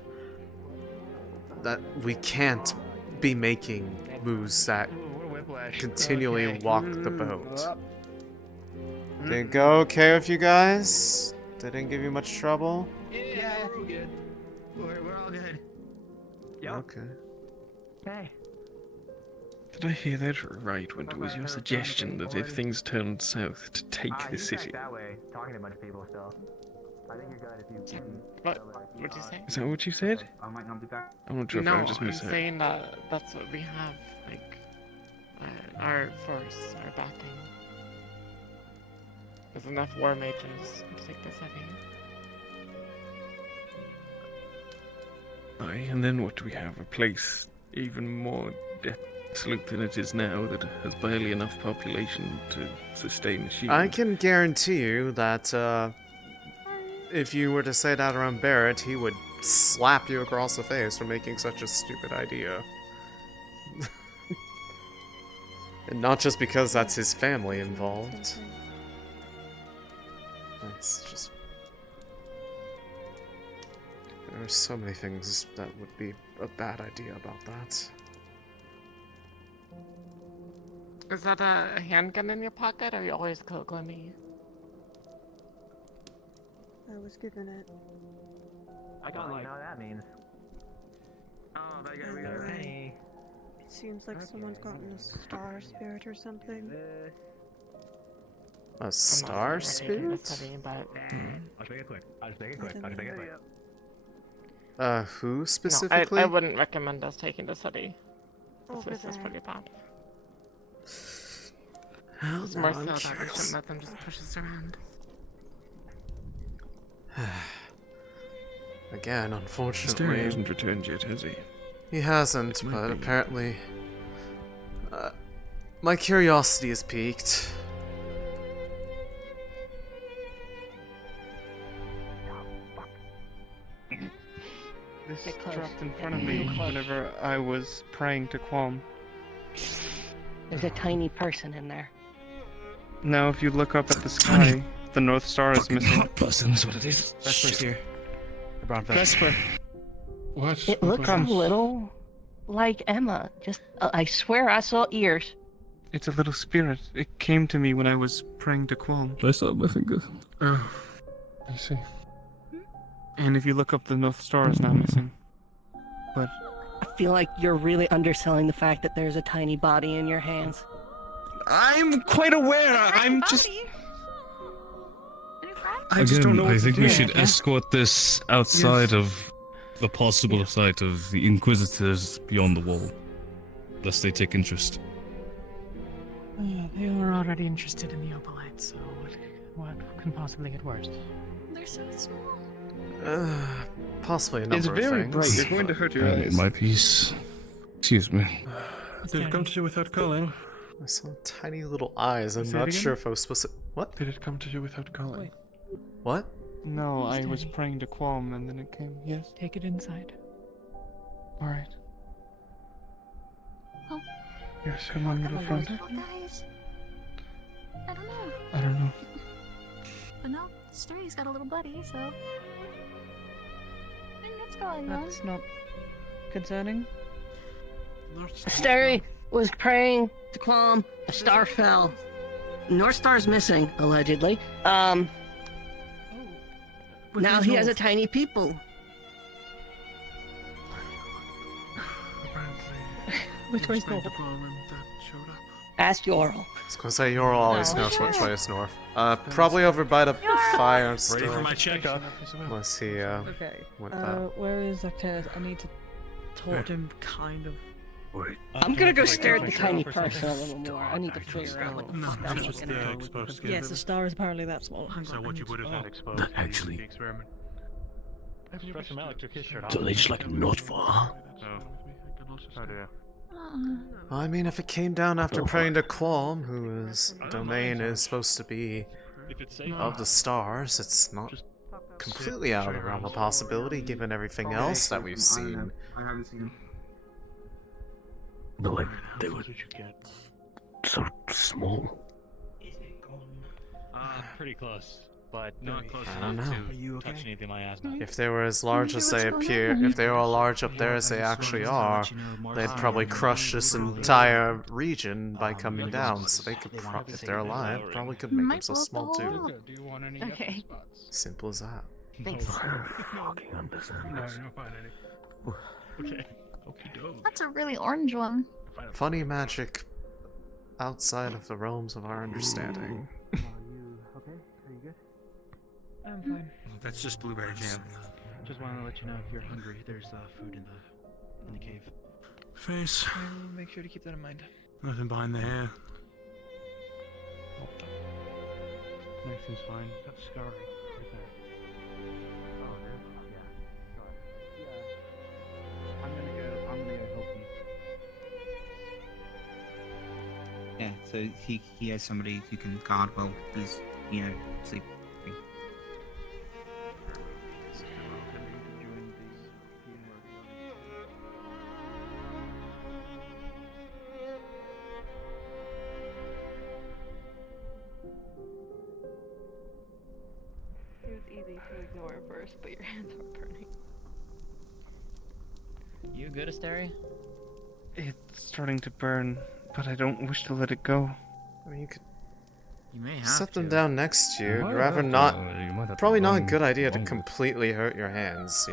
that we can't be making moves that continually walk the boat. Did it go okay with you guys? Didn't give you much trouble? Yeah, we're good. We're all good. Yep. Okay. Okay. Did I hear that right when it was your suggestion that if things turned south to take the city? That way, talking to a bunch of people still. I think you're good if you. What'd you say? Is that what you said? I might not be back. I'm not sure no, if I just missed I'm it. saying that that's what we have, like, our force, our backing. There's enough war mages to take the city. Aye, and then what do we have? A place even more desolate than it is now that has barely enough population to sustain a shield. I can guarantee you that if you were to say that around Barrett, he would slap you across the face for making such a stupid idea. And not just because that's his family involved. That's just... There are so many things that would be a bad idea about that. Is that a handgun in your pocket, or you always Google me? I was given it. I don't know what that means. Oh, we got a penny. Seems like someone's gotten a star spirit or something. A star spirit? Who specifically? No, I wouldn't recommend us taking the study. This is pretty bad. It's more so that we shouldn't let them just push us around. Again, unfortunately... Astrea hasn't returned yet, has he? He hasn't, but apparently... my curiosity is piqued. This dropped in front of me whenever I was praying to Qualm. There's a tiny person in there. Now, if you look up at the sky, the North Star is missing. Hot person is what it is. Vesper's here. The brown Vesper. What? It looks a little like Emma. Just, I swear I saw ears. It's a little spirit. It came to me when I was praying to Qualm. I saw my finger. Oh. I see. And if you look up, the North Star is now missing. But I feel like you're really underselling the fact that there's a tiny body in your hands. I'm quite aware. I'm just. I just don't know. I think we should escort this outside of the possible sight of the Inquisitors beyond the wall, lest they take interest. They are already interested in the opalites, so what can possibly get worse? They're so small. Possibly a number It's of very things. bright. You're going to hurt your eyes. My piece. Excuse me. Did it come to you without calling? I saw tiny little eyes. I'm Say it not again? sure if I was supposed to... What? Did it come to you without calling? What? No, I was praying to Qualm and then it came. Yes. Take it inside. Alright. Oh. Yes, come on, little friend. Guys. I don't know. I don't know. But no, Astrea's got a little buddy, so. I think what's going on? That's not concerning. Astrea was praying to Qualm. A star fell. North Star's missing, allegedly. Now he has a tiny people. Which way's north? Ask Yoral. I was gonna say Yoral always knows which way is north. Probably over by the fire still. Ready for my checkup. Unless he, Okay. went that. Where is Octavius? I need to talk to him, kind of. Wait. I'm gonna go stare at the tiny person a little more. I need to figure out what the fuck I'm just looking at. exposed skin. Yes, the star is apparently that small. Hang So on, what I you need would to- have had exposed That in the actually- experiment. Professor Malik took his shirt off. So they just like not far. Oh dear. Well, I mean, if it came down after praying to Qualm, whose domain is supposed to be of the stars, it's not completely out of the realm of possibility given everything else that we've seen. I haven't seen him. But like, they were so small. Pretty close, but not close I don't enough know. to touch anything miasma. If they were as large as they appear, if they were as large up there as they actually are, they'd probably crush this entire region by coming down. So they could, if they're alive, probably could make them so small too. Do you want any other spots? Simple as that. Thanks. Fucking understand No, this. you're not finding any. Okay. Okay, dope. That's a really orange one. Funny magic outside of the realms of our understanding. Okay, are you good? I'm fine. That's just blueberry jam. Just wanted to let you know if you're hungry, there's food in the cave. Face. I'll make sure to keep that in mind. Nothing behind the hair. No, seems fine. That's scarring right there. Oh, yeah. I'm gonna go help you. Yeah, so he has somebody who can guard while he's, sleeping. It was easy to ignore at first, but your hands are burning. You good, Astrea? It's starting to burn, but I don't wish to let it go. I mean, you could You may have set them to. down next to you. You might Rather have to, not. you might have to Probably not a run good idea to longer. completely hurt your hands,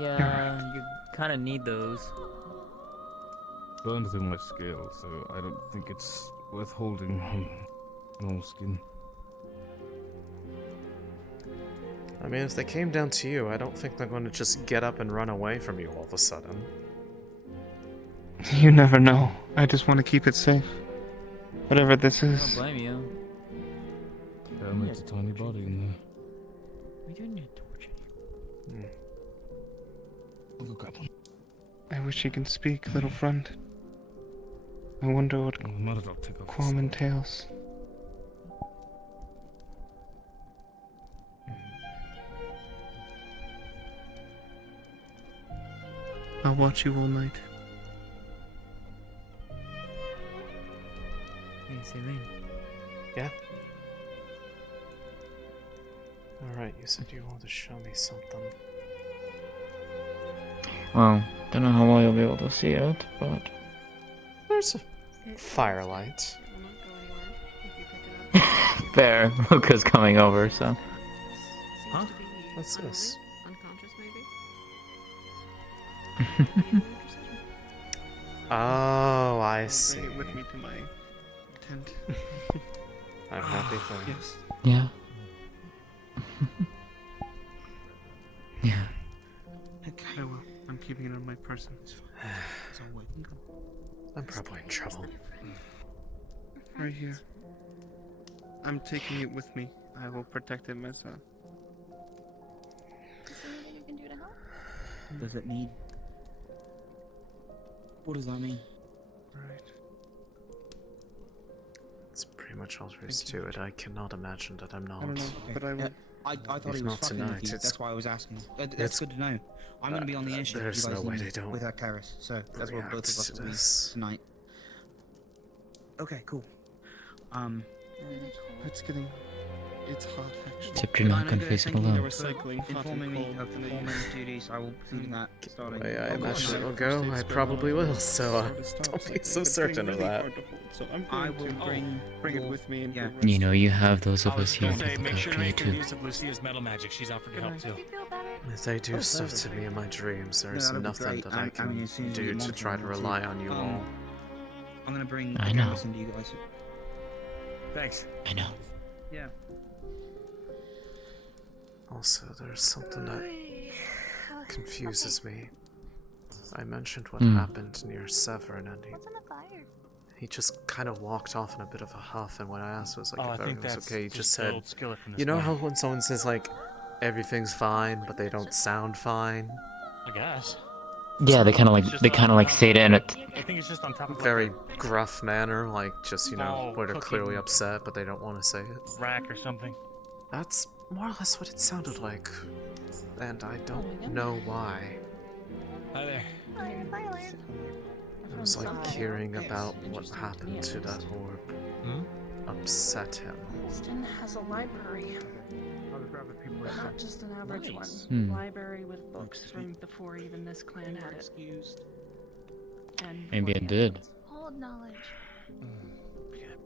Yeah, you kind of need those. burned through my scale, so I don't think it's worth holding on normal skin. I mean, if they came down to you, I don't think they're going to just get up and run away from you all of a sudden. You never know. I just want to keep it safe. Whatever this I don't is. blame you. Yeah, it's a tiny body in there. We do need a torch in here. I'll go grab one. I wish you can speak, little friend. I wonder what Quam entails. I'll watch you all night. Hey, Céline. Yeah? Alright, you said you wanted to show me something. Well, don't know how well you'll be able to see it, but... There's a firelight. Fair. Luca's coming over, so... Huh? What's this? Unconscious, maybe? Oh, I see. Bring it with me to my tent. I'm happy for you. Yes. Yeah. Yeah. I will. I'm keeping it on my person. I'm probably in trouble. Right here. I'm taking it with me. I will protect it myself. Is there anything you can do to help? Does it need? What does that mean? Right. That's pretty much all there is to it. I cannot imagine that I'm not. I don't know, but I will. I thought If he was not fucking tonight, with you. it's- That's why I was asking. That's it's- good to know. I'm going to be on the airship. there's you guys no way in they don't with our Karis, so that's what both of react us to will be this. tonight. Okay, cool. It's getting. It's hot, actually. Except you're not gonna face it alone. Informing me of the foreman's duties, I will proceed that starting. The way I imagine it will go, I probably will, so don't be so certain of that. So I'm I going will to bring it with me and yeah. You know, you have those of us here to Say, look make sure after to you make good too. use of Lucia's metal magic. She's offered to help too. If they do stuff to me in my dreams, there is that'd be nothing great. that I I mean, can as soon as do you to monitor try to them, rely too. on you all. I'm going to bring I know. Karis into you guys. Thanks. I know. Yeah. Also, there's something that confuses me. I mentioned what Hmm. happened near Severn, and What's in the fire? he just kind of walked off in a bit of a huff, and when I asked, was like, Oh, I if think everything was that's okay, he just just the said, old skillet from this you know how morning." when someone says, like, everything's fine, but they don't sound fine? I guess. Yeah, they kind of like say it in it. I think it's just on top of Very gruff manner, like, just, you know, small where they're clearly cooking upset, but they don't want to say it. rack or something. That's more or less what it sounded like, and I don't know why. Hi there. It was like hearing about what happened to that orb upset him. Austin has a library. But not just an average one. Hmm. Library with books from before even this clan had it. And Maybe before it the did. others. Hold knowledge.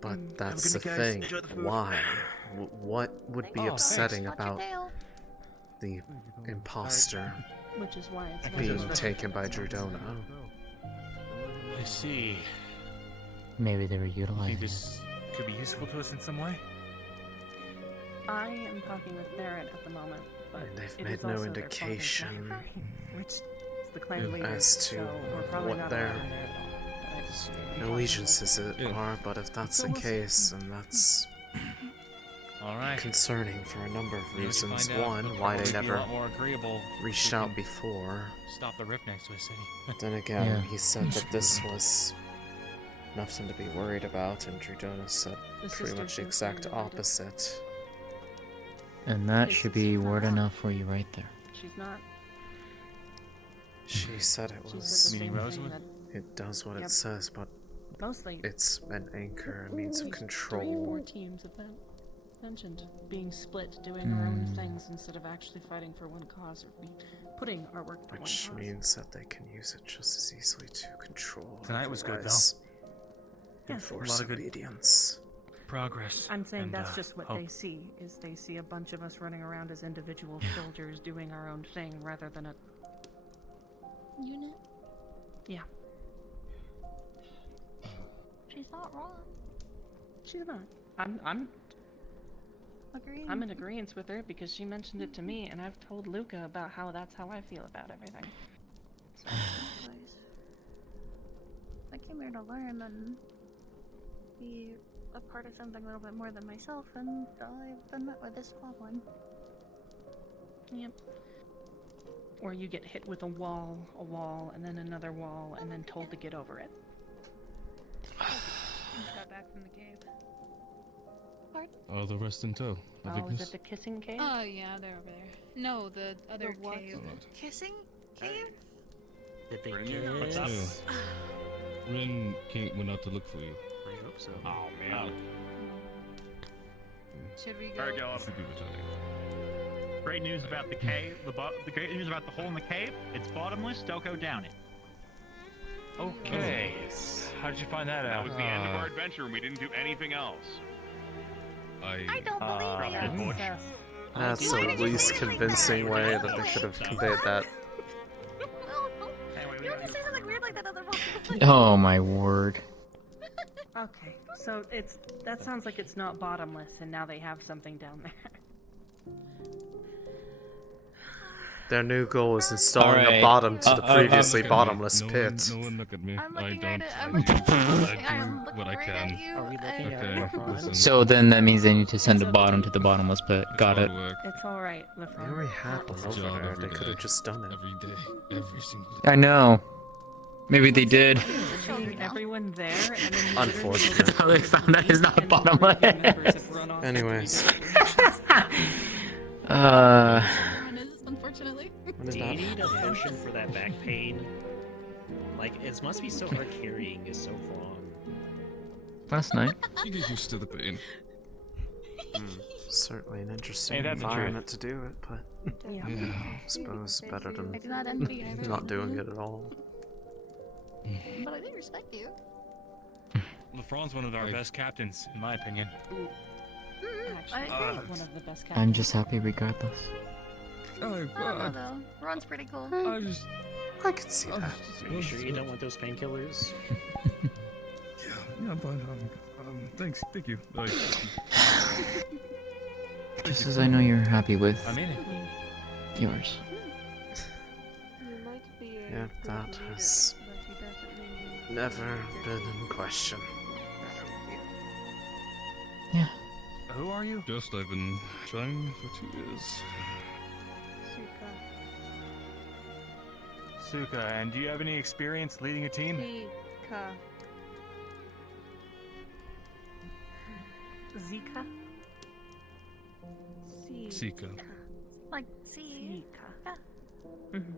But that's the good night, guys. thing. Enjoy the food. Why? What would be Oh, upsetting Watch your about tail. the imposter Which is why it's being not taken by Drudona? I see. Maybe they were Think utilizing it. this could be useful to us in some way? I am talking with Barrett at the moment, but And they've it made is no also their indication father's library, which is the clan leader, as to so we're probably what not their allowed in there at all. But I just- allegiances are, but if that's the case, then that's All right. concerning for a number of Once you reasons. find out, One, it'll why they probably be a never lot more agreeable if reached we out can before. Stop the rift next to his city. Then again, Yeah. he said that this was nothing to be worried about, and Drudona said The pretty much the sisters exact were related. opposite. And that should be word enough for you right there. She's not. She said it She was. said the Meaning same thing Rosewood? that It does what Yep. it says, but mostly it's an anchor, a means of 3 or control. 4 teams have been mentioned being split, doing our own Hmm. things instead of actually fighting for one cause or putting our work to Which one cause. means that they can use it just as easily to control. Tonight was good, though. otherwise Yeah. Enforce A lot of good obedience. Progress. I'm saying and, that's just what hope. they see, is they see a bunch of us running around as individual soldiers doing our own thing rather than a Unit. yeah. She's not wrong. She's not. I'm Agreed. I'm in agreement with her because she mentioned it to me, and I've told Luca about that's how I feel about everything. So. I came here to learn and be a part of something a little bit more than myself, and I've been met with this squabbling. Yep. Or you get hit with a wall, and then another wall, and then told to get over it. Just got back from the cave. Are the rest in tow? Oh, is it the kissing cave? Oh yeah, they're over there. No, the other what? cave. Kissing cave? Did they Yes. kiss? Rin went out to look for you. I hope so. Oh man. Should we go? Alright, go up. Great news about the cave. The great news about the hole in the cave. It's bottomless. Don't go down it. Okay. How did you find that That out? was the end of our adventure, and we didn't do anything else. I don't believe you. That's the least convincing way that they could have conveyed that. You have to say something weird like that other Oh my word. Okay, so that sounds like it's not bottomless, and now they have something down there. Their new goal is installing Alright. a bottom to the previously look at me. bottomless No pit. No one look at me. I'm I looking don't. right at, I'm I looking, do what I right can. at you. Are we looking Okay, at listen. So then that means they need to send a bottom to the bottomless pit. Got it. Hard work. It's all right, They LaFrance. already had one It's a over job there. every They could have day. just done it. Every day. Every single day. I know. Maybe they did. Seeing everyone there, and then Unfortunate. That's how they found out it's not bottomless. Anyways. Unfortunately. Do you need a potion for that back pain? Like, it must be so hard carrying is so long. Last night. You get used to the pain. Certainly an interesting Ain't that the truth? environment to do it, but Yeah. I suppose better I than do not envy either. not doing it at all. But I do respect you. LaFron's one of our best captains, in my opinion. I agree. One of the best I'm captains. just happy regardless. I don't know though. Ron's pretty cool. I could see that. Are you sure you don't want those painkillers? Yeah, but thanks, thank you. Like, Just as I know you're happy with I mean it. yours. Yeah, that has never been in question. Yeah. Who are you? just I've been trying for 2 years. Suka, and do you have any experience leading a team? Zika? Sika. Like, see. Yeah. Mm-hmm.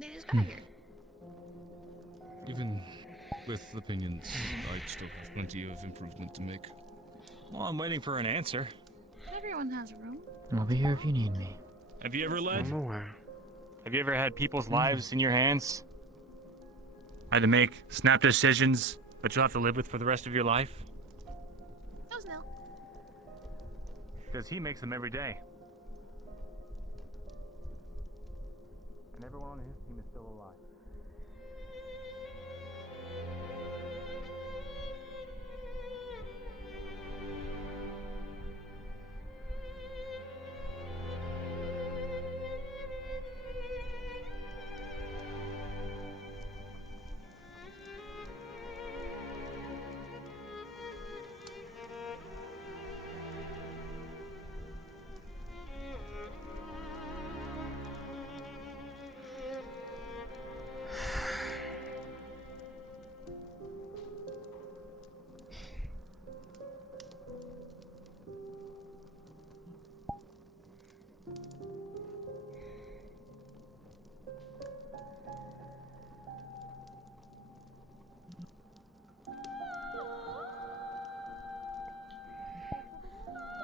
They just got here. Even with opinions, I still have plenty of improvement to make. Well, I'm waiting for an answer. Everyone has a room. I'll be here if you need me. Have you ever led? I'm aware. Have you ever had people's lives in your hands? Had to make snap decisions that you'll have to live with for the rest of your life? Those no. Because he makes them every day. And everyone on his team is still alive.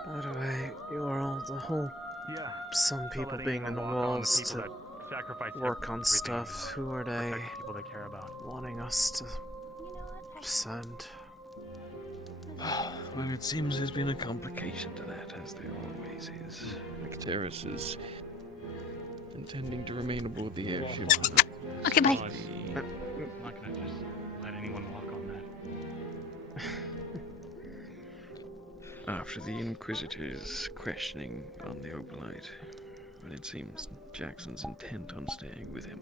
By the way, you are all the whole. Yeah. Some people being in the walls to work on stuff. Who are they? People they care about. Wanting us to send. Well, it seems there's been a complication to that, as there always is. Icterus is intending to remain aboard the airship. Okay, bye. I'm not gonna just let anyone walk on after the Inquisitor's questioning on the Opalite, but it seems Jackson's intent on staying with him.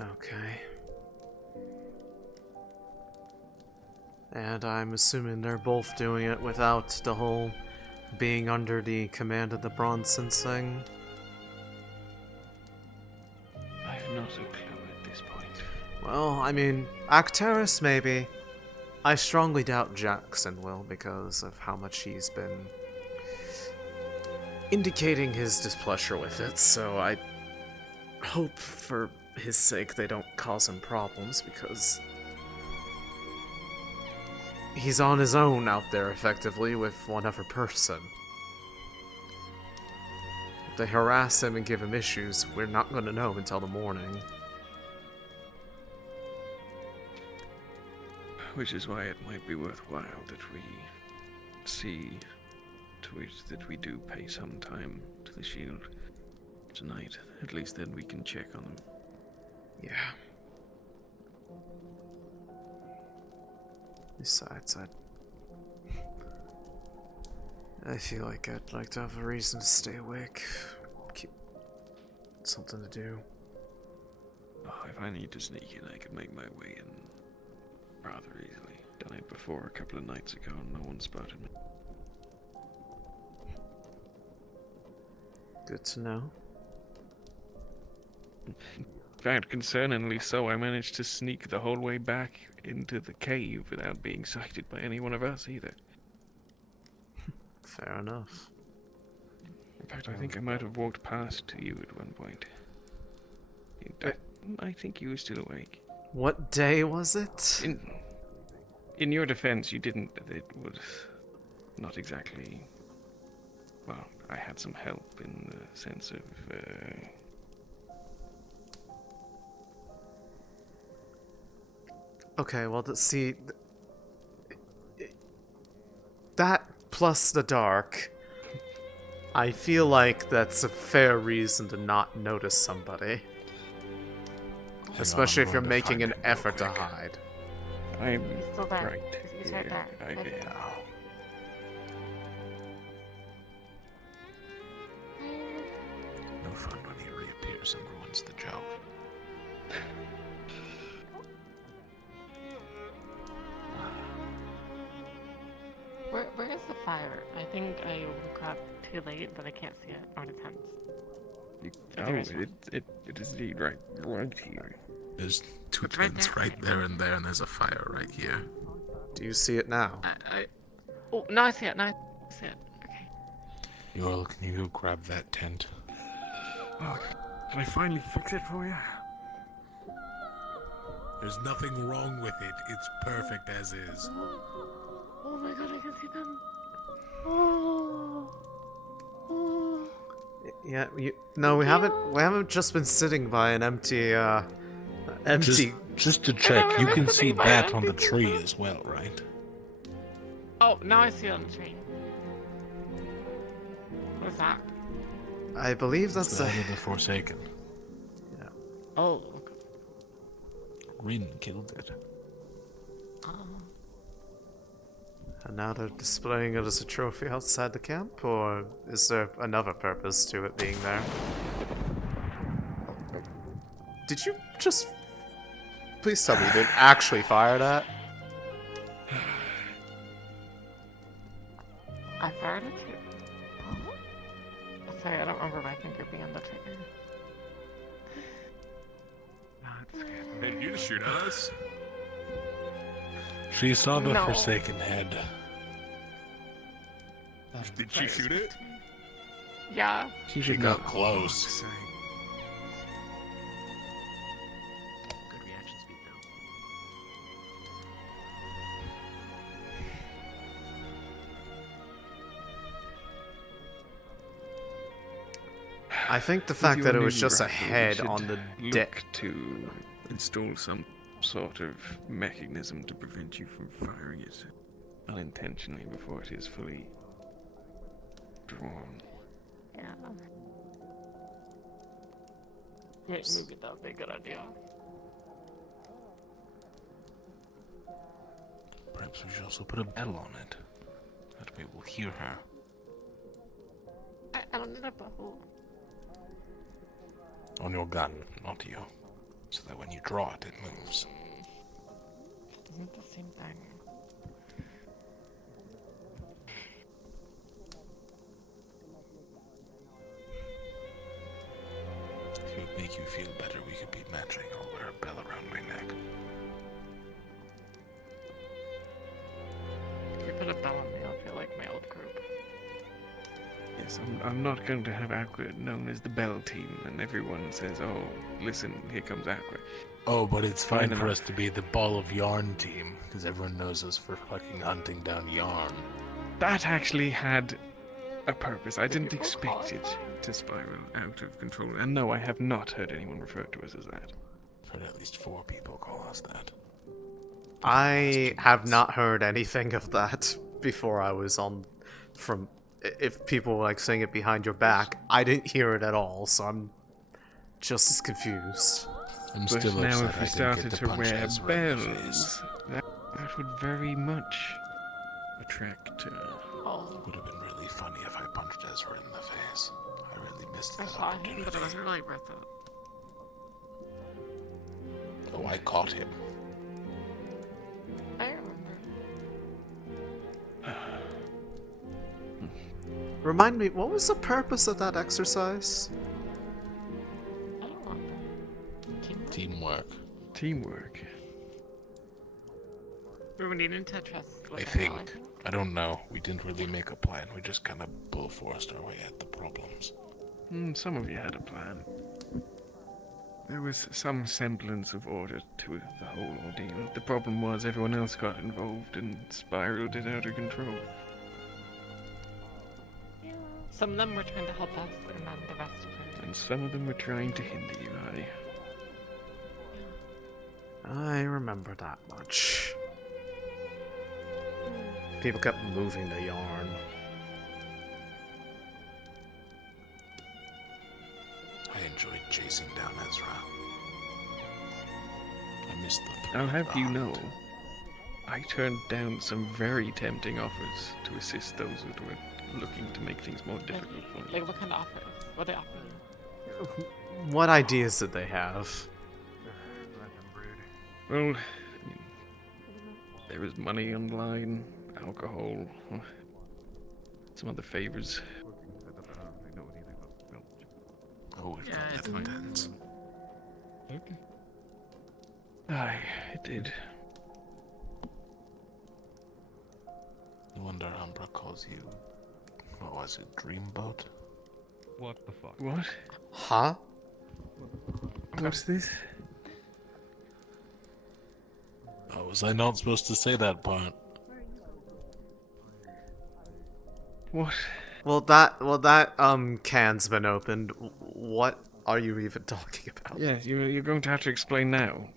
Okay. And I'm assuming they're both doing it without the whole being under the command of the Bronsons thing? I have not a clue at this point. Well, I mean, Acteris maybe. I strongly doubt Jackson will because of how much he's been indicating his displeasure with it, so I hope for his sake they don't cause him problems because he's on his own out there effectively with one other person. If they harass him and give him issues, we're not going to know until the morning. Which is why it might be worthwhile that we see to it that we do pay some time to the shield tonight. At least then we can check on them. Yeah. Besides, I feel like I'd like to have a reason to stay awake. Keep something to do. Oh, if I need to sneak in, I could make my way in rather easily. Done it before a couple of nights ago and no one spotted me. Good to know. In fact, concerningly so, I managed to sneak the whole way back into the cave without being sighted by any one of us either. Fair enough. In fact, I think I might have walked past you at one point. I think you were still awake. What day was it? In your defense, you didn't. It was not exactly. Well, I had some help in the sense of. Okay, well, see, that plus the dark, I feel like that's a fair reason to not notice somebody. Especially if you're making an effort to hide. I'm Still there. right. He's right there. I am. No fun when he reappears and ruins the joke. Where is the fire? I think I woke up too late, but I can't see it on its hands. It is indeed right here. There's two tents right there, and there's a fire right here. Do you see it now? Oh, no, I see it. No, I see it. Okay. Yorl, can you go grab that tent? Oh, can I finally fix it for you? There's nothing wrong with it. It's perfect as is. Oh my god, I can see them. Oh. Yeah, no, we haven't just been sitting by an empty. Just to check, you can see that on the tree as well, right? Oh, now I see it on the tree. What is that? I believe that's the head of the Forsaken. Yeah. Oh. Rin killed it. Oh. And now they're displaying it as a trophy outside the camp, or is there another purpose to it being there? Did you just... Please tell me you didn't actually fire that? I fired it too. Oh. Sorry, I don't remember my finger being on the trigger. Hey, did you just shoot at us? She saw the No. Forsaken head. Did she shoot it? Yeah. She got close. Good reaction speed though. I think the fact that it was just a head should on the look deck to install some sort of mechanism to prevent you from firing it unintentionally before it is fully drawn. Yeah. Maybe that would be a good idea. Perhaps we should also put a bell on it. that we will hear her. I don't need a bubble. On your gun, not you. So that when you draw it, it moves. Isn't the same thing. If it would make you feel better, we could be matching. I'll wear a bell around my neck. If you put a bell on me, I'll feel like my old group. Yes, I'm not going to have Aqua known as the Bell Team, and everyone says, oh, listen, here comes Aqua. Oh, but it's fine Fine for enough. us to be the Ball of Yarn team, because everyone knows us for fucking hunting down yarn. That actually had a purpose. I didn't expect it to spiral out of control. And no, I have not heard anyone refer to us as that. I've heard at least 4 people call us that. I have not heard anything of that before I was on from if people were like saying it behind your back. I didn't hear it at all, so I'm just as confused. I'm But still now upset if I we didn't started get to to punch wear Ezra in the face. bells, that would very much attract... Would have been really funny if I punched Ezra in the face. I really missed I that saw him, opportunity. but it was really worth it. Oh, I caught him. I remember. Remind me, what was the purpose of that exercise? I don't remember. Teamwork. Teamwork. We were needing to trust. I think. I don't know. We didn't really make a plan. We just kind of bull-forced our way at the problems. Some of you had a plan. There was some semblance of order to the whole ordeal. The problem was everyone else got involved and spiraled it out of control. Yeah. Some of them were trying to help us, and then the rest of it. And some of them were trying to hinder you, I remember that much. People kept moving the yarn. I enjoyed chasing down Ezra. I missed the thrill. I'll of have the you hunt. know, I turned down some very tempting offers to assist those who were looking to make things more difficult for me. Like, what kind of offers? What they offer you? What ideas did they have? Well, I mean, there was money on the line, alcohol, some other favors. Oh, it Yeah, got it's that fine. intense. Aye, it did. No wonder Umbra calls you... What was it? Dreamboat? What the fuck? What? Huh? What's this? Oh, was I not supposed to say that part? What? Well, that can's been opened. What are you even talking about? Yeah, you're going to have to explain now.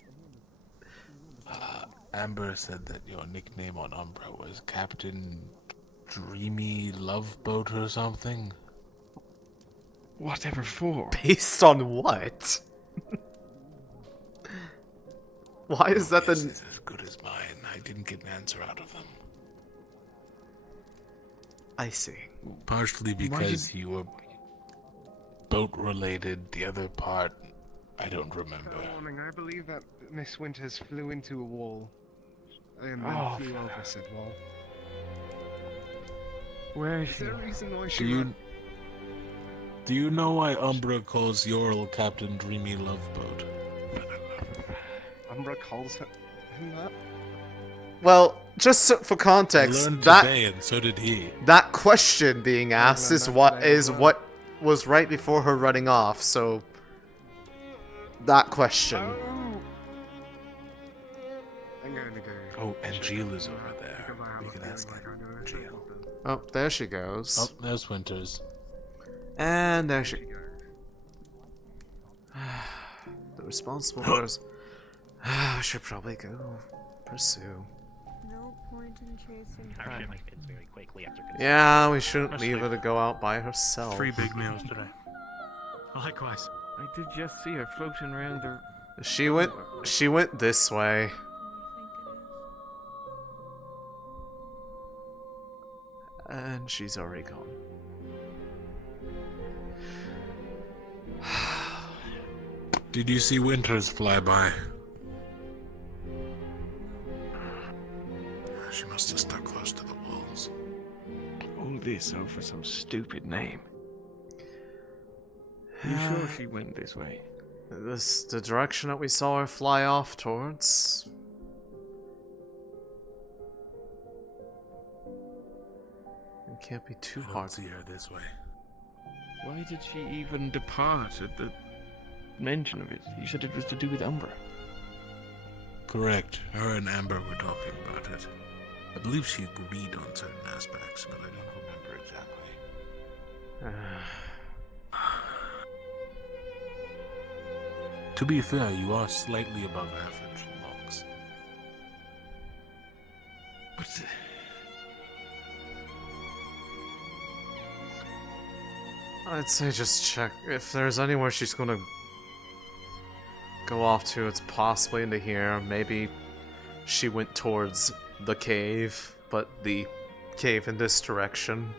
Amber said that your nickname on Umbra was Captain Dreamy Love Boat or something. Whatever for? Based on what? Why is that Yes, the... it's as good as mine. I didn't get an answer out of them. I see. Partially because you were boat-related. The other part, I don't remember. Fair warning, I believe that Miss Winters flew into a wall and then Oh, flew over said wall. Where is Is she? there a reason why she Do you know why Umbra calls Yorl Captain Dreamy Love Boat? Umbra calls him that? Well, just for I context, learned that today, and so did he. that question being asked learned is that what today as is well. what was right before her running off. So that question. I'm going to go. Oh, and Jill is over there. We can ask Jill. Oh, there she goes. Oh, there's Winters. And there she. The responsible person. I should probably go pursue. No point in chasing Our her. ship ends very quickly after Yeah, we shouldn't Let's leave leave. her to go out by herself. 3 big meals today. Likewise. I did just see her floating around the... She went this way. And she's already gone. Did you see Winters fly by? She must have stuck close to the walls. All this over some stupid name. You sure she went this way? The direction that we saw her fly off towards. It can't be too hard to see her this way. Why did she even depart at the mention of it? You said it was to do with Umbra. Correct. Her and Amber were talking about it. I believe she agreed on certain aspects, but I don't remember exactly. To be fair, you are slightly above average in looks. But I'd say just check if there's anywhere she's gonna go off to. It's possibly into here. Maybe she went towards the cave, but the cave in this direction.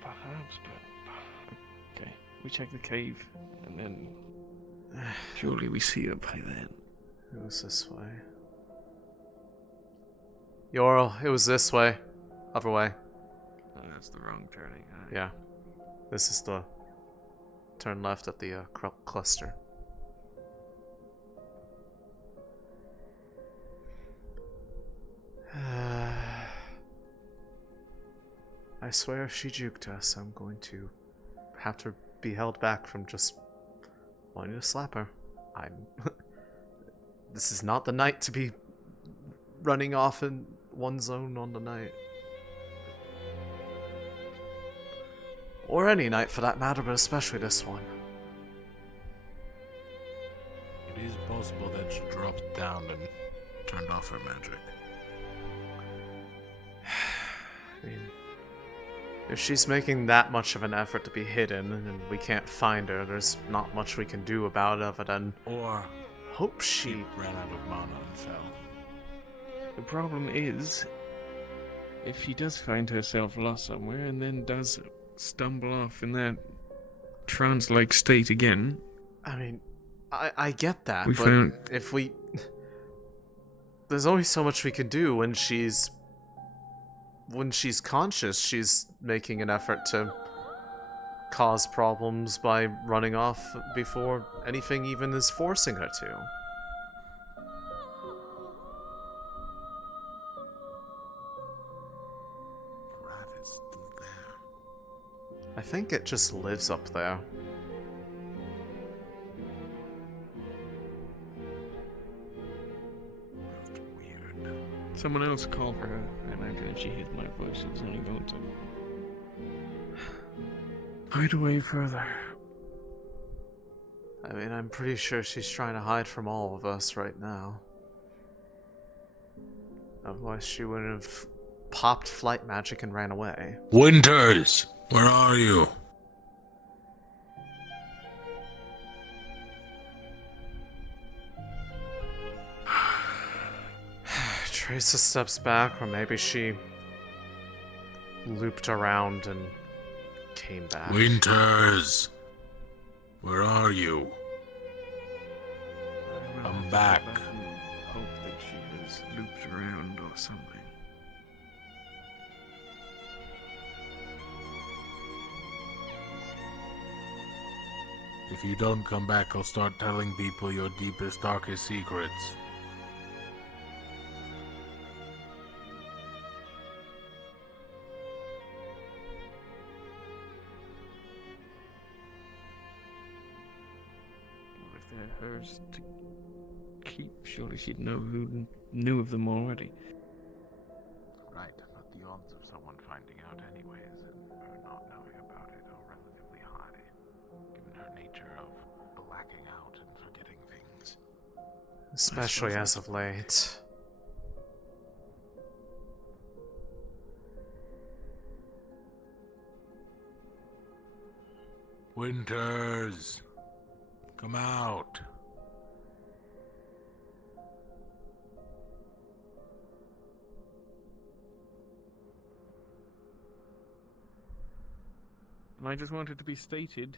Perhaps, but okay. We check the cave, and then surely we see her by then. It was this way. Yorl, it was this way. Other way. Oh, that's the wrong turning. Yeah. This is the turn left at the cluster. I swear if she juked us, I'm going to have to be held back from just wanting to slap her. This is not the night to be running off in one zone on the night. Or any night for that matter, but especially this one. It is possible that she dropped down and turned off her magic. I mean, if she's making that much of an effort to be hidden and we can't find her, there's not much we can do about it other than or hope she ran out of mana and fell. The problem is, if she does find herself lost somewhere and then does stumble off in that trance-like state again. I mean, I get that, We but found- if we... There's only so much we can do when she's conscious. She's making an effort to cause problems by running off before anything even is forcing her to. I think it just lives up there. Someone else call for her. I imagine if she hears my voice, she's only going to hide away further. I mean, I'm pretty sure she's trying to hide from all of us right now. Otherwise, she wouldn't have popped flight magic and ran away. Winters! Where are you? Tracer steps back, or maybe she looped around and came back. Winters! Where are you? I'm back. Hope that she was looped around or something. If you don't come back, I'll start telling people your deepest, darkest secrets. Well, if they're hers to keep, surely she'd know who knew of them already. Right, but the odds of someone finding out anyways, or not knowing about it, are relatively high, given her nature of blacking out and forgetting things. Especially as of late. Winters! Come out! I just wanted to be stated,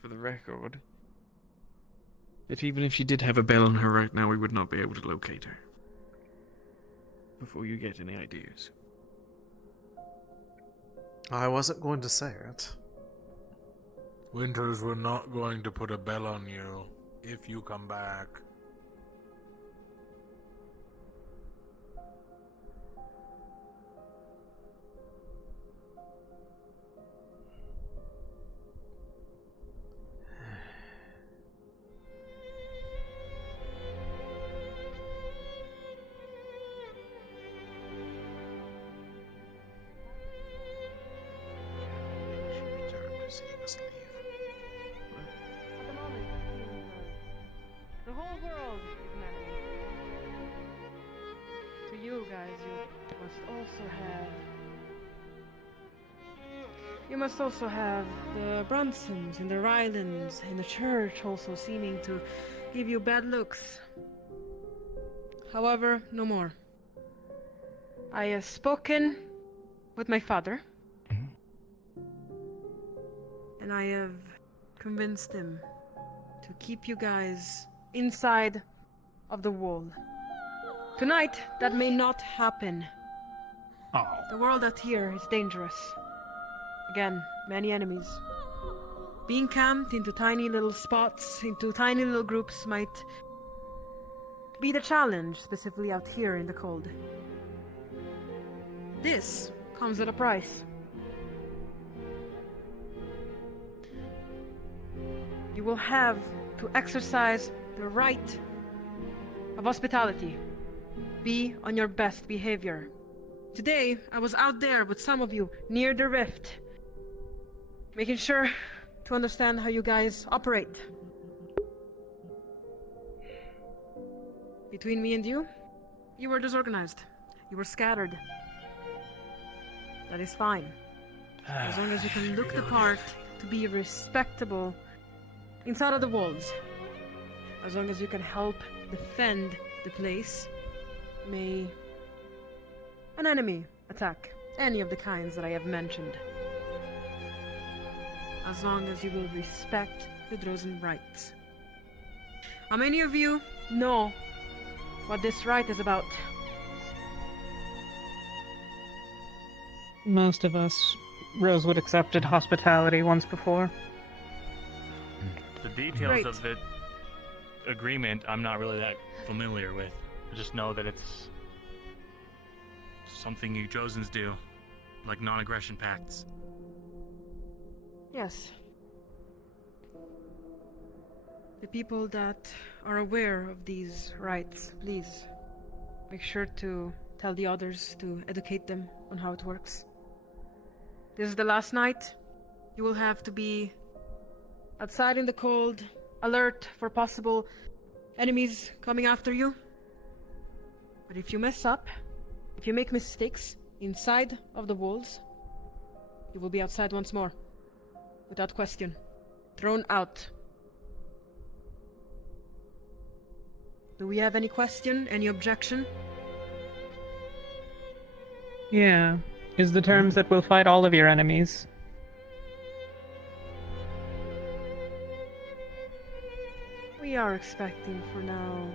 for the record, that even if she did have a bell on her right now, we would not be able to locate her. Before you get any ideas. I wasn't going to say it. Winters, we're not going to put a bell on you if you come back. At the moment, the whole world is an enemy. To you guys, you must also have the Bronsons and the Rylands and the church also seeming to give you bad looks. However, no more. I have spoken with my father, and I have convinced him to keep you guys inside of the wall. Tonight, that may not happen. Oh. The world out here is dangerous. Again, many enemies. Being camped into tiny little spots, into tiny little groups might be the challenge, specifically out here in the cold. This comes at a price. You will have to exercise the right of hospitality. Be on your best behavior. Today, I was out there with some of you near the rift, making sure to understand how you guys operate. Between me and you were disorganized. You were scattered. That is fine. As long as you can look the part to be respectable inside of the walls. As long as you can help defend the place, may an enemy attack any of the kinds that I have mentioned. As long as you will respect the Drozen rights. How many of you know what this right is about? Most of us. Rosewood accepted hospitality once before. The details Great. of the agreement I'm not really that familiar with. I just know that it's something you Drozens do, like non-aggression pacts. Yes. The people that are aware of these rights, please make sure to tell the others to educate them on how it works. This is the last night. You will have to be outside in the cold, alert for possible enemies coming after you. But if you mess up, if you make mistakes inside of the walls, you will be outside once more. Without question. Thrown out. Do we have any question? Any objection? Yeah. Is the terms that we'll fight all of your enemies. We are expecting for now.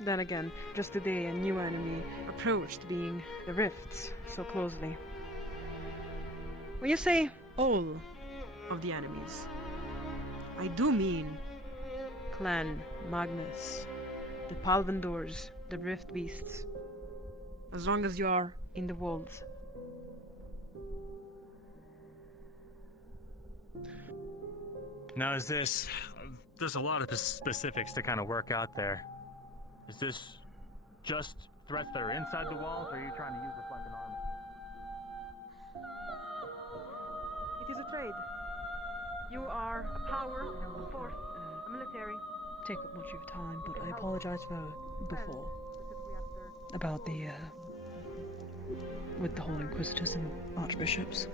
Then again, just today a new enemy approached, being the rifts so closely. When you say all of the enemies, I do mean Clan Magnus, the Palvendors, the Rift Beasts. As long as you are in the walls. Now is this... There's a lot of specifics to kind of work out there. Is this just threats that are inside the walls, or are you trying to use this like an army? It is a trade. You are a power, a force, a military. Take up much of your time, but I apologize for before. About the, with the whole Inquisitors and Archbishops.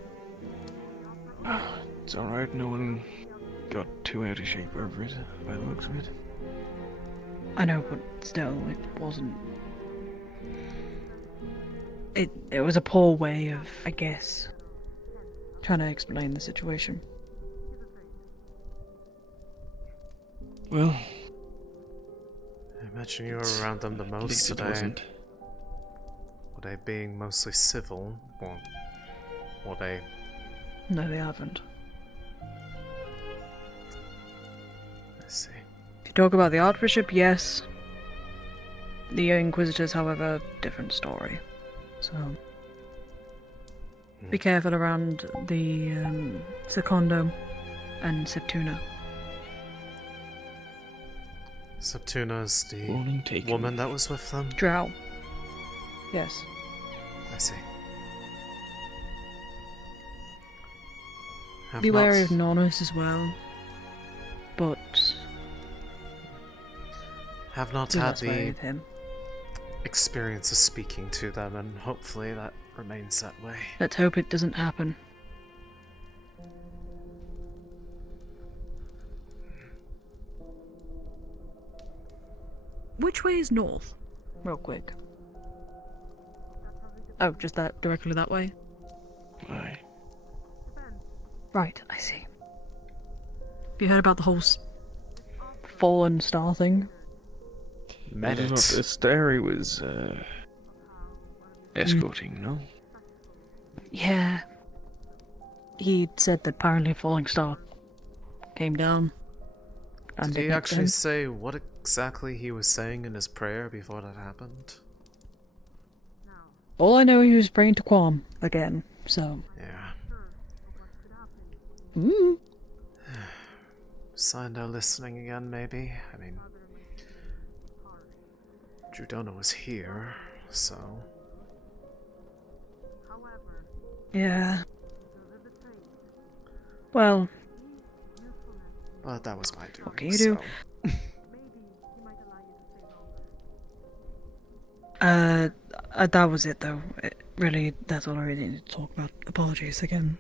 It's alright, no one got too out of shape over it, by the looks of it. I know, but still, it wasn't... It was a poor way of, I guess, trying to explain the situation. Well, I imagine you were around them the at most least it today. wasn't. Were they being mostly civil, or were they... No, they haven't. I see. If you talk about the Archbishop, yes. The Inquisitors, however, different story. So... be careful around the Secondo and Septuna. Septuna's the Warning taken. woman that was with them? Drow. Yes. I see. Have Be wary not- of Nonus as well. But... have not be had less wary the of him. experience of speaking to them, and hopefully that remains that way. Let's hope it doesn't happen. Which way is north? Real quick. Oh, just that directly that way? Aye. Right, I see. Have you heard about the whole fallen star thing? Met it. Astrea was escorting, no? Yeah. He said that apparently a falling star came down. And Did he it hit actually them. say what exactly he was saying in his prayer before that happened? All I know, he was praying to Quam again, so... Yeah. Mm. Sign no listening again, maybe? I mean... Judona was here, so... Yeah. Well... but that was my doing, what can you do? That was it though. Really, that's all I really needed to talk about. Apologies again.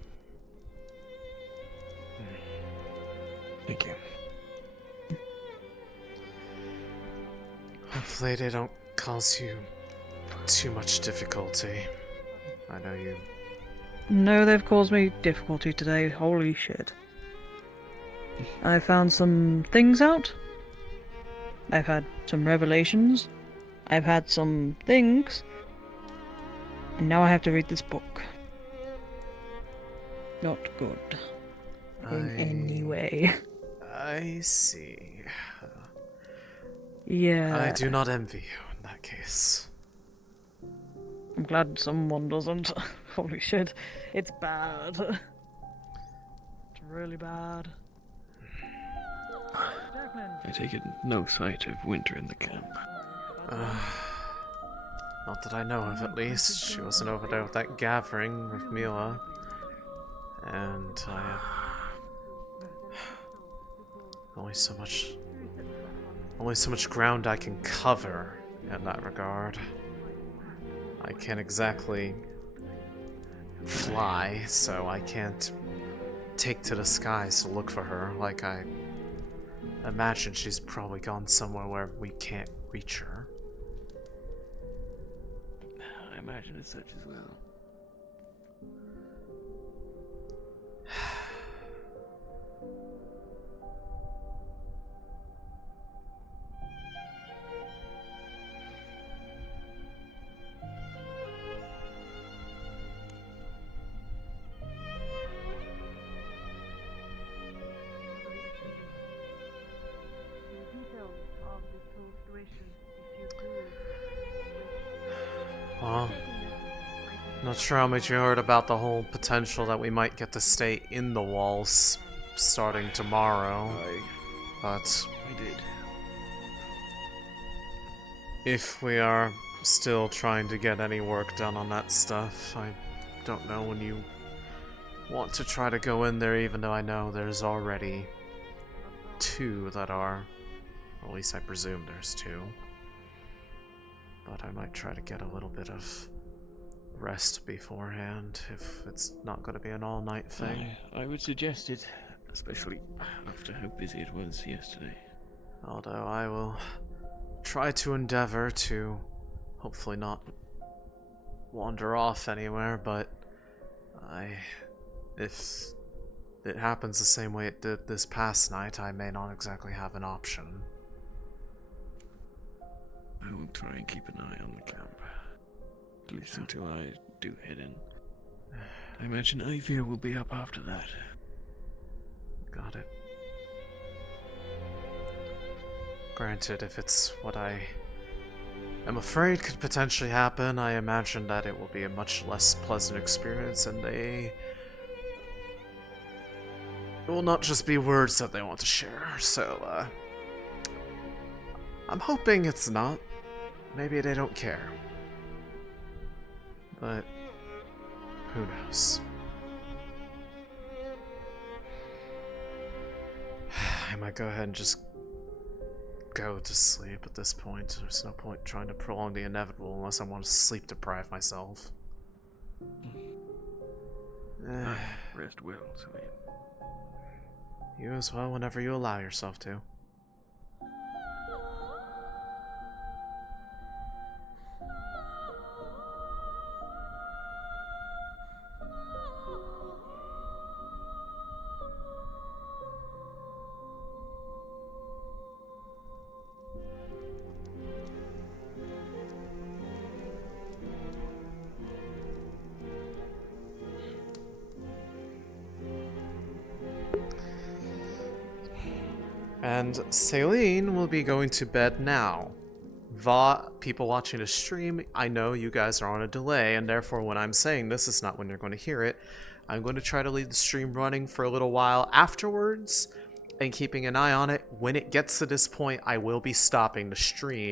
Thank you. Hopefully they don't cause you too much difficulty. I know you... No, they've caused me difficulty today. Holy shit. I found some things out. I've had some revelations. I've had some things. And now I have to read this book. Not good. In any way. I see. Yeah. I do not envy you in that case. I'm glad someone doesn't. Holy shit. It's bad. It's really bad. I take it no sight of winter in the camp. Not that I know of, at least. She wasn't over there with that gathering with Mila. And I have... only so much ground I can cover in that regard. I can't exactly fly, so I can't take to the skies to look for her. Like, I imagine she's probably gone somewhere where we can't reach her. I imagine it's such as well. Well, not sure how much you heard about the whole potential that we might get to stay in the walls starting tomorrow, but I did. if we are still trying to get any work done on that stuff, I don't know when you want to try to go in there, even though I know there's already 2 that are, or at least I presume there's 2. But I might try to get a little bit of rest beforehand, if it's not going to be an all-night thing. I would suggest it, especially after how busy it was yesterday. Although I will try to endeavor to hopefully not wander off anywhere, but I if it happens the same way it did this past night, I may not exactly have an option. I will try and keep an eye on the camp. At least until I do head in. I imagine Ivy will be up after that. Got it. Granted, if it's what I am afraid could potentially happen, I imagine that it will be a much less pleasant experience, and it will not just be words that they want to share, so, I'm hoping it's not. Maybe they don't care. But who knows? I might go ahead and just go to sleep at this point. There's no point trying to prolong the inevitable unless I want to sleep deprive myself. Rest well, Céline. You as well, whenever you allow yourself to. And Céline will be going to bed now. People watching the stream, I know you guys are on a delay, and therefore when I'm saying this is not when you're going to hear it. I'm going to try to leave the stream running for a little while afterwards, and keeping an eye on it. When it gets to this point, I will be stopping the stream.